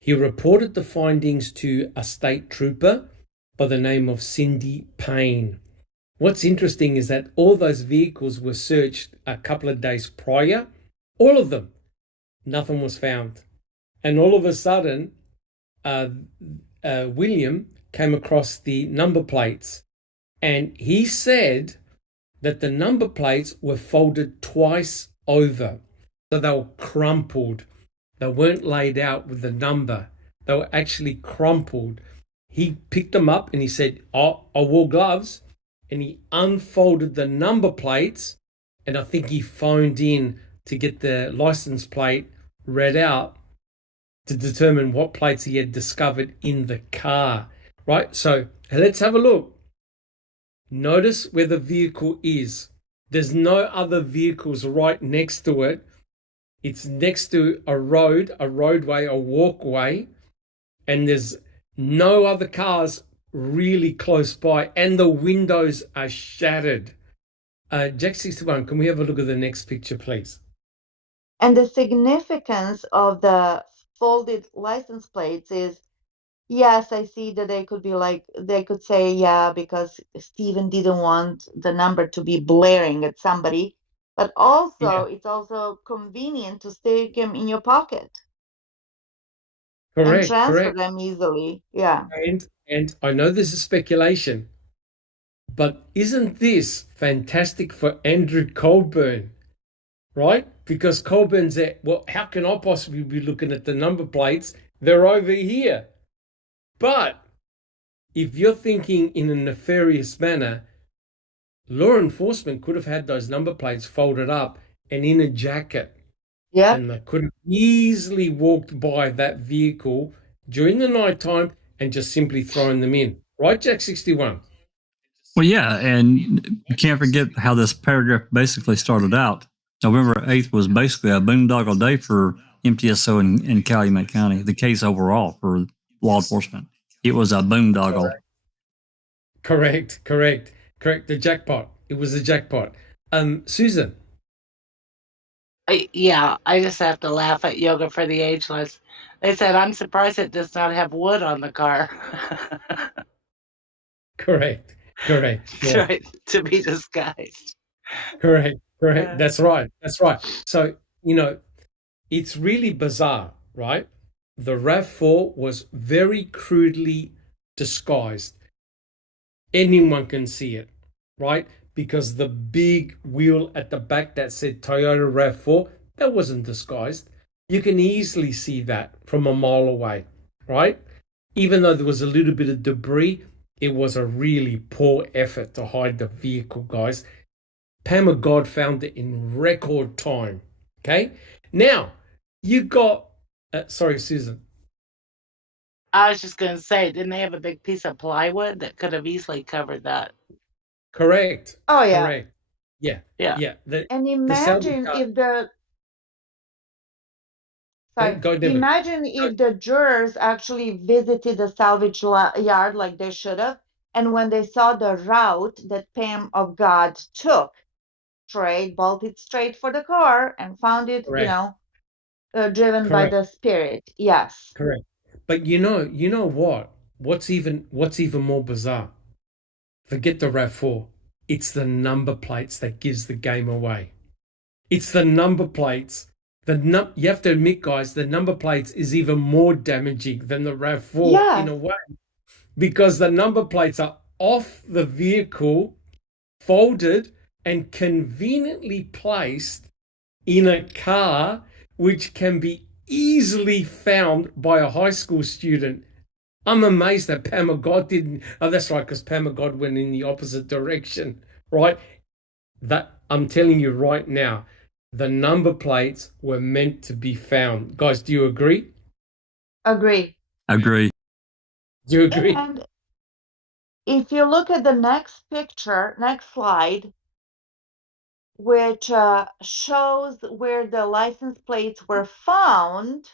He reported the findings to a state trooper by the name of Cindy Payne. What's interesting is that all those vehicles were searched a couple of days prior. All of them. Nothing was found. And all of a sudden, William came across the number plates. And he said that the number plates were folded twice over. So they were crumpled. They weren't laid out with the number. They were actually crumpled. He picked them up and he said, I wore gloves. And he unfolded the number plates. And I think he phoned in to get the license plate read out to determine what plates he had discovered in the car. Right? So let's have a look. Notice where the vehicle is. There's no other vehicles right next to it. It's next to a road, a roadway, a walkway, and there's no other cars really close by, and the windows are shattered. Jack 61, can we have a look at the next picture, please? And the significance of the folded license plates is, yes, I see that they could say, yeah, because Stephen didn't want the number to be blaring at somebody, but also it's also convenient to stick them in your pocket and transfer them easily. Yeah. And I know this is speculation, but isn't this fantastic for Andrew Colburn, right? Because Colburn's there, well, how can I possibly be looking at the number plates? They're over here. But if you're thinking in a nefarious manner, law enforcement could have had those number plates folded up and in a jacket. Yeah. And they could have easily walked by that vehicle during the nighttime and just simply thrown them in. Right, Jack 61? Well, yeah, and you can't forget how this paragraph basically started out. November 8th was basically a boondoggle day for MTSO in Calumet County, the case overall for law enforcement. It was a boondoggle. Correct. The jackpot. It was a jackpot. Susan? I just have to laugh at Yoga for the Ageless. They said, I'm surprised it does not have wood on the car. Correct. Yeah. Right, to be disguised. Correct. That's right. So, it's really bizarre, right? The RAV4 was very crudely disguised. Anyone can see it, right? Because the big wheel at the back that said Toyota RAV4, that wasn't disguised. You can easily see that from a mile away, right? Even though there was a little bit of debris, it was a really poor effort to hide the vehicle, guys. Pam of God found it in record time. Okay. Now, you got, sorry, Susan. I was just going to say, didn't they have a big piece of plywood that could have easily covered that? Correct. Oh yeah. Correct. Yeah. Yeah. Yeah. And The salvage imagine yard. if the sorry, Go, Devin. imagine if the jurors actually visited the salvage yard like they should have, and when they saw the route that Pam of God took, bolted straight for the car and found it, Correct. driven by Correct. the spirit. Yes. Correct. But you know what? What's even more bizarre? Forget the RAV4. It's the number plates that gives the game away. It's the number plates. You have to admit, guys, the number plates is even more damaging than the RAV4 in a way, because the number plates are off the vehicle, folded and conveniently placed in a car which can be easily found by a high school student. I'm amazed that Pam of God didn't. Oh, that's right, because Pam of God went in the opposite direction, right? That I'm telling you right now, the number plates were meant to be found. Guys, do you agree? Agree. Agree. Do you agree? And if you look at the next picture, next slide, which shows where the license plates were found,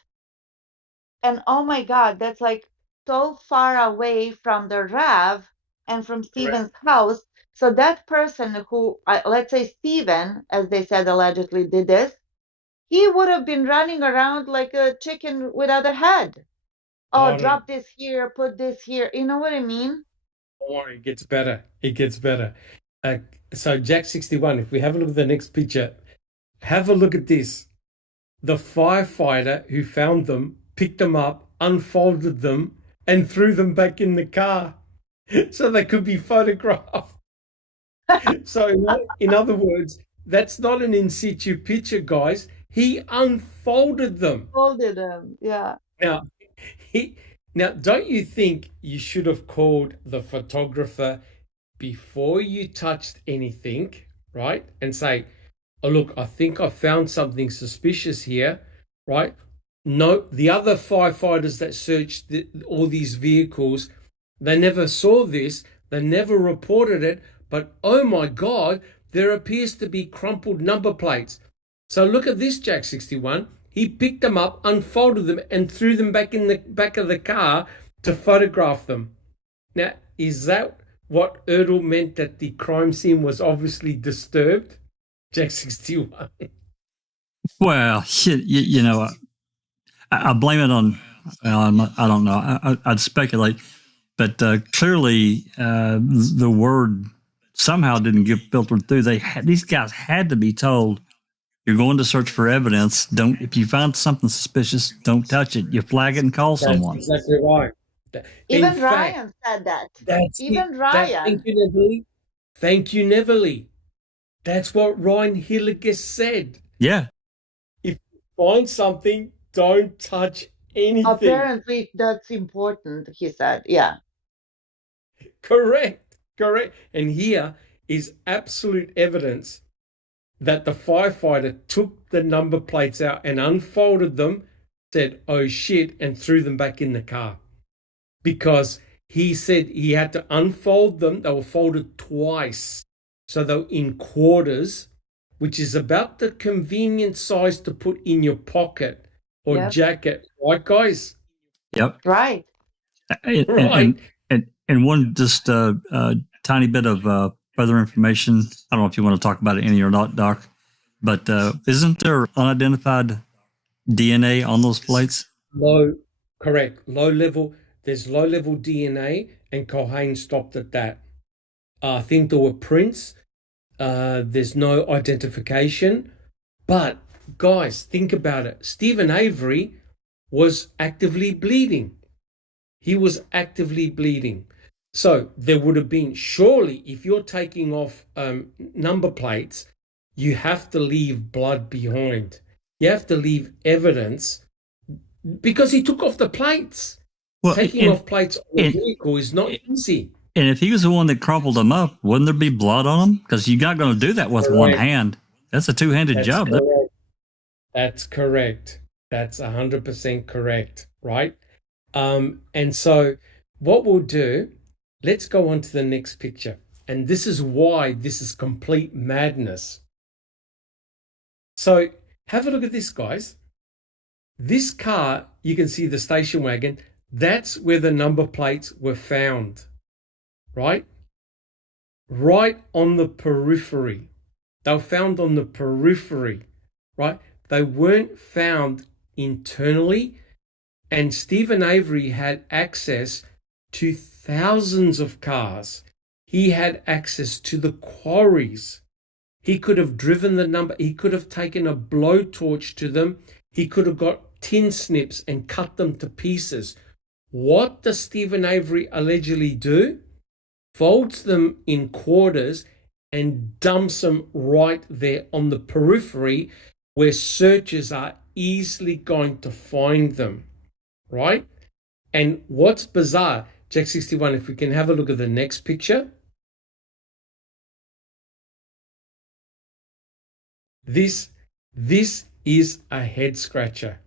and oh my God, that's like so far away from the RAV and from Stephen's house. So that person who, let's say Stephen, as they said, allegedly did this, he would have been running around like a chicken without a head. Oh, drop this here, put this here. You know what I mean? Don't worry, it gets better. It gets better. So Jack 61, if we have a look at the next picture, have a look at this. The firefighter who found them picked them up, unfolded them, and threw them back in the car so they could be photographed. So in other words, that's not an in situ picture, guys. He unfolded them. Folded them, yeah. Now, don't you think you should have called the photographer before you touched anything, right? And say, oh, look, I think I found something suspicious here, right? No, the other firefighters that searched all these vehicles, they never saw this, they never reported it, but oh my God, there appears to be crumpled number plates. So look at this, Jack 61. He picked them up, unfolded them, and threw them back in the back of the car to photograph them. Now, is that what Erdl meant, that the crime scene was obviously disturbed? Jack 61. Well, shit, you know, I blame it on, I don't know, I'd speculate, but clearly the word somehow didn't get filtered through. These guys had to be told, you're going to search for evidence. If you find something suspicious, don't touch it. You flag it and call someone. That's exactly right. Even Ryan said that. Even Ryan. Thank you, Neverly. Thank you, Neverly. That's what Ryan Hilliger said. Yeah. If you find something, don't touch anything. Apparently, that's important, he said. Yeah. Correct. And here is absolute evidence that the firefighter took the number plates out and unfolded them, said, oh shit, and threw them back in the car. Because he said he had to unfold them. They were folded twice. So they were in quarters, which is about the convenient size to put in your pocket or jacket. Right, guys? Yep. Right. And one just tiny bit of further information. I don't know if you want to talk about it any or not, Doc, but isn't there unidentified DNA on those plates? Correct. There's low level DNA, and Culhane stopped at that. I think there were prints. There's no identification. But guys, think about it. Stephen Avery was actively bleeding. He was actively bleeding. So there would have been, surely, if you're taking off number plates, you have to leave blood behind. You have to leave evidence, because he took off the plates. Taking off plates on a vehicle is not easy. And if he was the one that crumpled them up, wouldn't there be blood on them? Because you're not going to do that with one Correct. hand. That's a two-handed That's job. correct. That's correct. That's 100% correct, right? And so what we'll do, let's go on to the next picture. And this is why this is complete madness. So have a look at this, guys. This car, you can see the station wagon, that's where the number plates were found, right? Right on the periphery. They were found on the periphery, right? They weren't found internally. And Stephen Avery had access to thousands of cars. He had access to the quarries. He could have driven the number. He could have taken a blowtorch to them. He could have got tin snips and cut them to pieces. What does Stephen Avery allegedly do? Folds them in quarters and dumps them right there on the periphery where searchers are easily going to find them, right? And what's bizarre, Jack 61, if we can have a look at the next picture. This is a head scratcher,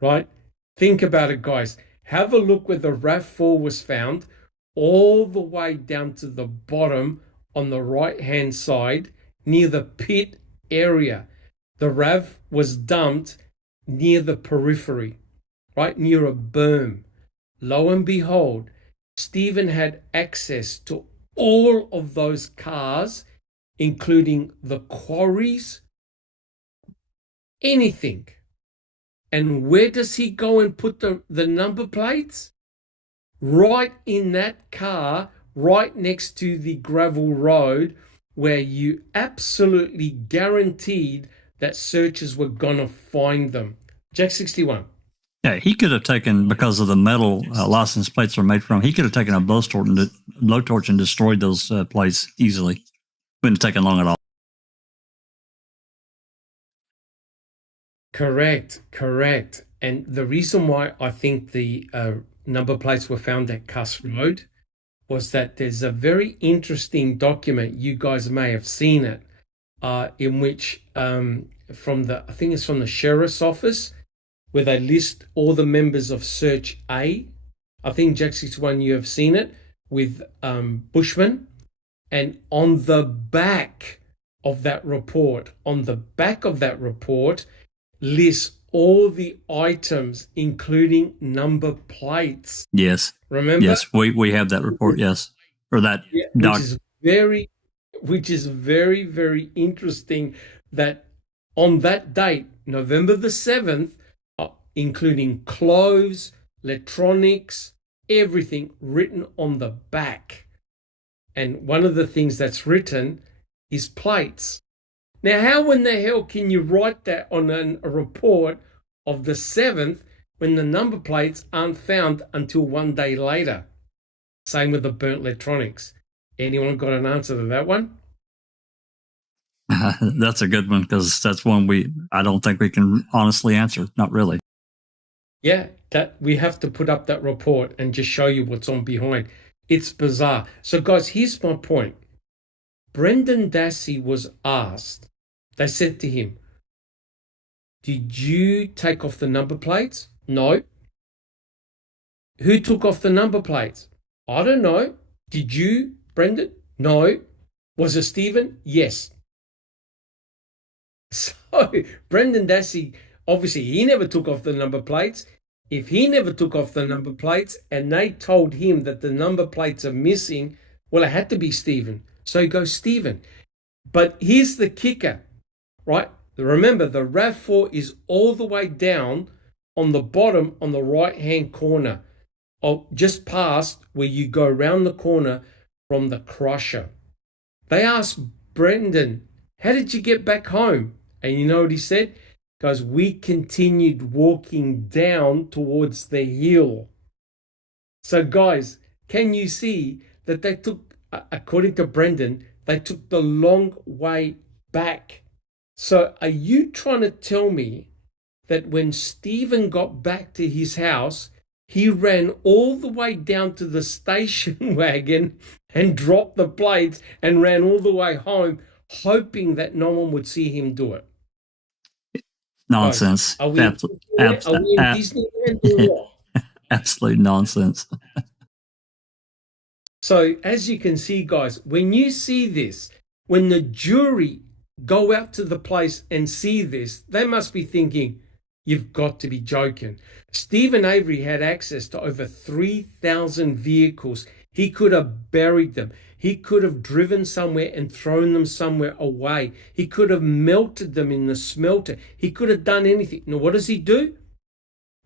right? Think about it, guys. Have a look where the RAV4 was found, all the way down to the bottom on the right-hand side near the pit area. The RAV was dumped near the periphery, right near a berm. Lo and behold, Stephen had access to all of those cars, including the quarries, anything. And where does he go and put the number plates? Right in that car, right next to the gravel road, where you absolutely guaranteed that searchers were going to find them. Jack 61. Yeah, he could have taken, because of the metal license plates are made from, he could have taken a blowtorch and destroyed those plates easily. Wouldn't have taken long at all. Correct. And the reason why I think the number plates were found at Cuss Road was that there's a very interesting document, you guys may have seen it, in which from the, I think it's from the sheriff's office, where they list all the members of Search A. I think Jack 61, you have seen it with Bushman. And on the back of that report, lists all the items, including number plates. Yes. Remember? Yes, we have that report, yes. Or that doc. Which is very, very interesting that on that date, November the 7th, including clothes, electronics, everything written on the back. And one of the things that's written is plates. Now, how in the hell can you write that on a report of the 7th when the number plates aren't found until one day later? Same with the burnt electronics. Anyone got an answer to that one? That's a good one, because that's one I don't think we can honestly answer. Not really. Yeah, that we have to put up that report and just show you what's on behind. It's bizarre. So, guys, here's my point. Brendan Dassey was asked, they said to him, did you take off the number plates? No. Who took off the number plates? I don't know. Did you, Brendan? No. Was it Stephen? Yes. So, Brendan Dassey, obviously, he never took off the number plates. If he never took off the number plates and they told him that the number plates are missing, well, it had to be Stephen. So he goes, Stephen. But here's the kicker, right? Remember, the RAV4 is all the way down on the bottom on the right-hand corner, just past where you go around the corner from the crusher. They asked Brendan, how did you get back home? And you know what he said? Because we continued walking down towards the hill. So, guys, can you see that they took, according to Brendan, they took the long way back? So are you trying to tell me that when Stephen got back to his house, he ran all the way down to the station wagon and dropped the plates and ran all the way home, hoping that no one would see him do it. Nonsense. Guys, are we in Disneyland or what? Absolute nonsense. So as you can see, guys, when you see this, when the jury go out to the place and see this, they must be thinking, you've got to be joking. Stephen Avery had access to over 3,000 vehicles. He could have buried them. He could have driven somewhere and thrown them somewhere away. He could have melted them in the smelter. He could have done anything. Now, what does he do?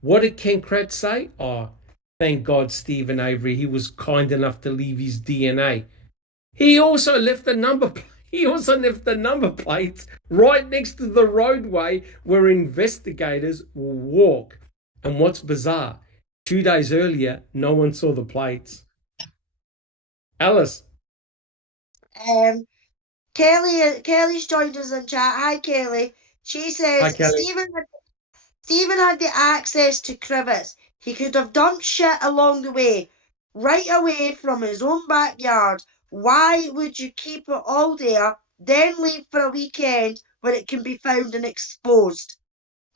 What did Ken Kratz say? Oh, thank God, Stephen Avery, he was kind enough to leave his DNA. He also left the number plates right next to the roadway where investigators will walk. And what's bizarre, 2 days earlier, no one saw the plates. Alice. Kelly's joined us in chat. Hi, Kelly. She says, Hi, Kelly. Stephen had the access to Crivets. He could have dumped shit along the way, right away from his own backyard. Why would you keep it all there, then leave for a weekend when it can be found and exposed?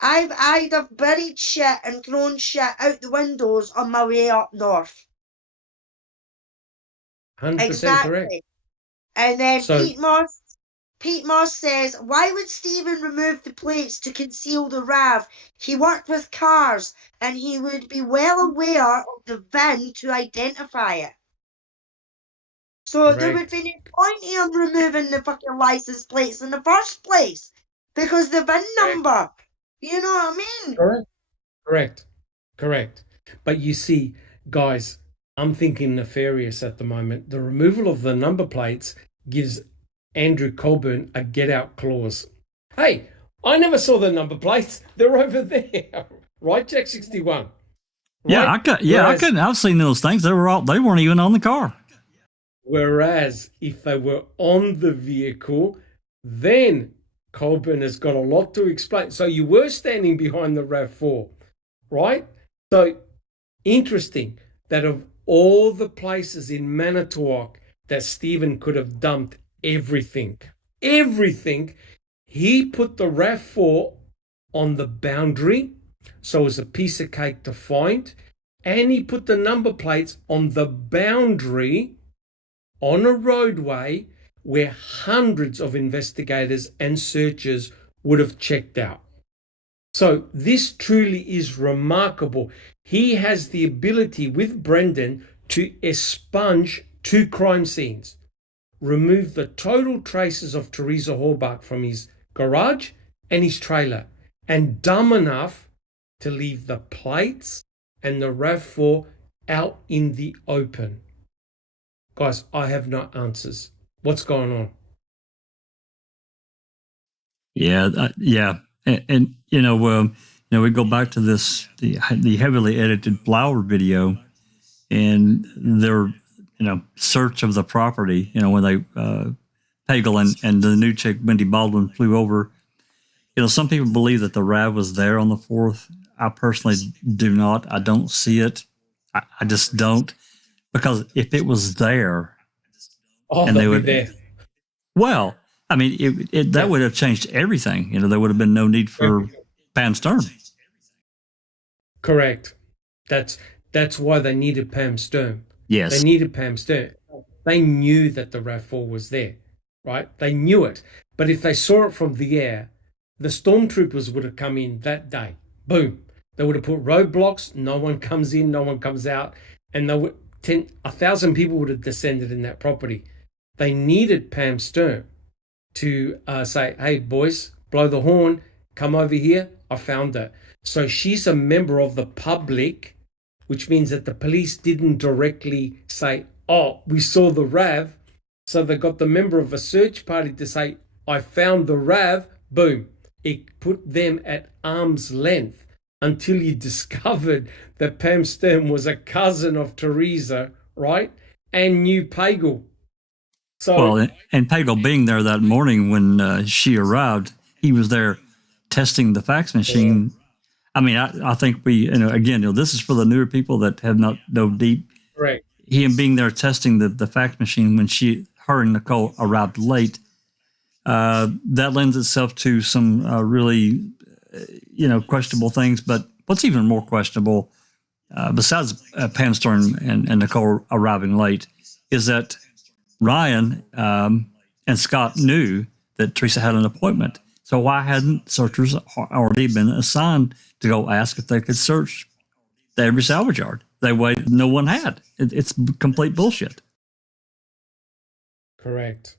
I'd have buried shit and thrown shit out the windows on my way up north. 100% Exactly. correct. And then So- Pete Moss says, why would Stephen remove the plates to conceal the RAV? He worked with cars and he would be well aware of the VIN to identify it. So there would Correct. be no point in him removing the fucking license plates in the first place. Because the VIN number. You know what I mean? Correct. But you see, guys, I'm thinking nefarious at the moment. The removal of the number plates gives Andrew Colburn a get-out clause. Hey, I never saw the number plates. They're over there. Right, Jack 61? Yeah, Right? I couldn't. I've seen those things. They weren't even on the car. Whereas if they were on the vehicle, then Colburn has got a lot to explain. So you were standing behind the RAV4, right? So interesting that of all the places in Manitowoc that Stephen could have dumped everything, he put the RAV4 on the boundary, so it was a piece of cake to find, and he put the number plates on the boundary on a roadway where hundreds of investigators and searchers would have checked out. So this truly is remarkable. He has the ability with Brendan to expunge 2 crime scenes, remove the total traces of Teresa Horbach from his garage and his trailer, and dumb enough to leave the plates and the RAV4 out in the open. Guys, I have no answers. What's going on? Yeah. And we go back to the heavily edited Flower video, and their search of the property. When they Pagel and the new chick Wendy Baldwin flew over. Some people believe that the RAV was there on the 4th. I personally do not. I don't see it. I just don't, because if it was there, and they would be there. Well, I mean, that would have changed everything. There would have been no need for Pam Stern. Correct. That's why they needed Pam Stern. Yes. They needed Pam Stern. They knew that the RAV4 was there, right? They knew it. But if they saw it from the air, the stormtroopers would have come in that day. Boom. They would have put roadblocks. No one comes in, no one comes out. And 1,000 people would have descended in that property. They needed Pam Stern to say, hey, boys, blow the horn, come over here. I found her. So she's a member of the public, which means that the police didn't directly say, oh, we saw the RAV. So they got the member of a search party to say, I found the RAV. Boom. It put them at arm's length until you discovered that Pam Stern was a cousin of Teresa, right? And knew Pagel. So, well, and Pagel being there that morning when she arrived, he was there testing the fax machine. I mean, I think we, again, this is for the newer people that have not dove deep. Correct. Him being there testing the fax machine when her and Nicole arrived late, that lends itself to some really, questionable things. But what's even more questionable, besides Pam Stern and Nicole arriving late, is that Ryan and Scott knew that Teresa had an appointment. So why hadn't searchers already been assigned to go ask if they could search the Avery salvage yard? They waited. No one had. It's complete bullshit. Correct.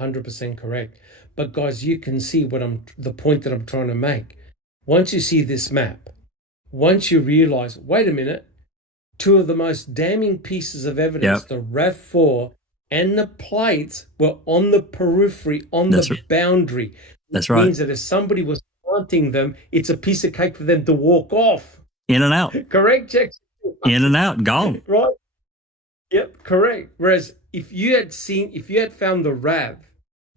100% correct. But guys, you can see the point that I'm trying to make. Once you see this map, once you realize, wait a minute, two of the most damning pieces of evidence, the RAV4 and the plates, were on the periphery, on the boundary. That's right. It means that if somebody was planting them, it's a piece of cake for them to walk off. In and out. Correct, Jack? In and out, gone. Right? Yep, correct. Whereas if you had found the RAV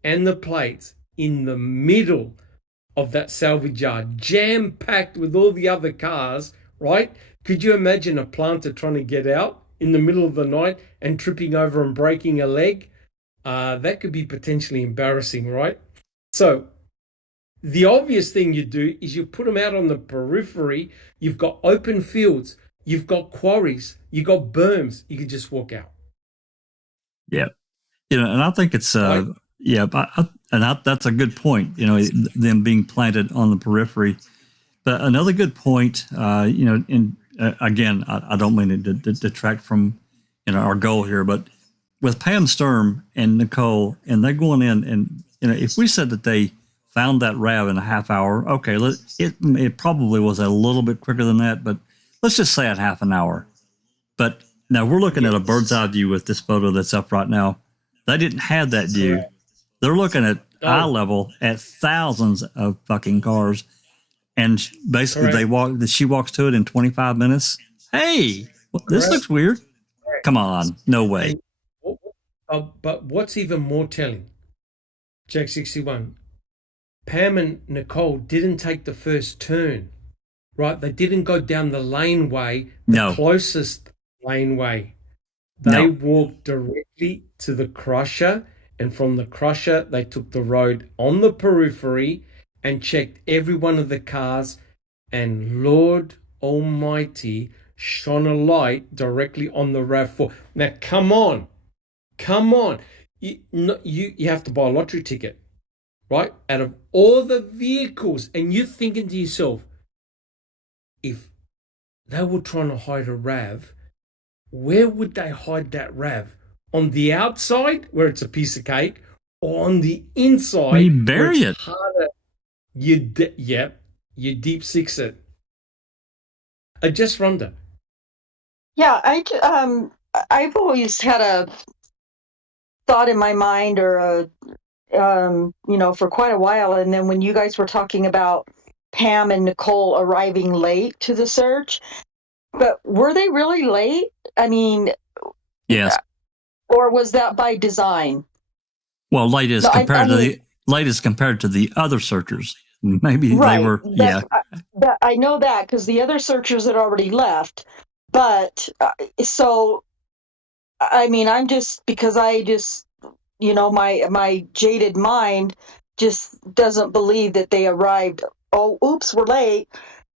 and the plates in the middle of that salvage yard, jam-packed with all the other cars, right? Could you imagine a planter trying to get out in the middle of the night and tripping over and breaking a leg? That could be potentially embarrassing, right? So the obvious thing you do is you put them out on the periphery. You've got open fields. You've got quarries. You've got berms. You can just walk out. Yeah. And I think it's, that's a good point, them being planted on the periphery. But another good point, again, I don't mean to detract from, our goal here, but with Pam Sturm and Nicole, and they're going in and, if we said that they found that RAV in a half hour, okay, it probably was a little bit quicker than that, but let's just say at half an hour. But now we're looking at a bird's eye view with this photo that's up right now. They didn't have that view. They're looking at eye level at thousands of fucking cars. And basically she walks to it in 25 minutes. Hey, this looks weird. Come on, no way. But what's even more telling, Jack 61, Pam and Nicole didn't take the first turn, right? They didn't go down the laneway, the closest laneway. They walked directly to the crusher, and from the crusher, they took the road on the periphery and checked every one of the cars, and Lord Almighty shone a light directly on the RAV4. Now, come on. You have to buy a lottery ticket, right? Out of all the vehicles, and you're thinking to yourself, if they were trying to hide a RAV, where would they hide that RAV? On the outside, where it's a piece of cake, or on the inside, we bury it. Harder. You deep six it. Just Rhonda. Yeah, I've always had a thought in my mind, or for quite a while, and then when you guys were talking about Pam and Nicole arriving late to the search, but were they really late? I mean, yes. Or was that by design? Well, late is compared to the other searchers. Maybe they were. I know that because the other searchers had already left. But so, I mean, I'm just because I just, my jaded mind just doesn't believe that they arrived. Oh, oops, we're late.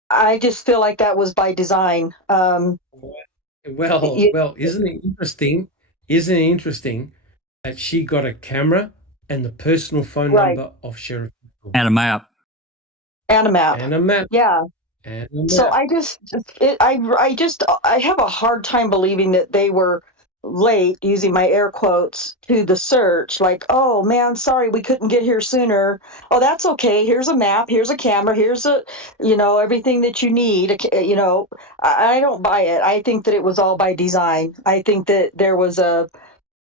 I just feel like that was by design. Well, isn't it interesting? Isn't it interesting that she got a camera and the personal phone number of Sheriff and a map? And a map. Yeah. And a map. So I have a hard time believing that they were late, using my air quotes, to the search. Like, oh man, sorry, we couldn't get here sooner. Oh, that's okay. Here's a map. Here's a camera. Here's everything that you need. I don't buy it. I think that it was all by design. I think that there was a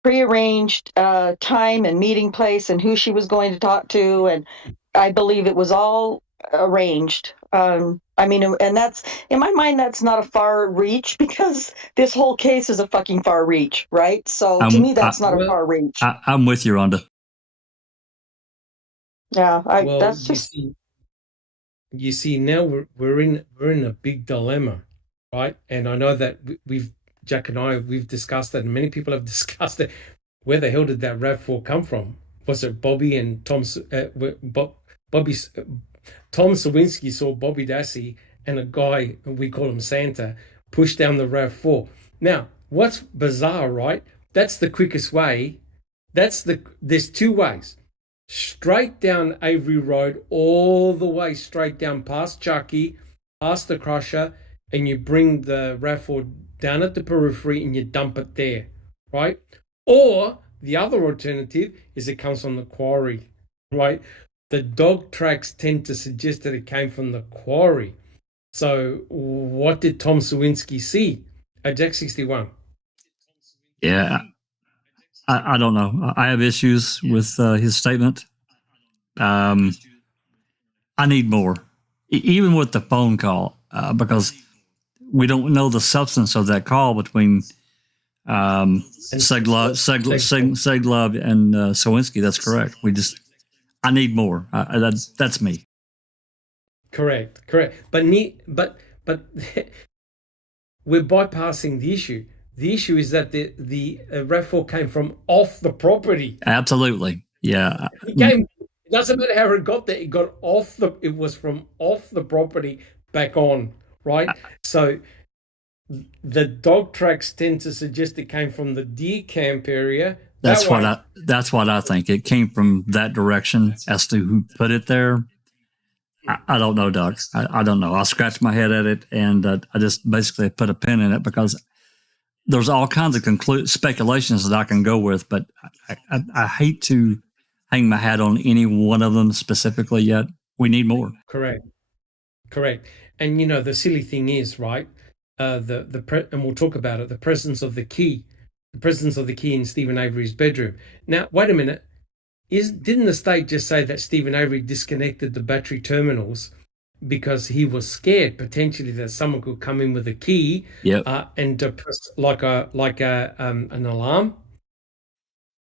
prearranged time and meeting place and who she was going to talk to, and I believe it was all arranged. And that's, in my mind, that's not a far reach, because this whole case is a fucking far reach, right? So to me, that's not a far reach. I'm with you, Rhonda. Yeah, you see, now we're in a big dilemma, right? And I know that Jack and we've discussed it, and many people have discussed it. Where the hell did that RAV4 come from? Was it Bobby and Tom? Bobby's Tom Sawinski saw Bobby Dassey and a guy, we call him Santa, push down the RAV4. Now, what's bizarre, right? That's the quickest way. There's two ways. Straight down Avery Road, all the way straight down past Chucky, past the crusher, and you bring the RAV4 down at the periphery and you dump it there, right? Or the other alternative is it comes from the quarry, right? The dog tracks tend to suggest that it came from the quarry. So what did Tom Sawinski see at Jack 61? Yeah, I don't know. I have issues with his statement. I need more, even with the phone call, because we don't know the substance of that call between Seglov and Sawinski. That's correct. I need more. That's me. Correct. But we're bypassing the issue. The issue is that the RAV4 came from off the property. Absolutely. Yeah. It doesn't matter how it got there. It was from off the property back on, right? So the dog tracks tend to suggest it came from the deer camp area. That's what I think. It came from that direction. As to who put it there, I don't know, Doc. I don't know. I scratched my head at it, and I just basically put a pin in it because there's all kinds of speculations that I can go with, but I hate to hang my hat on any one of them specifically yet. We need more. Correct. And the silly thing is, right? And we'll talk about it. The presence of the key in Stephen Avery's bedroom. Now, wait a minute. Didn't the state just say that Stephen Avery disconnected the battery terminals because he was scared potentially that someone could come in with a key, and press like an alarm?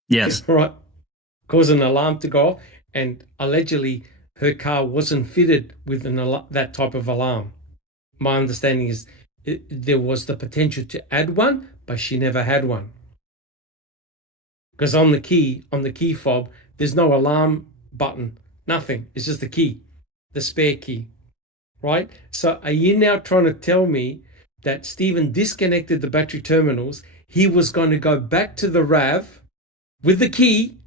Yes. Right. Cause an alarm to go off, and allegedly her car wasn't fitted with that type of alarm. My understanding is there was the potential to add one, but she never had one. Because on the key fob, there's no alarm button, nothing. It's just the key, the spare key, right? So are you now trying to tell me that Stephen disconnected the battery terminals? He was going to go back to the RAV with the key,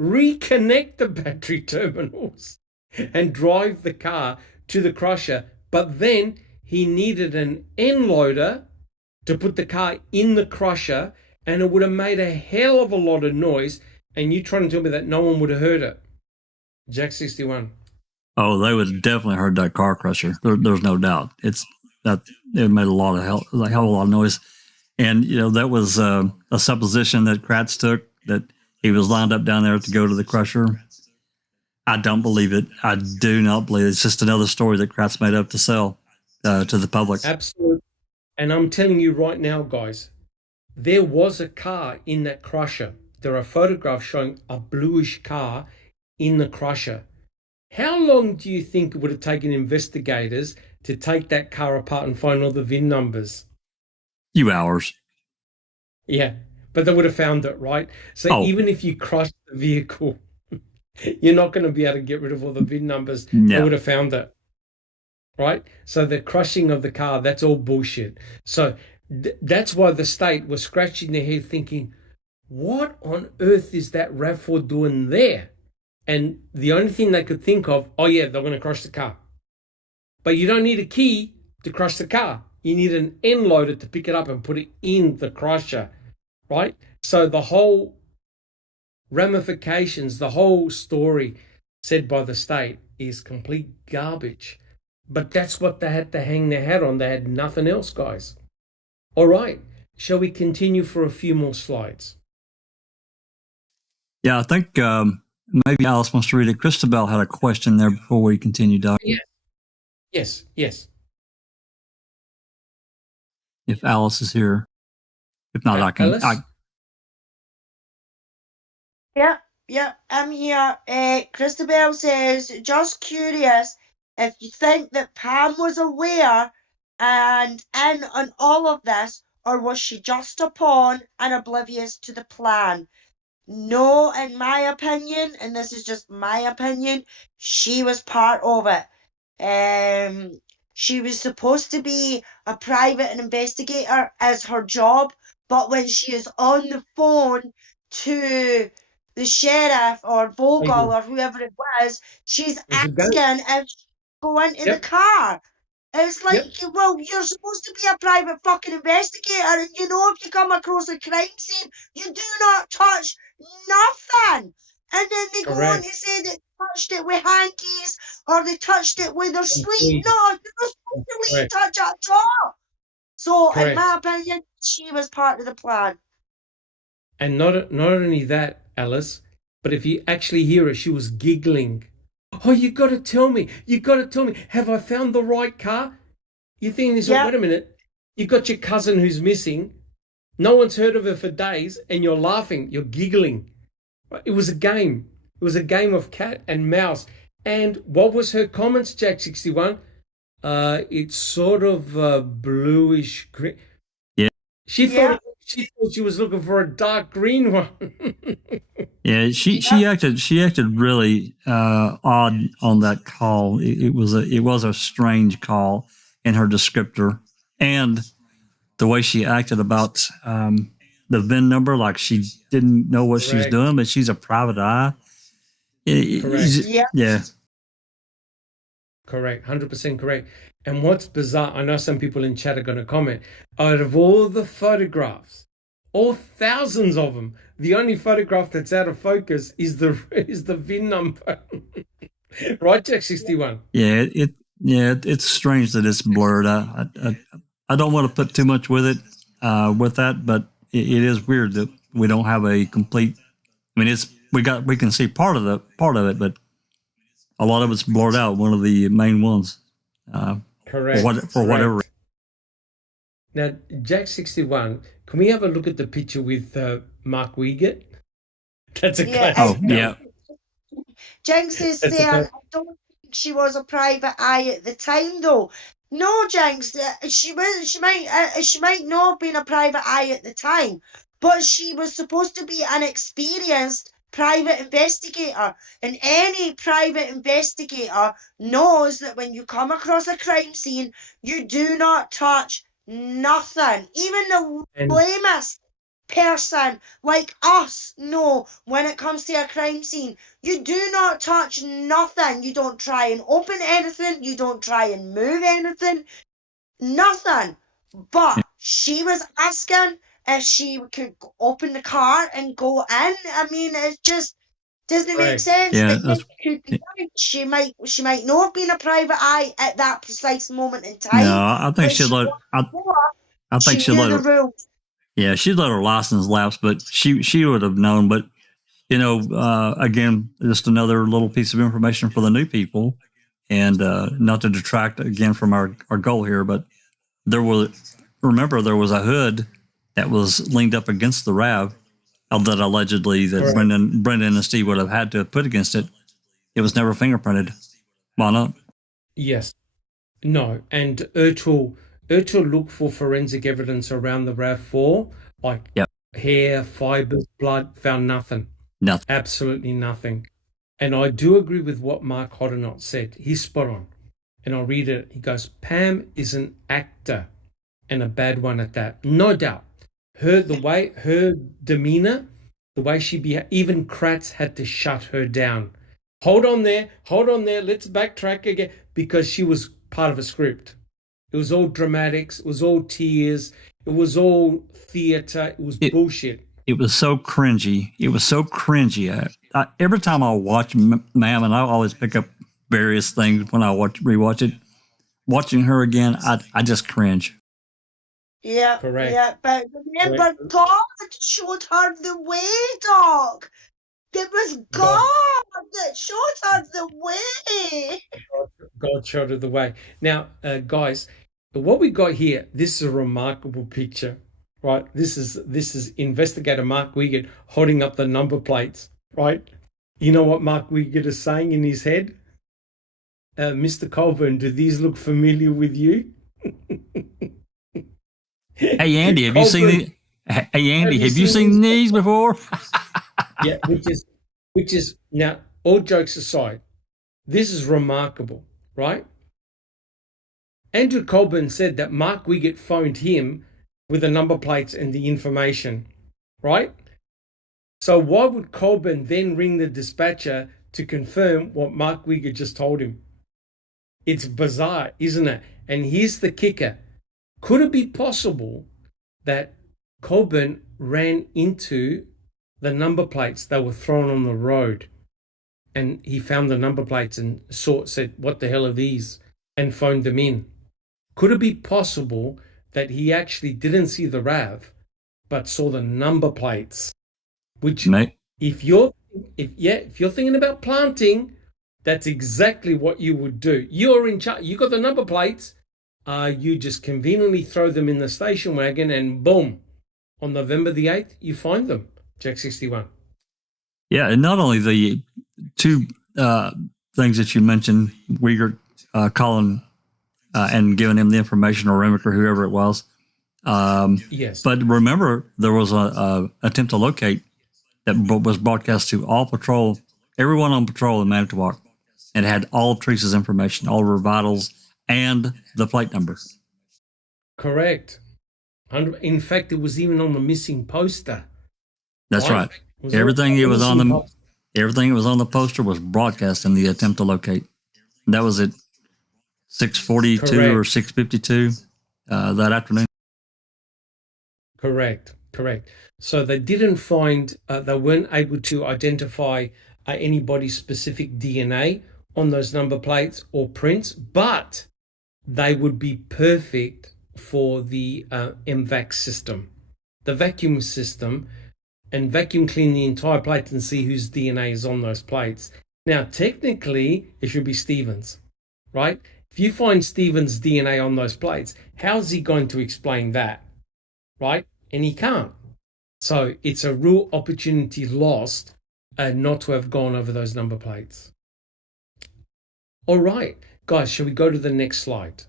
reconnect the battery terminals, and drive the car to the crusher, but then he needed an end loader to put the car in the crusher, and it would have made a hell of a lot of noise, and you trying to tell me that no one would have heard it? Jack 61. Oh, they would have definitely heard that car crusher. There's no doubt. It made a hell of a lot of noise. And, that was a supposition that Kratz took, that he was lined up down there to go to the crusher. I don't believe it. I do not believe it. It's just another story that Kratz made up to sell to the public. Absolutely. And I'm telling you right now, guys, there was a car in that crusher. There are photographs showing a bluish car in the crusher. How long do you think it would have taken investigators to take that car apart and find all the VIN numbers? Few hours. Yeah, but they would have found it, right? So even if you crush the vehicle, you're not going to be able to get rid of all the VIN numbers. No. They would have found it, right? So the crushing of the car, that's all bullshit. So that's why the state was scratching their head thinking, what on earth is that RAV4 doing there? And the only thing they could think of, they're going to crush the car. But you don't need a key to crush the car. You need an end loader to pick it up and put it in the crusher, right? So the whole ramifications, the whole story said by the state is complete garbage. But that's what they had to hang their hat on. They had nothing else, guys. All right. Shall we continue for a few more slides? Yeah, I think maybe Alice wants to read it. Christabel had a question there before we continue, Doc. Yeah. Yes. If Alice is here. If not, I can. Yeah, I'm here. Christabel says, just curious, If you think that Pam was aware and in on all of this, or was she just a pawn and oblivious to the plan? No, in my opinion, and this is just my opinion, she was part of it. She was supposed to be a private investigator as her job, but when she is on the phone to the sheriff or Vogel or whoever it was, she's There's a gun. asking if she can go into the Yep. car. It's like, Yep. well, you're supposed to be a private fucking investigator, and you know if you come across a crime scene, you do not touch nothing. And then they go on Correct. to say that they touched it with hankies or they touched it with their sleeve. sleeve. No, you're not supposed to Correct. touch it at all. So, in my Correct. opinion, she was part of the plan. And not only that, Alice, but if you actually hear her, she was giggling. Oh, you got to tell me. You got to tell me. Have I found the right car? You're thinking this, Yep. wait a minute. You got your cousin who's missing. No one's heard of her for days, and you're laughing. You're giggling. It was a game. It was a game of cat and mouse. And what was her comments, Jack 61? It's sort of bluish green. Yeah. She thought she was looking for a dark green one. Yeah, she acted really odd on that call. It was a strange call in her descriptor, and the way she acted about the VIN number, like she didn't know what she was Correct. doing, but she's a private eye. Correct. Yeah. Correct, 100% correct. And what's bizarre, I know some people in chat are going to comment, out of all the photographs, all thousands of them, the only photograph that's out of focus is the VIN number. Right, Jack 61? Yeah, it's strange that it's blurred. I don't want to put too much with it, with that, but it is weird that we don't have a complete. I mean, we can see part of it, but a lot of it's blurred out. One of the main ones. Correct. For whatever. Now, Jack 61, can we have a look at the picture with Mark Wiegert? That's a classic. Oh, yeah. Jinx is That's saying, okay. I don't think she was a private eye at the time, though. No, Jinx, she might not have been a private eye at the time, but she was supposed to be an experienced private investigator, and any private investigator knows that when you come across a crime scene, you do not touch nothing. Even the lamest person like us know when it comes to a crime scene, you do not touch nothing. You don't try and open anything, you don't try and move anything, nothing. But she was asking if she could open the car and go in. I mean, it just doesn't make sense. Yeah, That it could be right. She might not have been a private eye at that precise moment in time. No, I think she'd let. I think she'd let her. Rules. Yeah, she'd let her license lapse, but she would have known. But again, just another little piece of information for the new people, and not to detract again from our goal here, but there was a hood that was leaned up against the RAV that allegedly that Brendan and Steve would have had to have put against it. It was never fingerprinted. Why not? Yes. No. And Ertul looked for forensic evidence around the RAV4, like hair, fibers, blood, found nothing. Nothing. Absolutely nothing. And I do agree with what Mark Hoddenot said. He's spot on. And I'll read it. He goes, Pam is an actor and a bad one at that. No doubt. Her demeanor, the way she behaved, even Kratz had to shut her down. Hold on there, let's backtrack again, because she was part of a script. It was all dramatics, it was all tears, it was all theater, it was bullshit. It was so cringy. Every time I watch Ma'am, and I always pick up various things when I rewatch it, watching her again, I just cringe. Yeah, correct. Yeah, but remember, God showed her the way, Doc. It was God that showed her the way. God showed her the way. Now, guys, what we got here, this is a remarkable picture, right? This is investigator Mark Wiegert holding up the number plates, right? You know what Mark Wiegert is saying in his head? Mr. Colburn, do these look familiar with you? Hey, Andy, have you seen Colburn, the? Hey, Andy, have you these? seen these before? Yeah, which is now, all jokes aside, this is remarkable, right? Andrew Colburn said that Mark Wiggett phoned him with the number plates and the information, right? So why would Colburn then ring the dispatcher to confirm what Mark Wiggett just told him? It's bizarre, isn't it? And here's the kicker. Could it be possible that Colburn ran into the number plates that were thrown on the road, and he found the number plates and said, what the hell are these? And phoned them in? Could it be possible that he actually didn't see the RAV, but saw the number plates? Which, Mate, if you're thinking about planting, that's exactly what you would do. You're in charge. You got the number plates. You just conveniently throw them in the station wagon, and boom, on November the 8th, you find them. Jack 61. yeah, and not only the two things that you mentioned, Uyghur calling and giving him the information, or Remick or whoever it was. Yes. But remember, there was a attempt to locate that was broadcast to all patrol, everyone on patrol in Manitowoc, and had all of Teresa's information, all of her vitals, and the plate number. Correct. In fact, it was even on the missing poster. That's right. Everything that was on the poster was broadcast in the attempt to locate. That was at 6:42 or 6:52 that afternoon. Correct. So they didn't find, they weren't able to identify anybody's specific DNA on those number plates or prints, but they would be perfect for the MVAC system, the vacuum system, and vacuum clean the entire plate and see whose DNA is on those plates. Now, technically, it should be Stevens, right? If you find Stevens' DNA on those plates, how's he going to explain that, right? And he can't. So it's a real opportunity lost not to have gone over those number plates. All right, guys, shall we go to the next slide?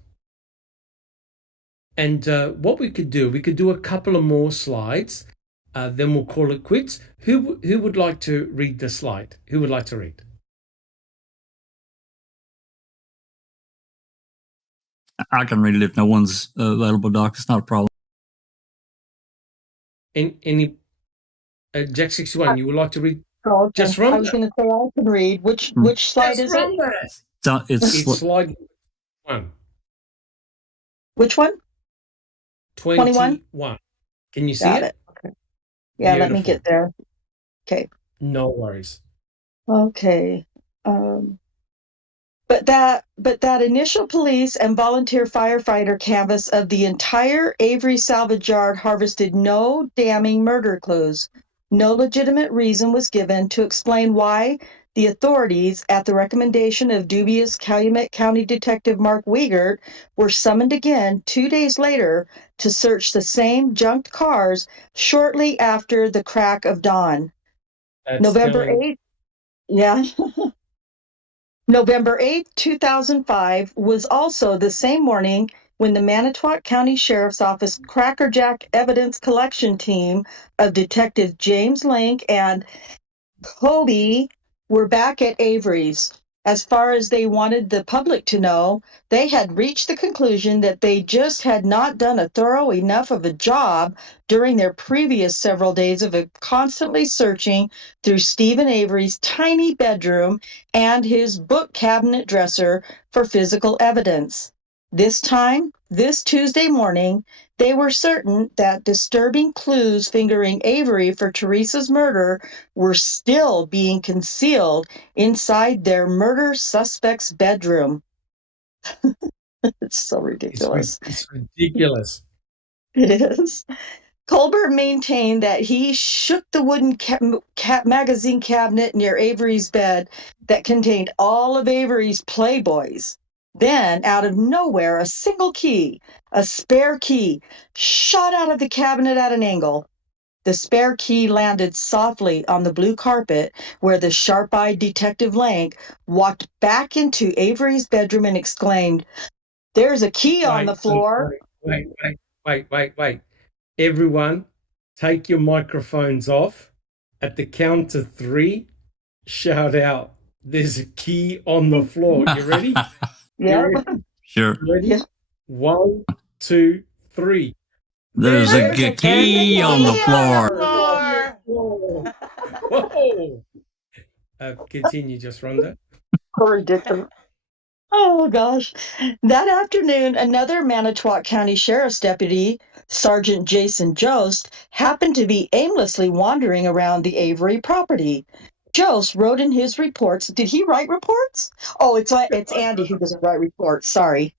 And what we could do a couple of more slides, then we'll call it quits. Who would like to read the slide? Who would like to read? I can read it if no one's available, Doc. It's not a problem. Any Jack 61, you would like to read? Oh, okay. Just I run. was going to say I can read. Which slide is it? It's slide 1. Which one? 21. Can you see Got it? it. Okay. Yeah, let me Beautiful. get there. Okay. No worries. Okay. But that initial police and volunteer firefighter canvass of the entire Avery salvage yard harvested no damning murder clues. No legitimate reason was given to explain why the authorities, at the recommendation of dubious Calumet County Detective Mark Wiegert, were summoned again 2 days later to search the same junked cars shortly after the crack of dawn. That's November telling. 8th. Yeah. November 8th, 2005 was also the same morning when the Manitowoc County Sheriff's Office Crackerjack Evidence Collection Team of Detective James Link and Kobe were back at Avery's. As far as they wanted the public to know, they had reached the conclusion that they just had not done a thorough enough of a job during their previous several days of constantly searching through Stephen Avery's tiny bedroom and his book cabinet dresser for physical evidence. This time, this Tuesday morning, they were certain that disturbing clues fingering Avery for Teresa's murder were still being concealed inside their murder suspect's bedroom. It's so ridiculous. It's ridiculous. It is. Colbert maintained that he shook the wooden magazine cabinet near Avery's bed that contained all of Avery's Playboys. Then, out of nowhere, a single key, a spare key, shot out of the cabinet at an angle. The spare key landed softly on the blue carpet where the sharp-eyed Detective Lank walked back into Avery's bedroom and exclaimed, "There's a key on the floor." Wait. Everyone, take your microphones off. At the count of 3, shout out, "There's a key on the floor." You ready? Yeah. Sure. Ready? Yeah. 1, 2, 3. There's a There's a key on the floor. Whoa! Continue, just Rhonda. Ridiculous. Oh, gosh. That afternoon, another Manitowoc County Sheriff's Deputy, Sergeant Jason Jost, happened to be aimlessly wandering around the Avery property. Jost wrote in his reports. Did he write reports? Oh, it's Andy who doesn't write reports. Sorry.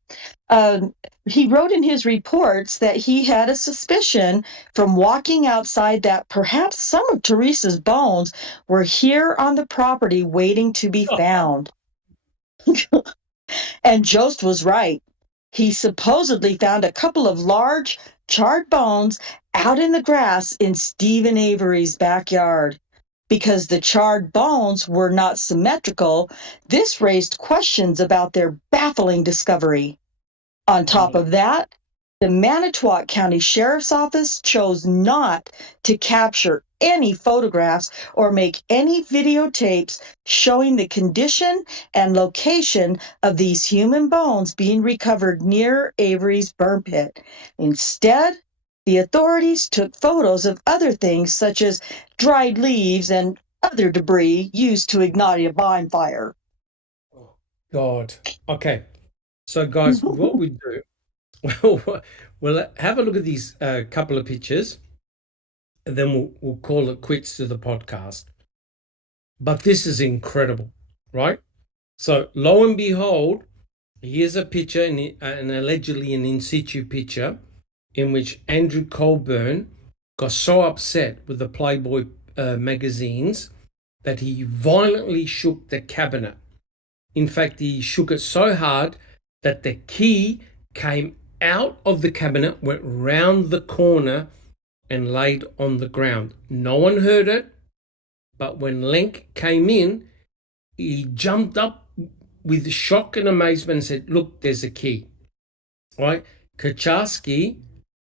He wrote in his reports that he had a suspicion from walking outside that perhaps some of Teresa's bones were here on the property waiting to be found. And Jost was right. He supposedly found a couple of large, charred bones out in the grass in Stephen Avery's backyard. Because the charred bones were not symmetrical, this raised questions about their baffling discovery. On top of that, the Manitowoc County Sheriff's Office chose not to capture any photographs or make any videotapes showing the condition and location of these human bones being recovered near Avery's burn pit. Instead, the authorities took photos of other things such as dried leaves and other debris used to ignite a bonfire. God. Okay. So, guys, what we do, we'll have a look at these couple of pictures, and then we'll call it quits to the podcast. But this is incredible, right? So, lo and behold, here's a picture, and allegedly an in situ picture, in which Andrew Colburn got so upset with the Playboy magazines that he violently shook the cabinet. In fact, he shook it so hard that the key came out of the cabinet, went round the corner, and laid on the ground. No one heard it, but when Lenk came in, he jumped up with shock and amazement and said, "Look, there's a key." Right? Kaczarski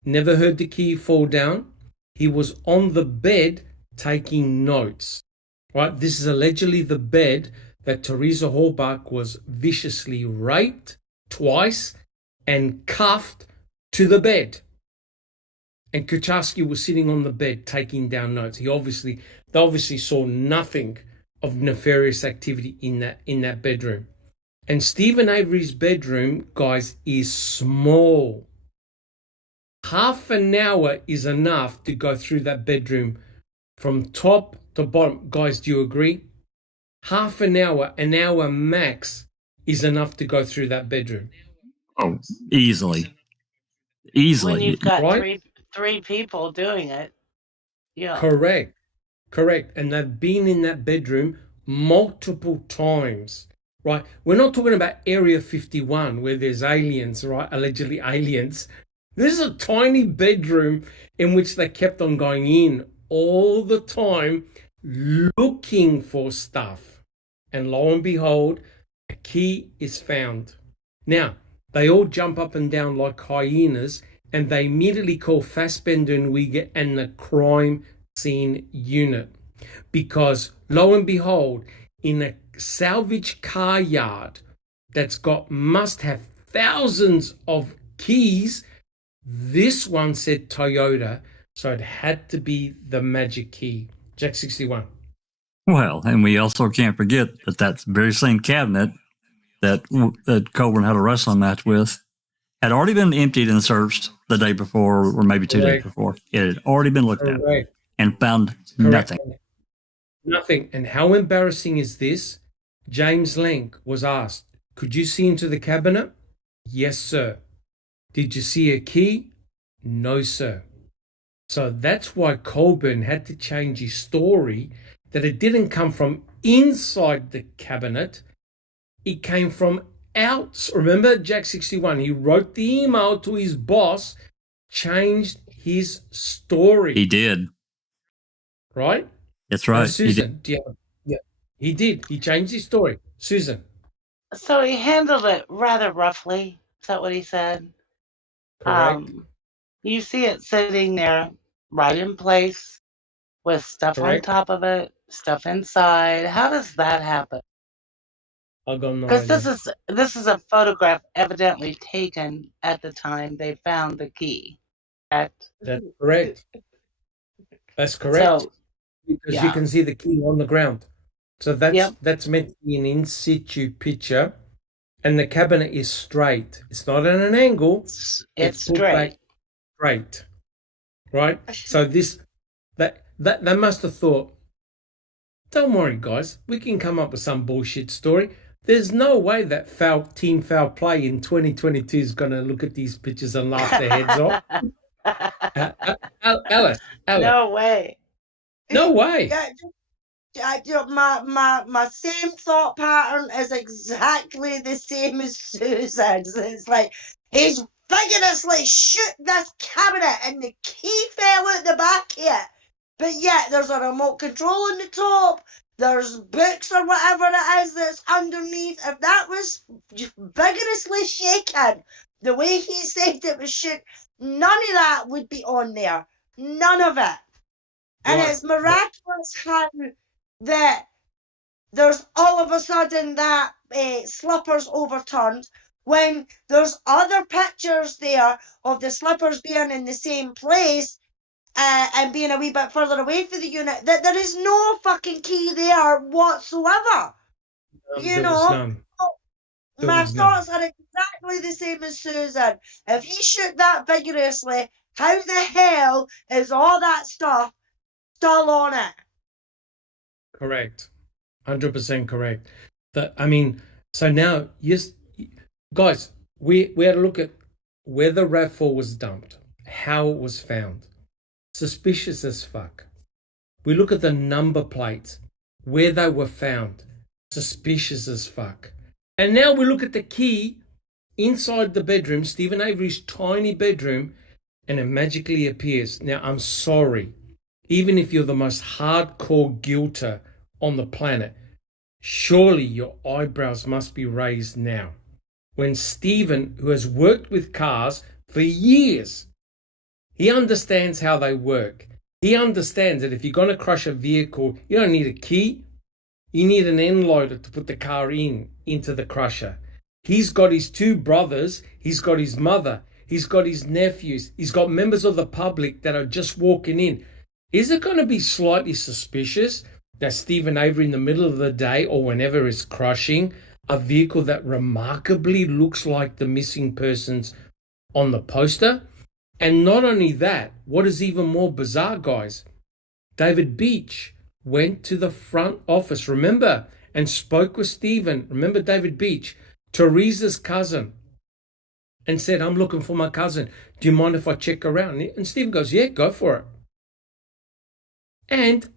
never heard the key fall down. He was on the bed taking notes. Right? This is allegedly the bed that Teresa Halbach was viciously raped twice and cuffed to the bed. And Kaczarski was sitting on the bed taking down notes. They obviously saw nothing of nefarious activity in that bedroom. And Stephen Avery's bedroom, guys, is small. Half an hour is enough to go through that bedroom from top to bottom. Guys, do you agree? Half an hour max is enough to go through that bedroom. Oh, easily. When you've got right? three people doing it. Yeah. Correct. And they've been in that bedroom multiple times, right? We're not talking about Area 51 where there's aliens, right? Allegedly aliens. This is a tiny bedroom in which they kept on going in all the time looking for stuff. And lo and behold, a key is found. Now, they all jump up and down like hyenas, and they immediately call Fassbender and Uyghur and the crime scene unit. Because lo and behold, in a salvage car yard that's must have thousands of keys, this one said Toyota, so it had to be the magic key. Jack 61. Well, and we also can't forget that that very same cabinet that Colburn had a wrestling match with had already been emptied and searched the day before, or maybe 2 days before. It had already been looked at and found nothing. Nothing. And how embarrassing is this? James Lenk was asked, "Could you see into the cabinet?" "Yes, sir." "Did you see a key?" "No, sir." So that's why Colburn had to change his story, that it didn't come from inside the cabinet, it came from out. Remember Jack 61, he wrote the email to his boss, changed his story. He did. right? That's right. He did. Susan, do you have, yeah, he did. He changed his story. Susan, So he handled it rather roughly. Is that what he said? correct, You see it sitting there right in place with stuff on correct. top of it, stuff inside. How does that happen? I got no Because idea. this is a photograph evidently taken at the time they found the key. Correct? That's correct. That's correct. So Because you yeah. can see the key on the ground. So Yep. that's meant to be an in situ picture, and the cabinet is straight. It's not at an angle. It's put back straight. straight, right? So that they must have thought, don't worry, guys, we can come up with some bullshit story. There's no way that team foul play in 2022 is going to look at these pictures and laugh their heads off. Alice, No way. no way. Yeah, my same thought pattern is exactly the same as Susan's. It's like he's vigorously shoot this cabinet and the key fell out the back of it. But yet there's a remote control on the top. There's books or whatever it is that's underneath. If that was vigorously shaken, the way he said it was shook, none of that would be on there. None of it. And Right. it's miraculous how that there's all of a sudden that slippers overturned when there's other pictures there of the slippers being in the same place and being a wee bit further away from the unit, that there is no fucking key there whatsoever. There was none. My thoughts are exactly the same as Susan. If he shoot that vigorously, how the hell is all that stuff still on it? Correct. 100% correct. So now, yes, guys, we had to look at where the RAV4 was dumped, how it was found. Suspicious as fuck. We look at the number plates, where they were found. Suspicious as fuck. And now we look at the key inside the bedroom, Stephen Avery's tiny bedroom, and it magically appears. Now, I'm sorry. Even if you're the most hardcore guilter on the planet, surely your eyebrows must be raised now. When Stephen, who has worked with cars for years, he understands how they work. He understands that if you're going to crush a vehicle, you don't need a key. You need an end loader to put the car into the crusher. He's got his two brothers. He's got his mother. He's got his nephews. He's got members of the public that are just walking in. Is it going to be slightly suspicious that Stephen Avery in the middle of the day or whenever is crushing a vehicle that remarkably looks like the missing persons on the poster? And not only that, what is even more bizarre, guys, David Beach went to the front office, remember, and spoke with Stephen. Remember David Beach, Teresa's cousin, and said, I'm looking for my cousin. Do you mind if I check around? And Stephen goes, yeah, go for it. And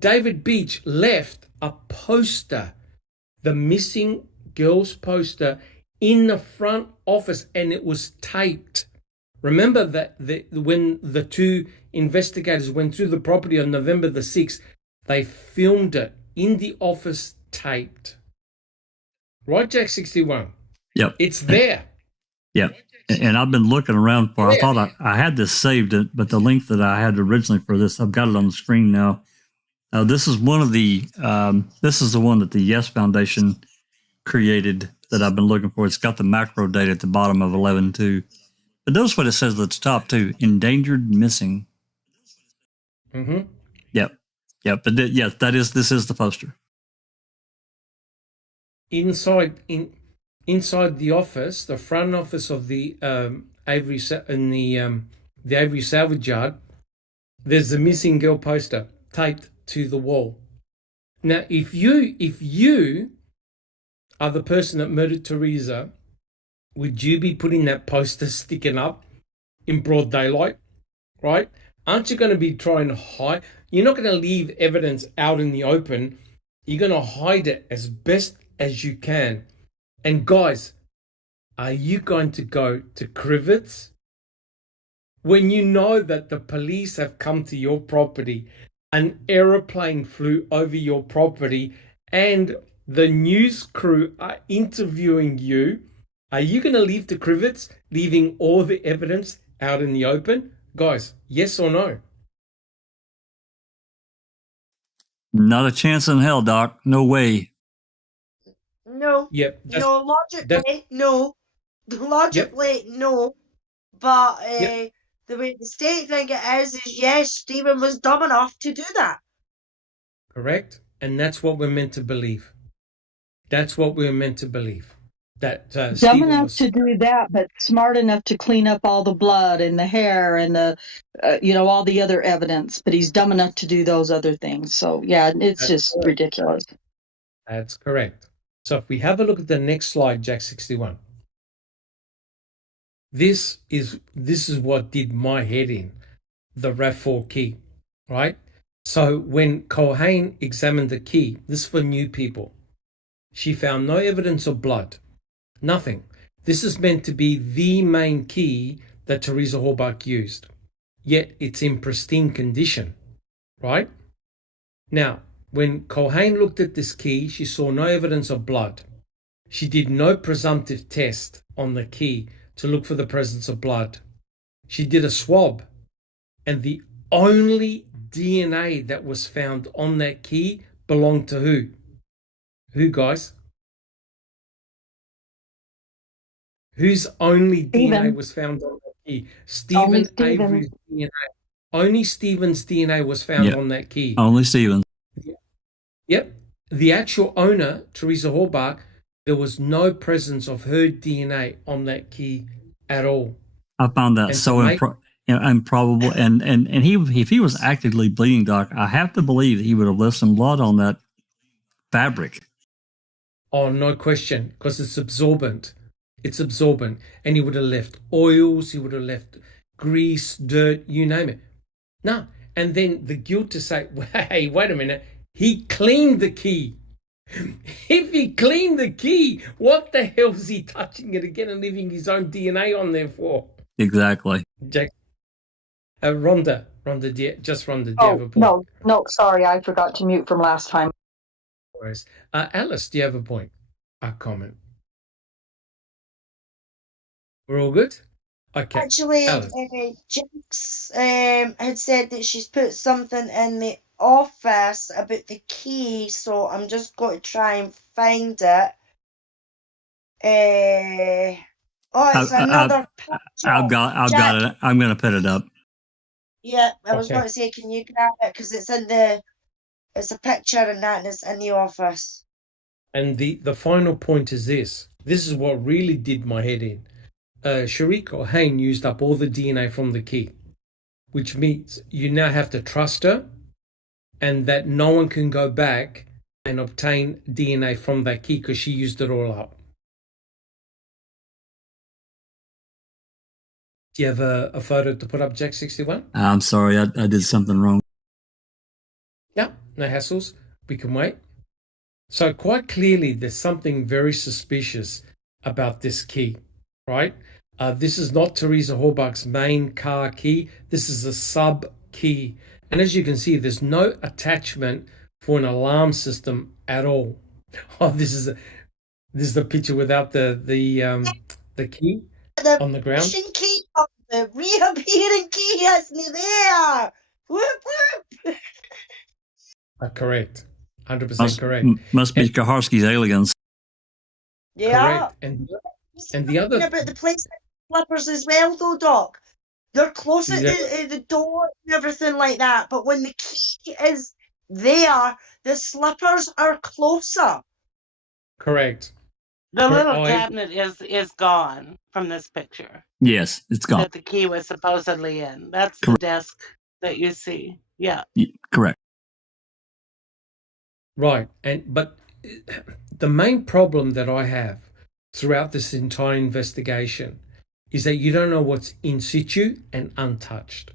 David Beach left a poster, the missing girl's poster, in the front office, and it was taped. Remember that when the two investigators went through the property on November the 6th, they filmed it in the office taped. Right, Jack 61? Yep. It's there. Yep. And I've been looking around for, I thought I had this saved, but the link that I had originally for this, I've got it on the screen now. This is one of the, this is the one that the Yes Foundation created that I've been looking for. It's got the macro date at the bottom of 11.2. But notice what it says at the top too: endangered, missing. Mm-hmm. Yep. But yes, this is the poster. Inside the office, the front office of the Avery the Avery salvage yard, there's the missing girl poster taped to the wall. Now, if you are the person that murdered Teresa, would you be putting that poster sticking up in broad daylight, right? Aren't you going to be trying to hide? You're not going to leave evidence out in the open. You're going to hide it as best as you can. And guys, are you going to go to Crivets when you know that the police have come to your property, an aeroplane flew over your property, and the news crew are interviewing you, are you going to leave the crivets, leaving all the evidence out in the open? Guys, yes or no? Not a chance in hell, Doc. No way. No. Yep. No, logically, no. Logically, no. But Yep. the way the state think it is yes, Stephen was dumb enough to do that. Correct. And that's what we're meant to believe. That's what we're meant to believe. That Dumb Stephen enough was to do that, but smart enough to clean up all the blood and the hair and the, all the other evidence. But he's dumb enough to do those other things. So yeah, it's just ridiculous. That's correct. So if we have a look at the next slide, Jack 61. This is what did my head in, the RAV4 key, right? So when Culhane examined the key, this is for new people, she found no evidence of blood, nothing. This is meant to be the main key that Teresa Hallbach used, yet it's in pristine condition, right? Now, when Culhane looked at this key, she saw no evidence of blood. She did no presumptive test on the key to look for the presence of blood. She did a swab, and the only DNA that was found on that key belonged to who? Who, guys? Whose only DNA was found on that key? Stephen Avery's DNA. Only Stephen's DNA was found on that key. Only Stephen. Yep. The actual owner, Teresa Hallbach, there was no presence of her DNA on that key at all. I found that improbable. And if he was actively bleeding, Doc, I have to believe that he would have left some blood on that fabric. Oh, no question, because it's absorbent. It's absorbent. And he would have left oils, he would have left grease, dirt, you name it. No. And then the guilt to say, hey, wait a minute, he cleaned the key. If he cleaned the key, what the hell is he touching it again and leaving his own DNA on there for? Exactly. Jack, Rhonda, do you have a point? No, sorry, I forgot to mute from last time. Alice, do you have a point? A comment? We're all good? Okay. Actually, Jinx had said that she's put something in the office about the key, so I'm just going to try and find it. It's another picture. I've got it. I'm going to put it up. Yeah, I was going to say, can you grab it? Because it's a picture and it's in the office. And the final point is this. This is what really did my head in. Sharik Culhane used up all the DNA from the key, which means you now have to trust her and that no one can go back and obtain DNA from that key because she used it all up. Do you have a photo to put up, Jack 61? I'm sorry, I did something wrong. Yeah, no hassles. We can wait. So quite clearly, there's something very suspicious about this key, right? This is not Teresa Hallbach's main car key. This is a sub key. And as you can see, there's no attachment for an alarm system at all. Oh, this is the picture without the key on the ground. The key, the reappearing key isn't there. Whoop, whoop. Correct. 100% correct. Must be Kaharski's aliens. Yeah. Correct. And the other about the place slippers as well, though, Doc. They're close at the door and everything like that. But when the key is there, the slippers are closer. Correct. The little cabinet is gone from this picture. Yes, it's gone. That the key was supposedly in. That's the desk that you see. Yeah. Correct. Right. But the main problem that I have throughout this entire investigation is that you don't know what's in situ and untouched.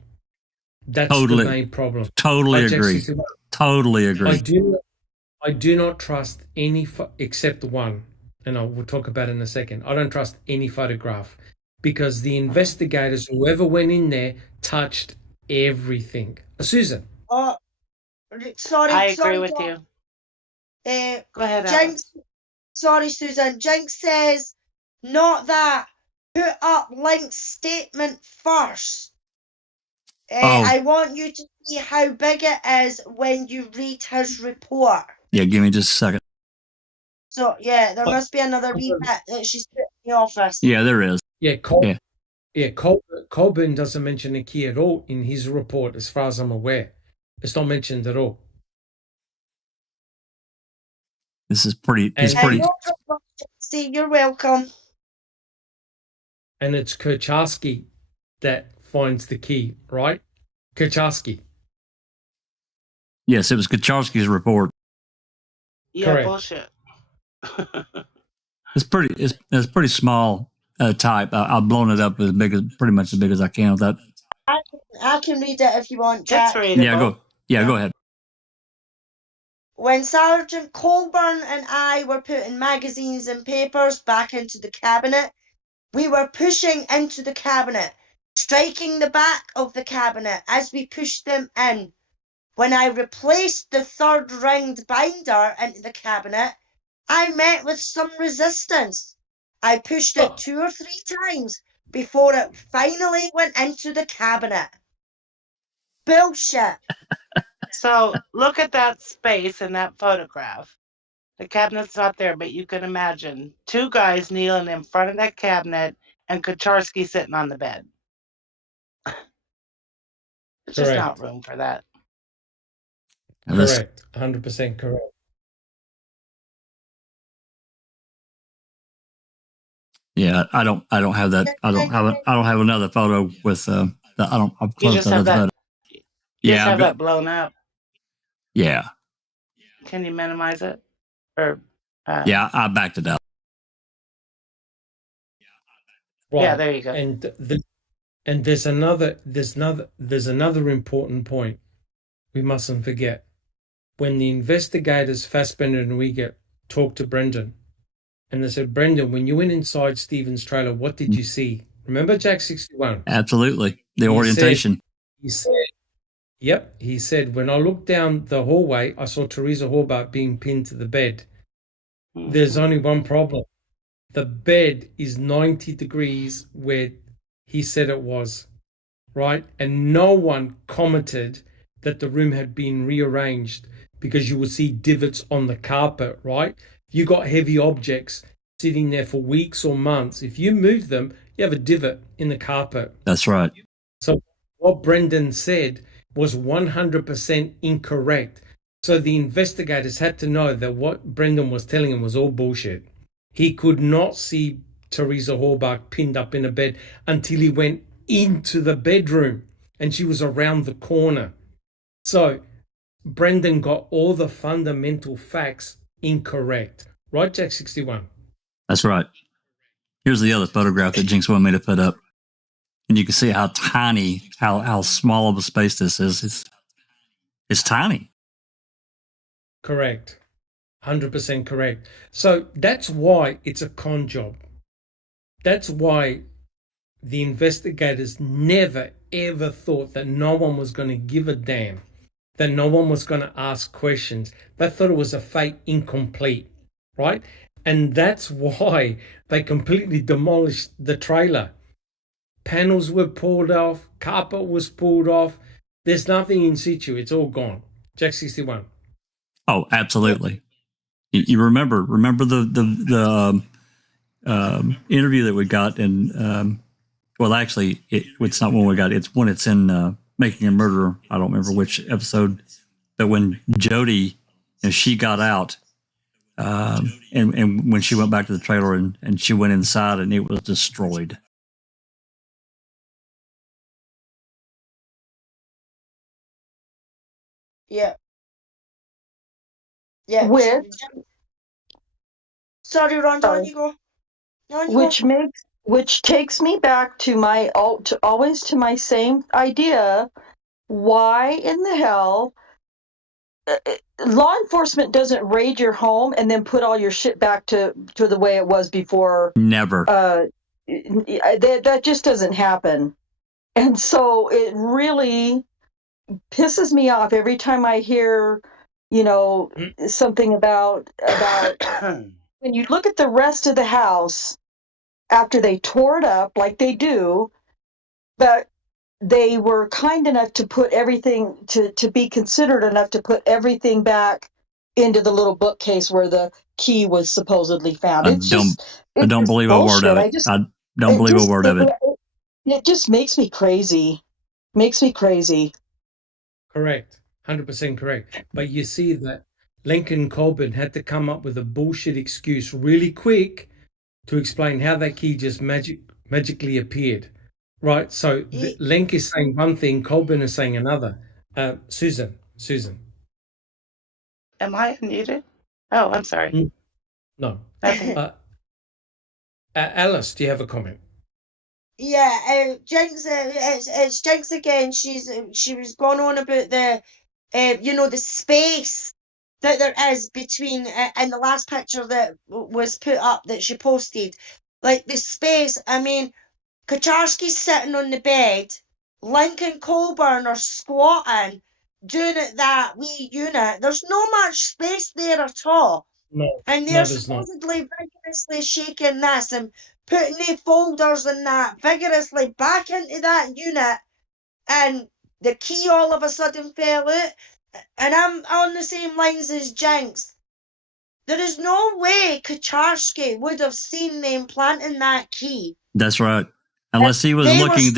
That's the main problem. Totally agree. Totally agree. I do not trust any except one, and we'll talk about it in a second. I don't trust any photograph because the investigators, whoever went in there, touched everything. Susan. Oh, sorry, I agree sorry, with Doc. you. Go ahead, Jinx, sorry, Susan. Jinx says, not that. Put up Link's statement first. I want you to see how big it is when you read his report. Yeah, give me just a second. So, yeah, there must be another wee bit that she's put in the office. Yeah, there is. Yeah, Colburn doesn't mention a key at all in his report, as far as I'm aware. It's not mentioned at all. This is pretty. It's And- pretty. See, you're welcome. And it's Kurcharsky that finds the key, right? Kurcharsky. Yes, it was Kucharski's report. Yeah, Correct. bullshit. It's pretty. It's pretty small type. I've blown it up as big as pretty much as big as I can with that. I can read it if you want, Jack. It's readable. Yeah, go. Yeah, go ahead. When Sergeant Colburn and I were putting magazines and papers back into the cabinet, we were pushing into the cabinet, striking the back of the cabinet as we pushed them in. When I replaced the third ringed binder into the cabinet, I met with some resistance. I pushed it 2 or 3 times before it finally went into the cabinet. Bullshit. So look at that space in that photograph. The cabinet's not there, but you can imagine 2 guys kneeling in front of that cabinet and Kucharski sitting on the bed. There's just not room for that. Correct. 100% correct. Yeah, I don't have that. I don't have another photo with I'm You close just to have that that. photo. You Yeah, just I've have got- that blown up. Yeah, Can you minimize it? Or yeah, I backed it out. Right. Yeah, there you go. And there's another important point we mustn't forget. When the investigators, Fassbender and Uyghur, talked to Brendan, and they said, Brendan, when you went inside Stephen's trailer, what did you see? Remember Jack 61? Absolutely, the orientation. He said, when I looked down the hallway, I saw Teresa Hobart being pinned to the bed. There's only one problem. The bed is 90 degrees where he said it was, right? And no one commented that the room had been rearranged because you would see divots on the carpet, right? You got heavy objects sitting there for weeks or months. If you move them, you have a divot in the carpet. That's right. So what Brendan said was 100% incorrect. So the investigators had to know that what Brendan was telling him was all bullshit. He could not see Teresa Horbach pinned up in a bed until he went into the bedroom and she was around the corner. So Brendan got all the fundamental facts incorrect. Right, Jack 61? That's right. Here's the other photograph that Jinx wanted me to put up. And you can see how tiny, how small of a space this is. It's tiny. Correct. 100% correct. So that's why it's a con job. That's why the investigators never, ever thought that no one was going to give a damn, that no one was going to ask questions. They thought it was a fake incomplete, right? And that's why they completely demolished the trailer. Panels were pulled off, carpet was pulled off. There's nothing in situ. It's all gone. Jack 61. Oh, absolutely. You remember the interview that we got in, well, actually, it's not when we got it. It's when it's in Making a Murderer. I don't remember which episode. But when Jody, she got out, and when she went back to the trailer and she went inside and it was destroyed. Yeah. Yeah. Sorry, Rhonda, on you go. On you go. Which takes me back to always to my same idea. Why in the hell law enforcement doesn't raid your home and then put all your shit back to the way it was before? Never. that just doesn't happen. And so it really pisses me off every time I hear, something about when you look at the rest of the house after they tore it up like they do, but they were kind enough to put everything to be considered enough to put everything back into the little bookcase where the key was supposedly found. I It's don't, just I it's don't just believe a word of bullshit. it. I don't believe a word of it. It just makes me crazy. Makes me crazy. Correct. 100% correct. But you see that Lincoln Colburn had to come up with a bullshit excuse really quick to explain how that key just magically appeared. Right? So Lenk is saying one thing, Colburn is saying another. Susan. Am I unmuted? Oh, I'm sorry. No. Nothing. Alice, do you have a comment? Yeah, Jinx. It's Jinx again. She was going on about the, the space that there is between in the last picture that was put up that she posted, like the space. I mean, Kaczarski's sitting on the bed, Lincoln Colburn are squatting, doing it that wee unit. There's no much space there at all. No. And they're There's not. supposedly vigorously shaking this and putting the folders and that vigorously back into that unit, and the key all of a sudden fell out. And I'm on the same lines as Jinx. There is no way Kaczarski would have seen them planting that key. That's right. Unless he was looking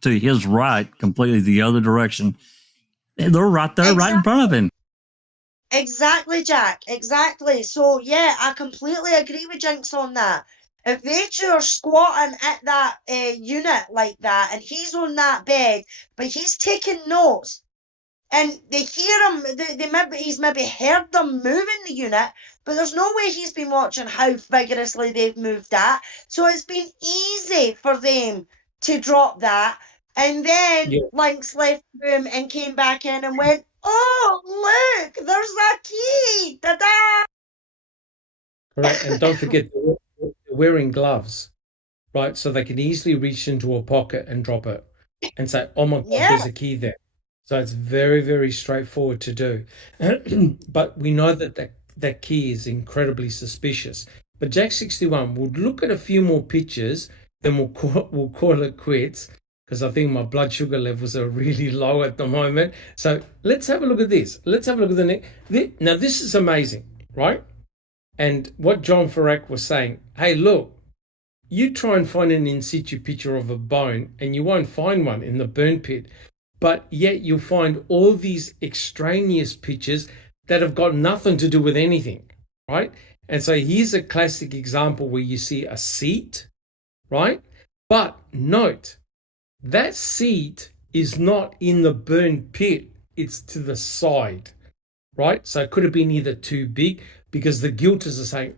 to his right, completely the other direction. They're right there, right in front of him. Exactly, Jack. Exactly. So yeah, I completely agree with Jinx on that. If they two are squatting at that unit like that, and he's on that bed, but he's taking notes, and they hear him, he's maybe heard them moving the unit, but there's no way he's been watching how vigorously they've moved that. So it's been easy for them to drop that. And then Lynx left the room and came back in and went, "Oh, look, there's that key! Ta-da!" Correct. And don't forget, they're wearing gloves, right? So they can easily reach into a pocket and drop it and say, oh my God, there's a key there. So it's very, very straightforward to do. But we know that that key is incredibly suspicious. But Jack 61 will look at a few more pictures, then we'll call it quits, because I think my blood sugar levels are really low at the moment. So let's have a look at this. Let's have a look at the next. Now, this is amazing, right? And what John Ferak was saying, hey, look, you try and find an in situ picture of a bone and you won't find one in the burn pit, but yet you'll find all these extraneous pictures that have got nothing to do with anything, right? And so here's a classic example where you see a seat, right? But note, that seat is not in the burn pit, it's to the side, right? So it could have been either too big, because the guilters are saying,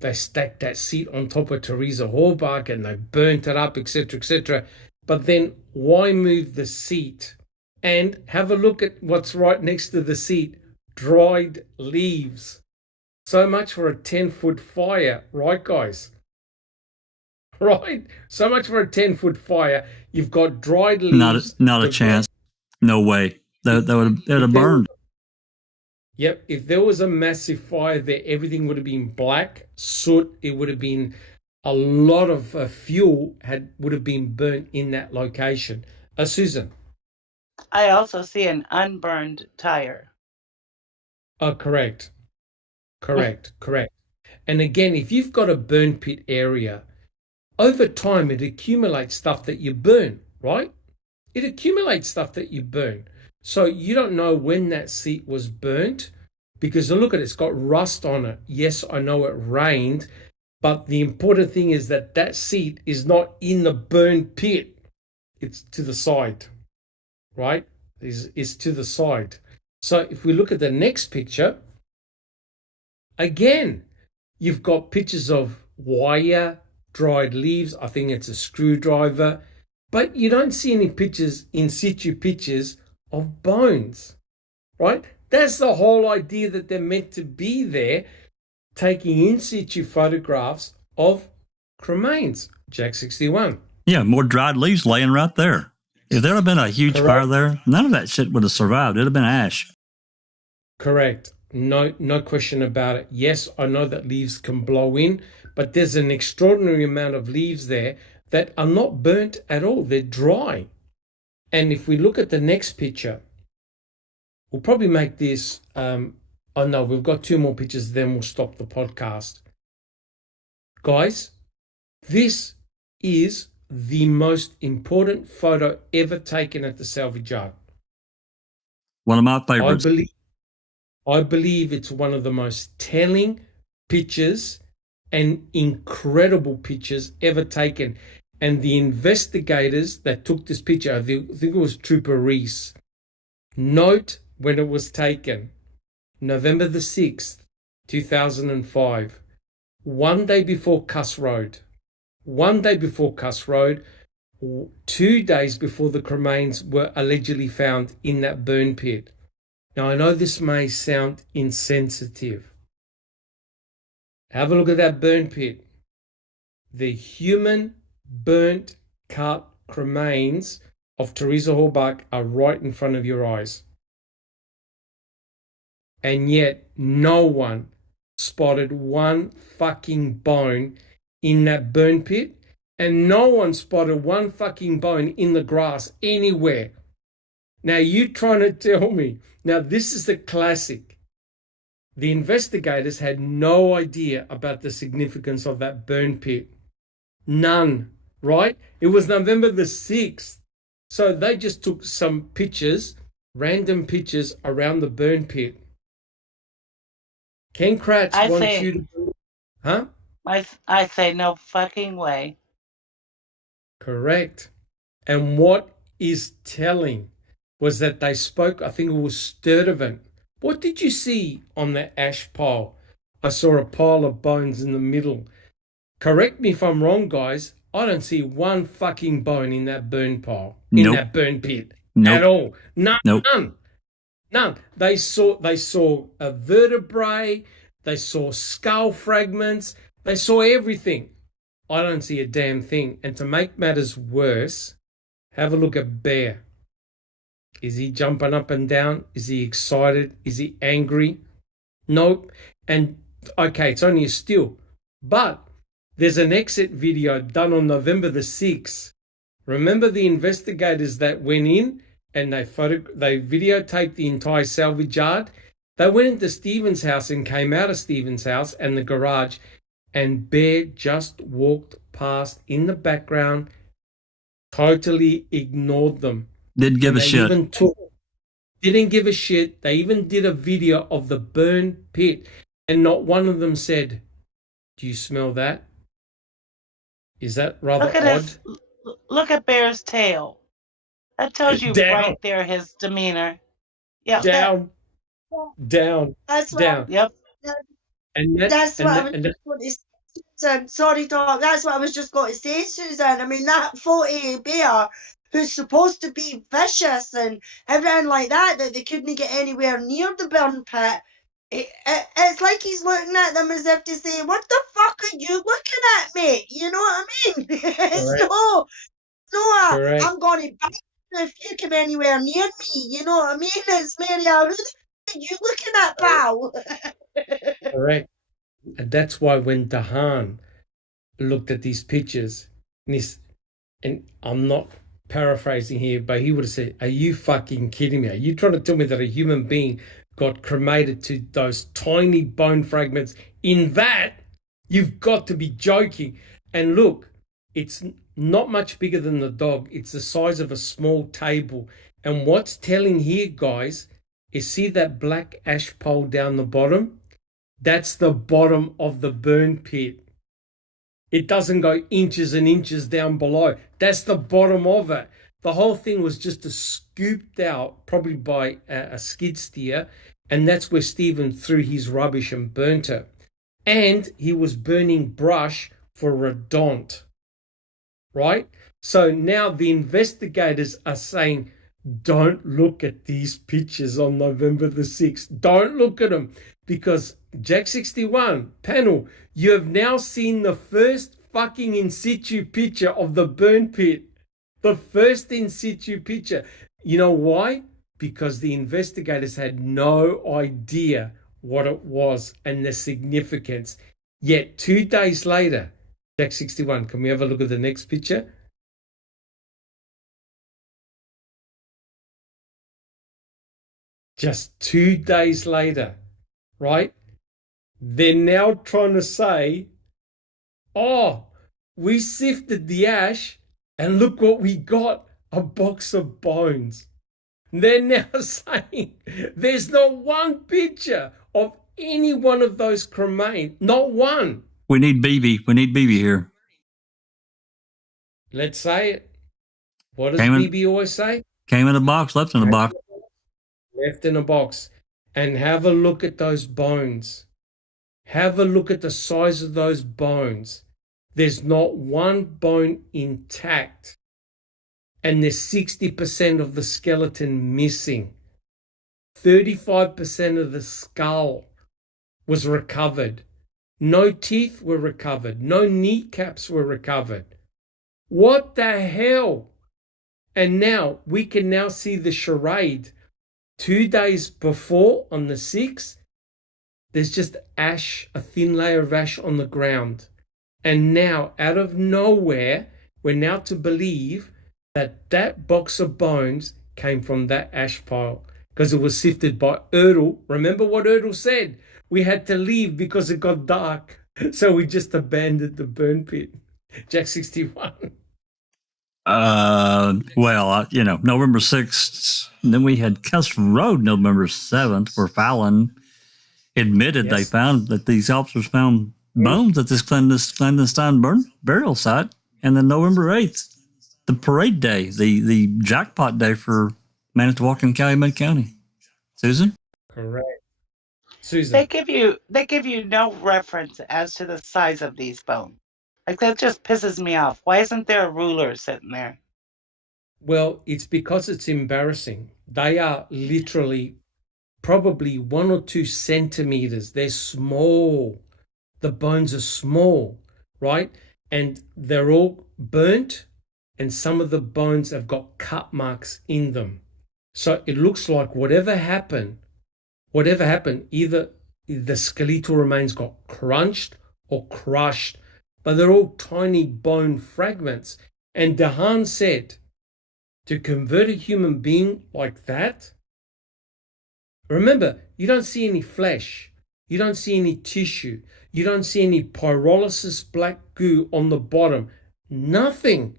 they stacked that seat on top of Teresa Hallbach and they burnt it up, etc., etc. But then why move the seat? And have a look at what's right next to the seat. Dried leaves. So much for a 10-foot fire, right, guys? Right? So much for a 10-foot fire. You've got dried leaves. Not a chance. No way. That would have burned. Yep, if there was a massive fire there, everything would have been black, soot. It would have been a lot of fuel would have been burnt in that location. Susan. I also see an unburned tire. Correct. And again, if you've got a burn pit area, over time it accumulates stuff that you burn, right? It accumulates stuff that you burn. So you don't know when that seat was burnt, because look at it, it's got rust on it. Yes, I know it rained, but the important thing is that seat is not in the burn pit. It's to the side, right? It's to the side. So if we look at the next picture, again, you've got pictures of wire, dried leaves. I think it's a screwdriver, but you don't see any pictures, in situ pictures of bones, right? That's the whole idea, that they're meant to be there, taking in situ photographs of cremains. Jack 61. Yeah, more dried leaves laying right there. If there had been a huge Correct. fire there, none of that shit would have survived. It'd have been ash. Correct. No question about it. Yes, I know that leaves can blow in, but there's an extraordinary amount of leaves there that are not burnt at all. They're dry. And if we look at the next picture, we'll probably make this, oh no, we've got 2 more pictures, then we'll stop the podcast. Guys, this is the most important photo ever taken at the salvage yard. One of my favorites. I believe it's one of the most telling pictures and incredible pictures ever taken. And the investigators that took this picture, I think it was Trooper Reese, note when it was taken, November the 6th, 2005, one day before Cuss Road. 1 day before Cuss Road, 2 days before the cremains were allegedly found in that burn pit. Now, I know this may sound insensitive. Have a look at that burn pit. The human burnt cut cremains of Teresa Halbach are right in front of your eyes. And yet, no one spotted one fucking bone in that burn pit, and no one spotted one fucking bone in the grass anywhere. Now you trying to tell me, now this is the classic. The investigators had no idea about the significance of that burn pit. None, right? It was November the 6th. So they just took some pictures, random pictures around the burn pit. Ken Kratz wants you to... Huh? I say no fucking way. Correct. And what is telling was that they spoke, I think it was Sturtevant. What did you see on that ash pile? I saw a pile of bones in the middle. Correct me if I'm wrong, guys. I don't see one fucking bone in that burn pile, in that burn pit at all. None. Nope. None. They saw a vertebrae. They saw skull fragments. They saw everything. I don't see a damn thing. And to make matters worse, have a look at Bear. Is he jumping up and down? Is he excited? Is he angry? Nope. And okay, it's only a still. But there's an exit video done on November the 6th. Remember the investigators that went in and they videotaped the entire salvage yard? They went into Stephen's house and came out of Stephen's house and the garage, and Bear just walked past in the background, totally ignored them. Didn't give a shit. Didn't give a shit. They even did a video of the burn pit, and not one of them said, "Do you smell that? Is that rather odd?" Look at Bear's tail. That tells you right there his demeanor. Yeah. Down. That's what. Down. Yep. That's what I was just going to say, Susan. Sorry, Doc. That's what I was just going to say, Susan. I mean, that 40 bear who's supposed to be vicious and everything like that they couldn't get anywhere near the burn pit. It's like he's looking at them as if to say, "What the fuck are you looking at, mate?" You know what I mean? I'm going to bite you if you come anywhere near me. You know what I mean? It's Maria. Who the fuck are you looking at, pal? Correct. And that's why when Dahan looked at these pictures, and I'm not paraphrasing here, but he would have said, "Are you fucking kidding me? Are you trying to tell me that a human being got cremated to those tiny bone fragments in that? You've got to be joking." And look, it's not much bigger than the dog. It's the size of a small table. And what's telling here, guys, is see that black ash pole down the bottom? That's the bottom of the burn pit. It doesn't go inches and inches down below. That's the bottom of it. The whole thing was just scooped out, probably by a skid steer, and that's where Stephen threw his rubbish and burnt it. And he was burning brush for redont, right? So now the investigators are saying, don't look at these pictures on November the 6th. Don't look at them, because Jack 61 panel, you have now seen the first fucking in situ picture of the burn pit. The first in situ picture. You know why? Because the investigators had no idea what it was and the significance. Yet 2 days later, Jack 61, can we have a look at the next picture? Just 2 days later, right? They're now trying to say, oh, we sifted the ash and look what we got, a box of bones. They're now saying there's not one picture of any one of those cremains, not one. We need BB. We need BB here. Let's say it. What does Came in- BB always say? Came in a box, left in a box. Left in a box. And have a look at those bones. Have a look at the size of those bones. There's not one bone intact. And there's 60% of the skeleton missing. 35% of the skull was recovered. No teeth were recovered. No kneecaps were recovered. What the hell? And now we can now see the charade. 2 days before, on the 6th, there's just ash, a thin layer of ash on the ground. And now, out of nowhere, we're now to believe that that box of bones came from that ash pile because it was sifted by Erdl. Remember what Erdl said? We had to leave because it got dark. So we just abandoned the burn pit. Jack 61. Well, November 6th. Then we had Custer Road, November 7th, where Fallon admitted they found that these officers found bones at this clandestine burial site. And then November 8th, the parade day, the jackpot day for Manitowoc and Calumet County. Susan? Correct. Susan. They give you no reference as to the size of these bones. Like, that just pisses me off. Why isn't there a ruler sitting there? Well, it's because it's embarrassing. They are literally probably 1 or 2 centimeters. They're small. The bones are small, right? And they're all burnt, and some of the bones have got cut marks in them. So it looks like whatever happened, either the skeletal remains got crunched or crushed, but they're all tiny bone fragments. And Dehaan said, to convert a human being like that, remember, you don't see any flesh, you don't see any tissue, you don't see any pyrolysis black goo on the bottom, nothing.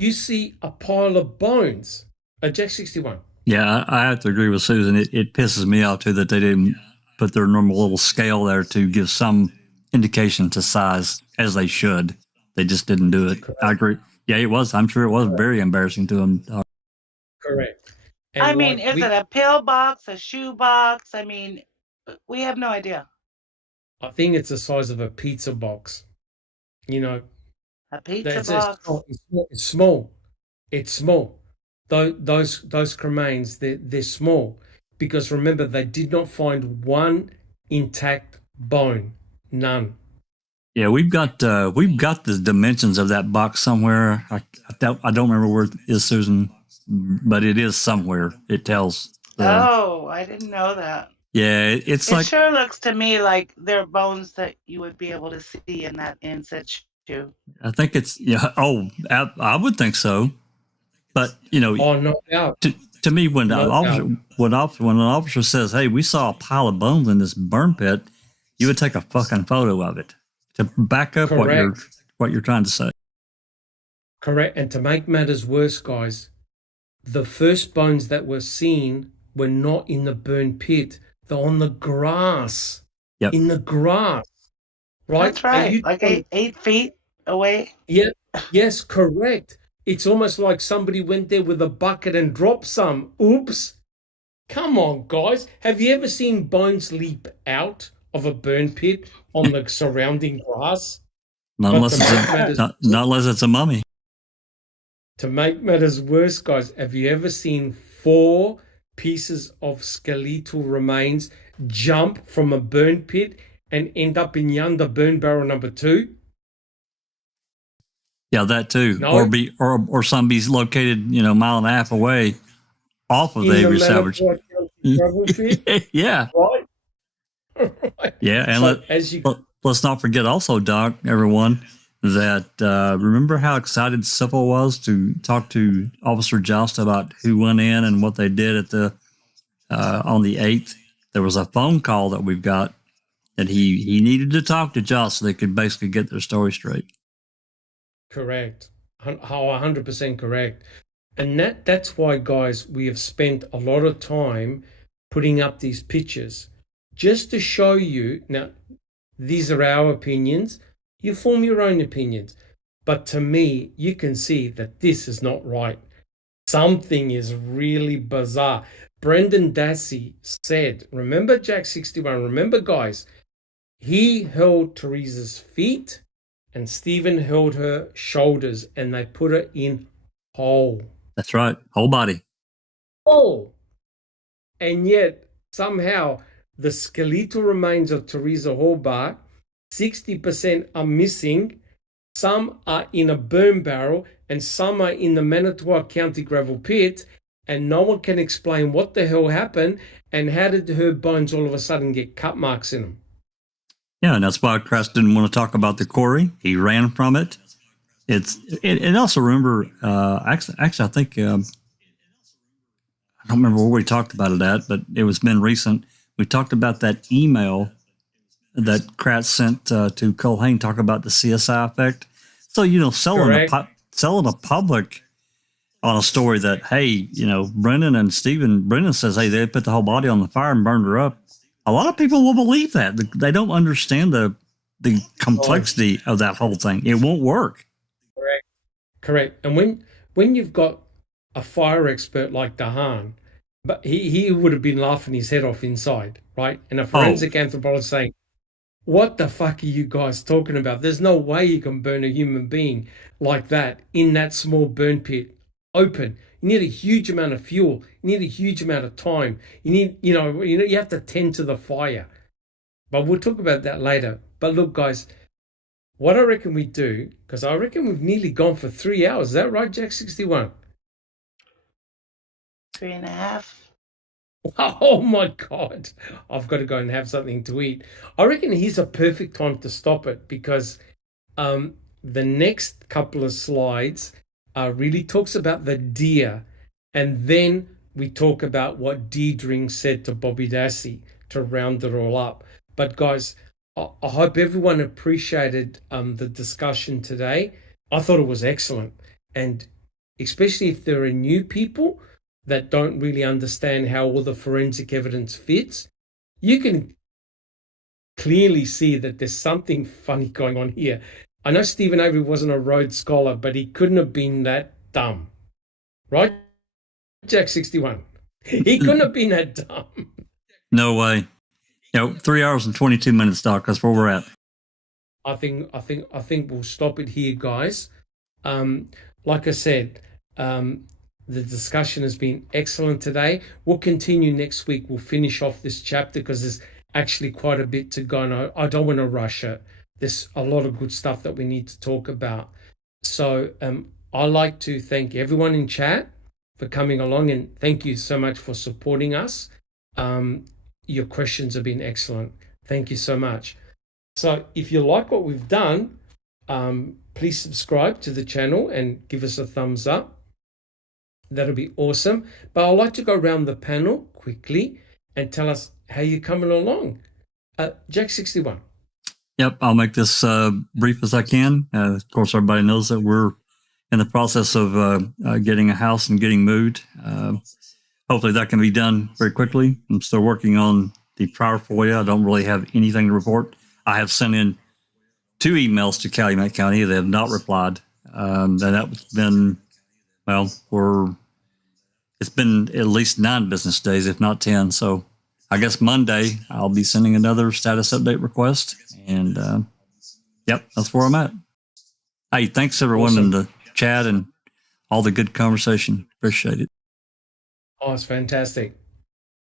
You see a pile of bones. Jack 61. Yeah, I have to agree with Susan. It pisses me off, too, that they didn't put their normal little scale there to give some indication to size, as they should. They just didn't do it. Correct. I agree. Yeah, it was. I'm sure it was very embarrassing to them. Correct. And I mean, is it a pill box, a shoe box? I mean, we have no idea. I think it's the size of a pizza box. A pizza It's box. small. It's small. Those cremains, they're small because remember they did not find one intact bone, none. Yeah, we've got the dimensions of that box somewhere. I don't remember where it is, Susan, but it is somewhere. It tells. Oh, I didn't know that. Yeah, it's It like sure looks to me like they're bones that you would be able to see in that in situ. I think it's I would think so, but Oh, no doubt. to me when No when an officer says, "Hey, we saw a pile of bones in this burn pit," you would take a fucking photo of it to back up what you're trying to say. Correct. And to make matters worse, guys, the first bones that were seen were not in the burn pit. They're on the grass. Yep. In the grass. Right? That's right. Like 8 feet away. Yeah. Yes, correct. It's almost like somebody went there with a bucket and dropped some. Oops. Come on, guys. Have you ever seen bones leap out of a burn pit on the surrounding grass? Not unless it's a mummy. To make matters worse, guys, have you ever seen 4 pieces of skeletal remains jump from a burn pit and end up in yonder burn barrel number 2? Yeah, that too. No. Or some be located, a mile and a half away off of the In the Avery salvage. Manitowoc County gravel pit, Yeah. right? Yeah, and So let's not forget also, Doc, everyone, that remember how excited Civil was to talk to Officer Joust about who went in and what they did at the on the 8th. There was a phone call that we've got that he needed to talk to Joust so they could basically get their story straight. Correct. 100% correct. And that's why, guys, we have spent a lot of time putting up these pictures just to show you. Now, these are our opinions. You form your own opinions. But to me, you can see that this is not right. Something is really bizarre. Brendan Dassey said, remember Jack 61, remember, guys, he held Teresa's feet and Stephen held her shoulders and they put her in whole. That's right. Whole body. Oh, and yet somehow the skeletal remains of Teresa Hallbar, 60% are missing. Some are in a burn barrel and some are in the Manitowoc County gravel pit, and no one can explain what the hell happened and how did her bones all of a sudden get cut marks in them. Yeah, and that's why Chris didn't want to talk about the quarry. He ran from it. And also remember, actually, I think I don't remember where we talked about it at, but it was been recent. We talked about that email that Kratz sent to Culhane, talk about the CSI effect. So selling a public on a story that, hey, Brendan and Stephen. Brendan says, hey, they put the whole body on the fire and burned her up. A lot of people will believe that. They don't understand the complexity of that whole thing. It won't work. Correct. And when you've got a fire expert like Dahan, but he would have been laughing his head off inside, right? And a forensic anthropologist saying, what the fuck are you guys talking about? There's no way you can burn a human being like that in that small burn pit, open. You need a huge amount of fuel. You need a huge amount of time. You need, you have to tend to the fire. But we'll talk about that later. But look, guys, what I reckon we do, because I reckon we've nearly gone for 3 hours. Is that right, Jack 61? 3.5. Oh my God. I've got to go and have something to eat. I reckon here's a perfect time to stop it because the next couple of slides really talks about the deer. And then we talk about what Deidring said to Bobby Dassey to round it all up. But guys, I hope everyone appreciated the discussion today. I thought it was excellent. And especially if there are new people that don't really understand how all the forensic evidence fits, you can clearly see that there's something funny going on here. I know Stephen Avery wasn't a Rhodes Scholar, but he couldn't have been that dumb. Right, Jack 61? He couldn't have been that dumb. No way. 3 hours and 22 minutes, Doc. That's where we're at. I think we'll stop it here, guys. Like I said, the discussion has been excellent today. We'll continue next week. We'll finish off this chapter because there's actually quite a bit to go, and I don't want to rush it. There's a lot of good stuff that we need to talk about. So I'd like to thank everyone in chat for coming along, and thank you so much for supporting us. Your questions have been excellent. Thank you so much. So if you like what we've done, please subscribe to the channel and give us a thumbs up. That'll be awesome. But I'd like to go around the panel quickly and tell us how you're coming along. Jack 61. Yep, I'll make this brief as I can. Of course, everybody knows that we're in the process of getting a house and getting moved. Hopefully that can be done very quickly. I'm still working on the prior FOIA. I don't really have anything to report. I have sent in 2 emails to Calumet County. They have not replied. And that's been, it's been at least 9 business days, if not 10. So I guess Monday I'll be sending another status update request. And yep, that's where I'm at. Hey, thanks everyone in the chat and all the good conversation. Appreciate it. Oh, it's fantastic.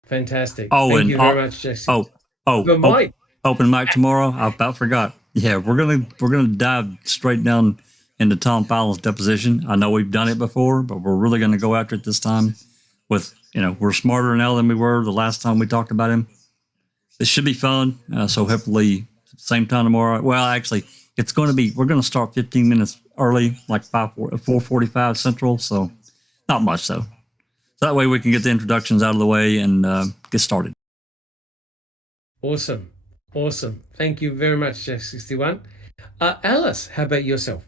Fantastic. Oh, Thank and you very much, Jesse. Oh, But Mike. open mic tomorrow. I about forgot. Yeah, we're gonna dive straight down into Tom Fowler's deposition. I know we've done it before, but we're really gonna go after it this time. With we're smarter now than we were the last time we talked about him. It should be fun. So hopefully, same time tomorrow. Well, actually, it's going to be. We're going to start 15 minutes early, like 4:45 Central. So not much though. So that way we can get the introductions out of the way and get started. Awesome. Thank you very much, Jack61. Alice, how about yourself?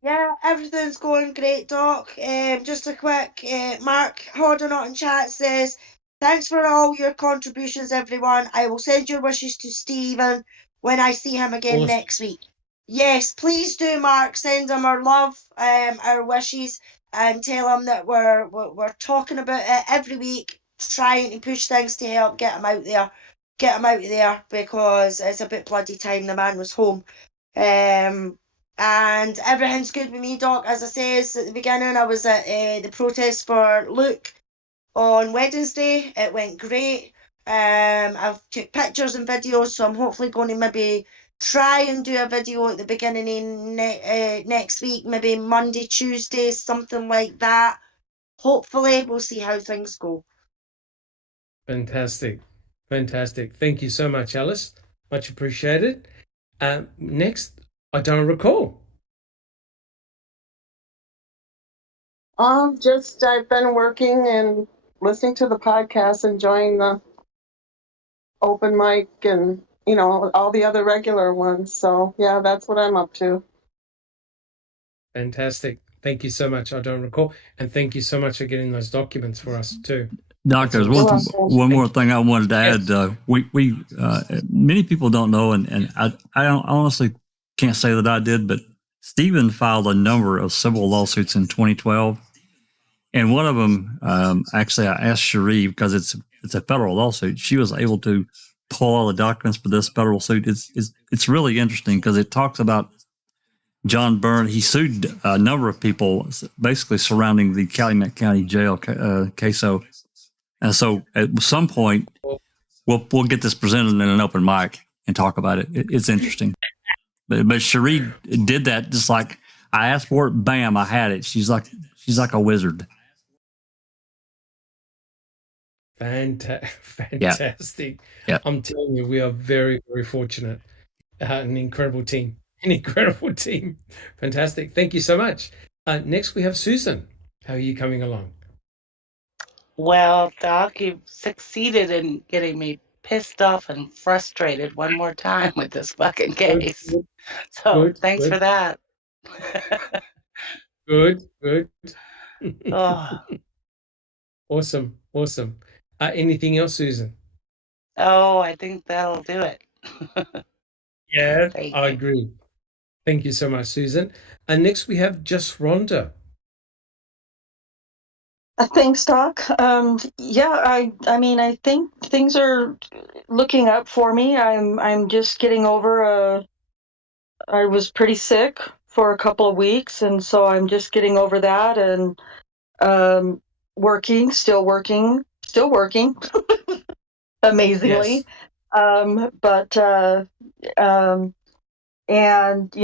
Yeah, everything's going great, Doc. Just a quick, Mark Hodderknott in chat says, thanks for all your contributions, everyone. I will send your wishes to Stephen when I see him again next week. Yes, please do, Mark. Send him our love, our wishes, and tell him that we're talking about it every week, trying to push things to help get him out there. Get him out there because it's a bit bloody time the man was home. And everything's good with me, Doc. As I says at the beginning, I was at the protest for Luke on Wednesday. It went great. I've took pictures and videos, so I'm hopefully going to maybe try and do a video at the beginning next week, maybe Monday, Tuesday, something like that. Hopefully, we'll see how things go. Fantastic. Thank you so much, Alice. Much appreciated. Next, I don't recall. I've been working and listening to the podcast, enjoying the open mic and, all the other regular ones. So, yeah, that's what I'm up to. Fantastic. Thank you so much. I don't recall. And thank you so much for getting those documents for us too. Doctor, one more thing I wanted to add. We many people don't know, and I honestly can't say that I did, but Stephen filed a number of civil lawsuits in 2012. And one of them, actually, I asked Cherie because it's a federal lawsuit. She was able to pull all the documents for this federal suit. It's really interesting because it talks about John Byrne. He sued a number of people, basically surrounding the Calumet County Jail case. And so, at some point, we'll get this presented in an open mic and talk about it. It's interesting. But Cherie did that just like I asked for it. Bam! I had it. She's like a wizard. Fantastic. Yeah. I'm telling you, we are very, very fortunate. An incredible team. Fantastic. Thank you so much. Next, we have Susan. How are you coming along? Well, Doc, you've succeeded in getting me pissed off and frustrated one more time with this fucking case. Thanks for that. Good. Oh. Awesome. Anything else, Susan? Oh, I think that'll do it. Yeah, I agree. Thank you so much, Susan. And next we have Just Rhonda. Thanks, Doc. I think things are looking up for me. I'm just getting over I was pretty sick for a couple of weeks, and so I'm just getting over that and still working, amazingly. Yes. And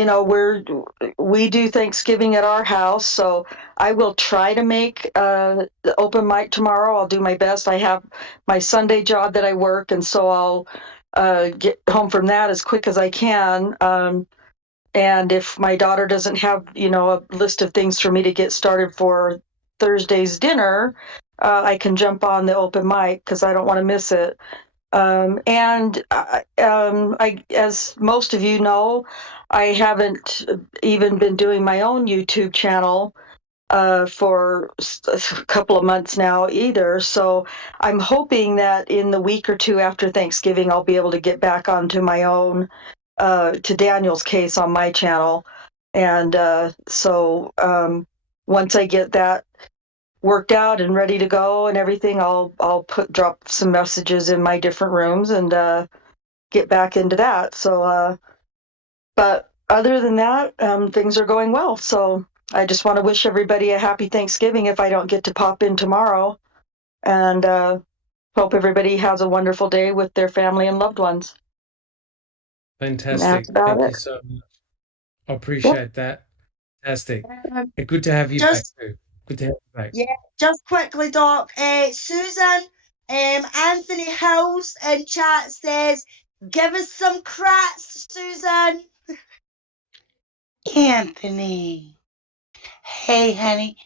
we do Thanksgiving at our house, so I will try to make the open mic tomorrow. I'll do my best. I have my Sunday job that I work, and so I'll get home from that as quick as I can. And if my daughter doesn't have a list of things for me to get started for Thursday's dinner, I can jump on the open mic because I don't want to miss it. As most of you know, I haven't even been doing my own YouTube channel for a couple of months now either. So I'm hoping that in the week or two after Thanksgiving, I'll be able to get back onto my own, to Daniel's case on my channel. And once I get that worked out and ready to go and everything, I'll drop some messages in my different rooms and get back into that. So, but other than that, things are going well. So I just want to wish everybody a happy Thanksgiving if I don't get to pop in tomorrow. And Hope everybody has a wonderful day with their family and loved ones. Fantastic. That's about Thank you it. so much. I Yep. appreciate that. Fantastic. Um, Good to have you back just too. Good to have you back. yeah, just quickly, Doc. Susan, Anthony Hills in chat says, "Give us some crats, Susan." Anthony. Hey, honey.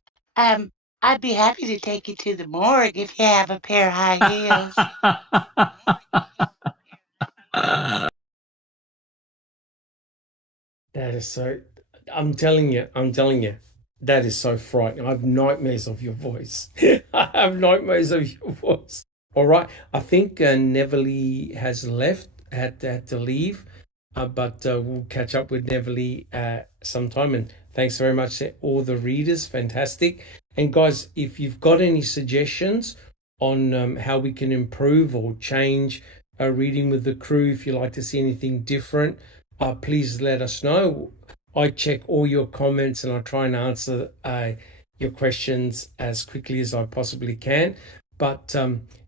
I'd be happy to take you to the morgue if you have a pair of high heels. That is so, I'm telling you, that is so frightening. I have nightmares of your voice. I have nightmares of your voice. All right. I think Neverly has left, had to leave, but we'll catch up with Neverly sometime. And thanks very much to all the readers. Fantastic. And guys, if you've got any suggestions on how we can improve or change reading with the crew, if you like to see anything different, please let us know. I check all your comments and I try and answer your questions as quickly as I possibly can. But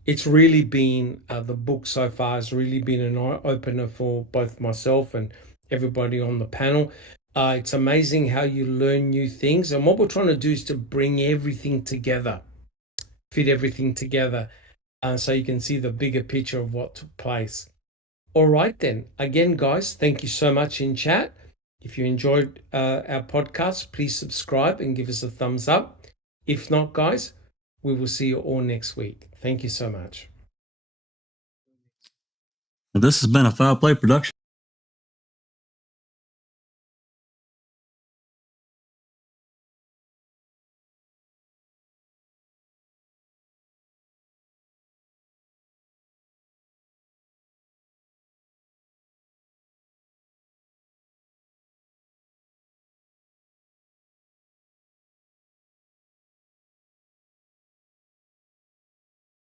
it's really been, the book so far has really been an eye-opener for both myself and everybody on the panel. It's amazing how you learn new things. And what we're trying to do is to bring everything together, fit everything together, so you can see the bigger picture of what took place. All right, then. Again, guys, thank you so much in chat. If you enjoyed our podcast, please subscribe and give us a thumbs up. If not, guys, we will see you all next week. Thank you so much. This has been a Foul Play production.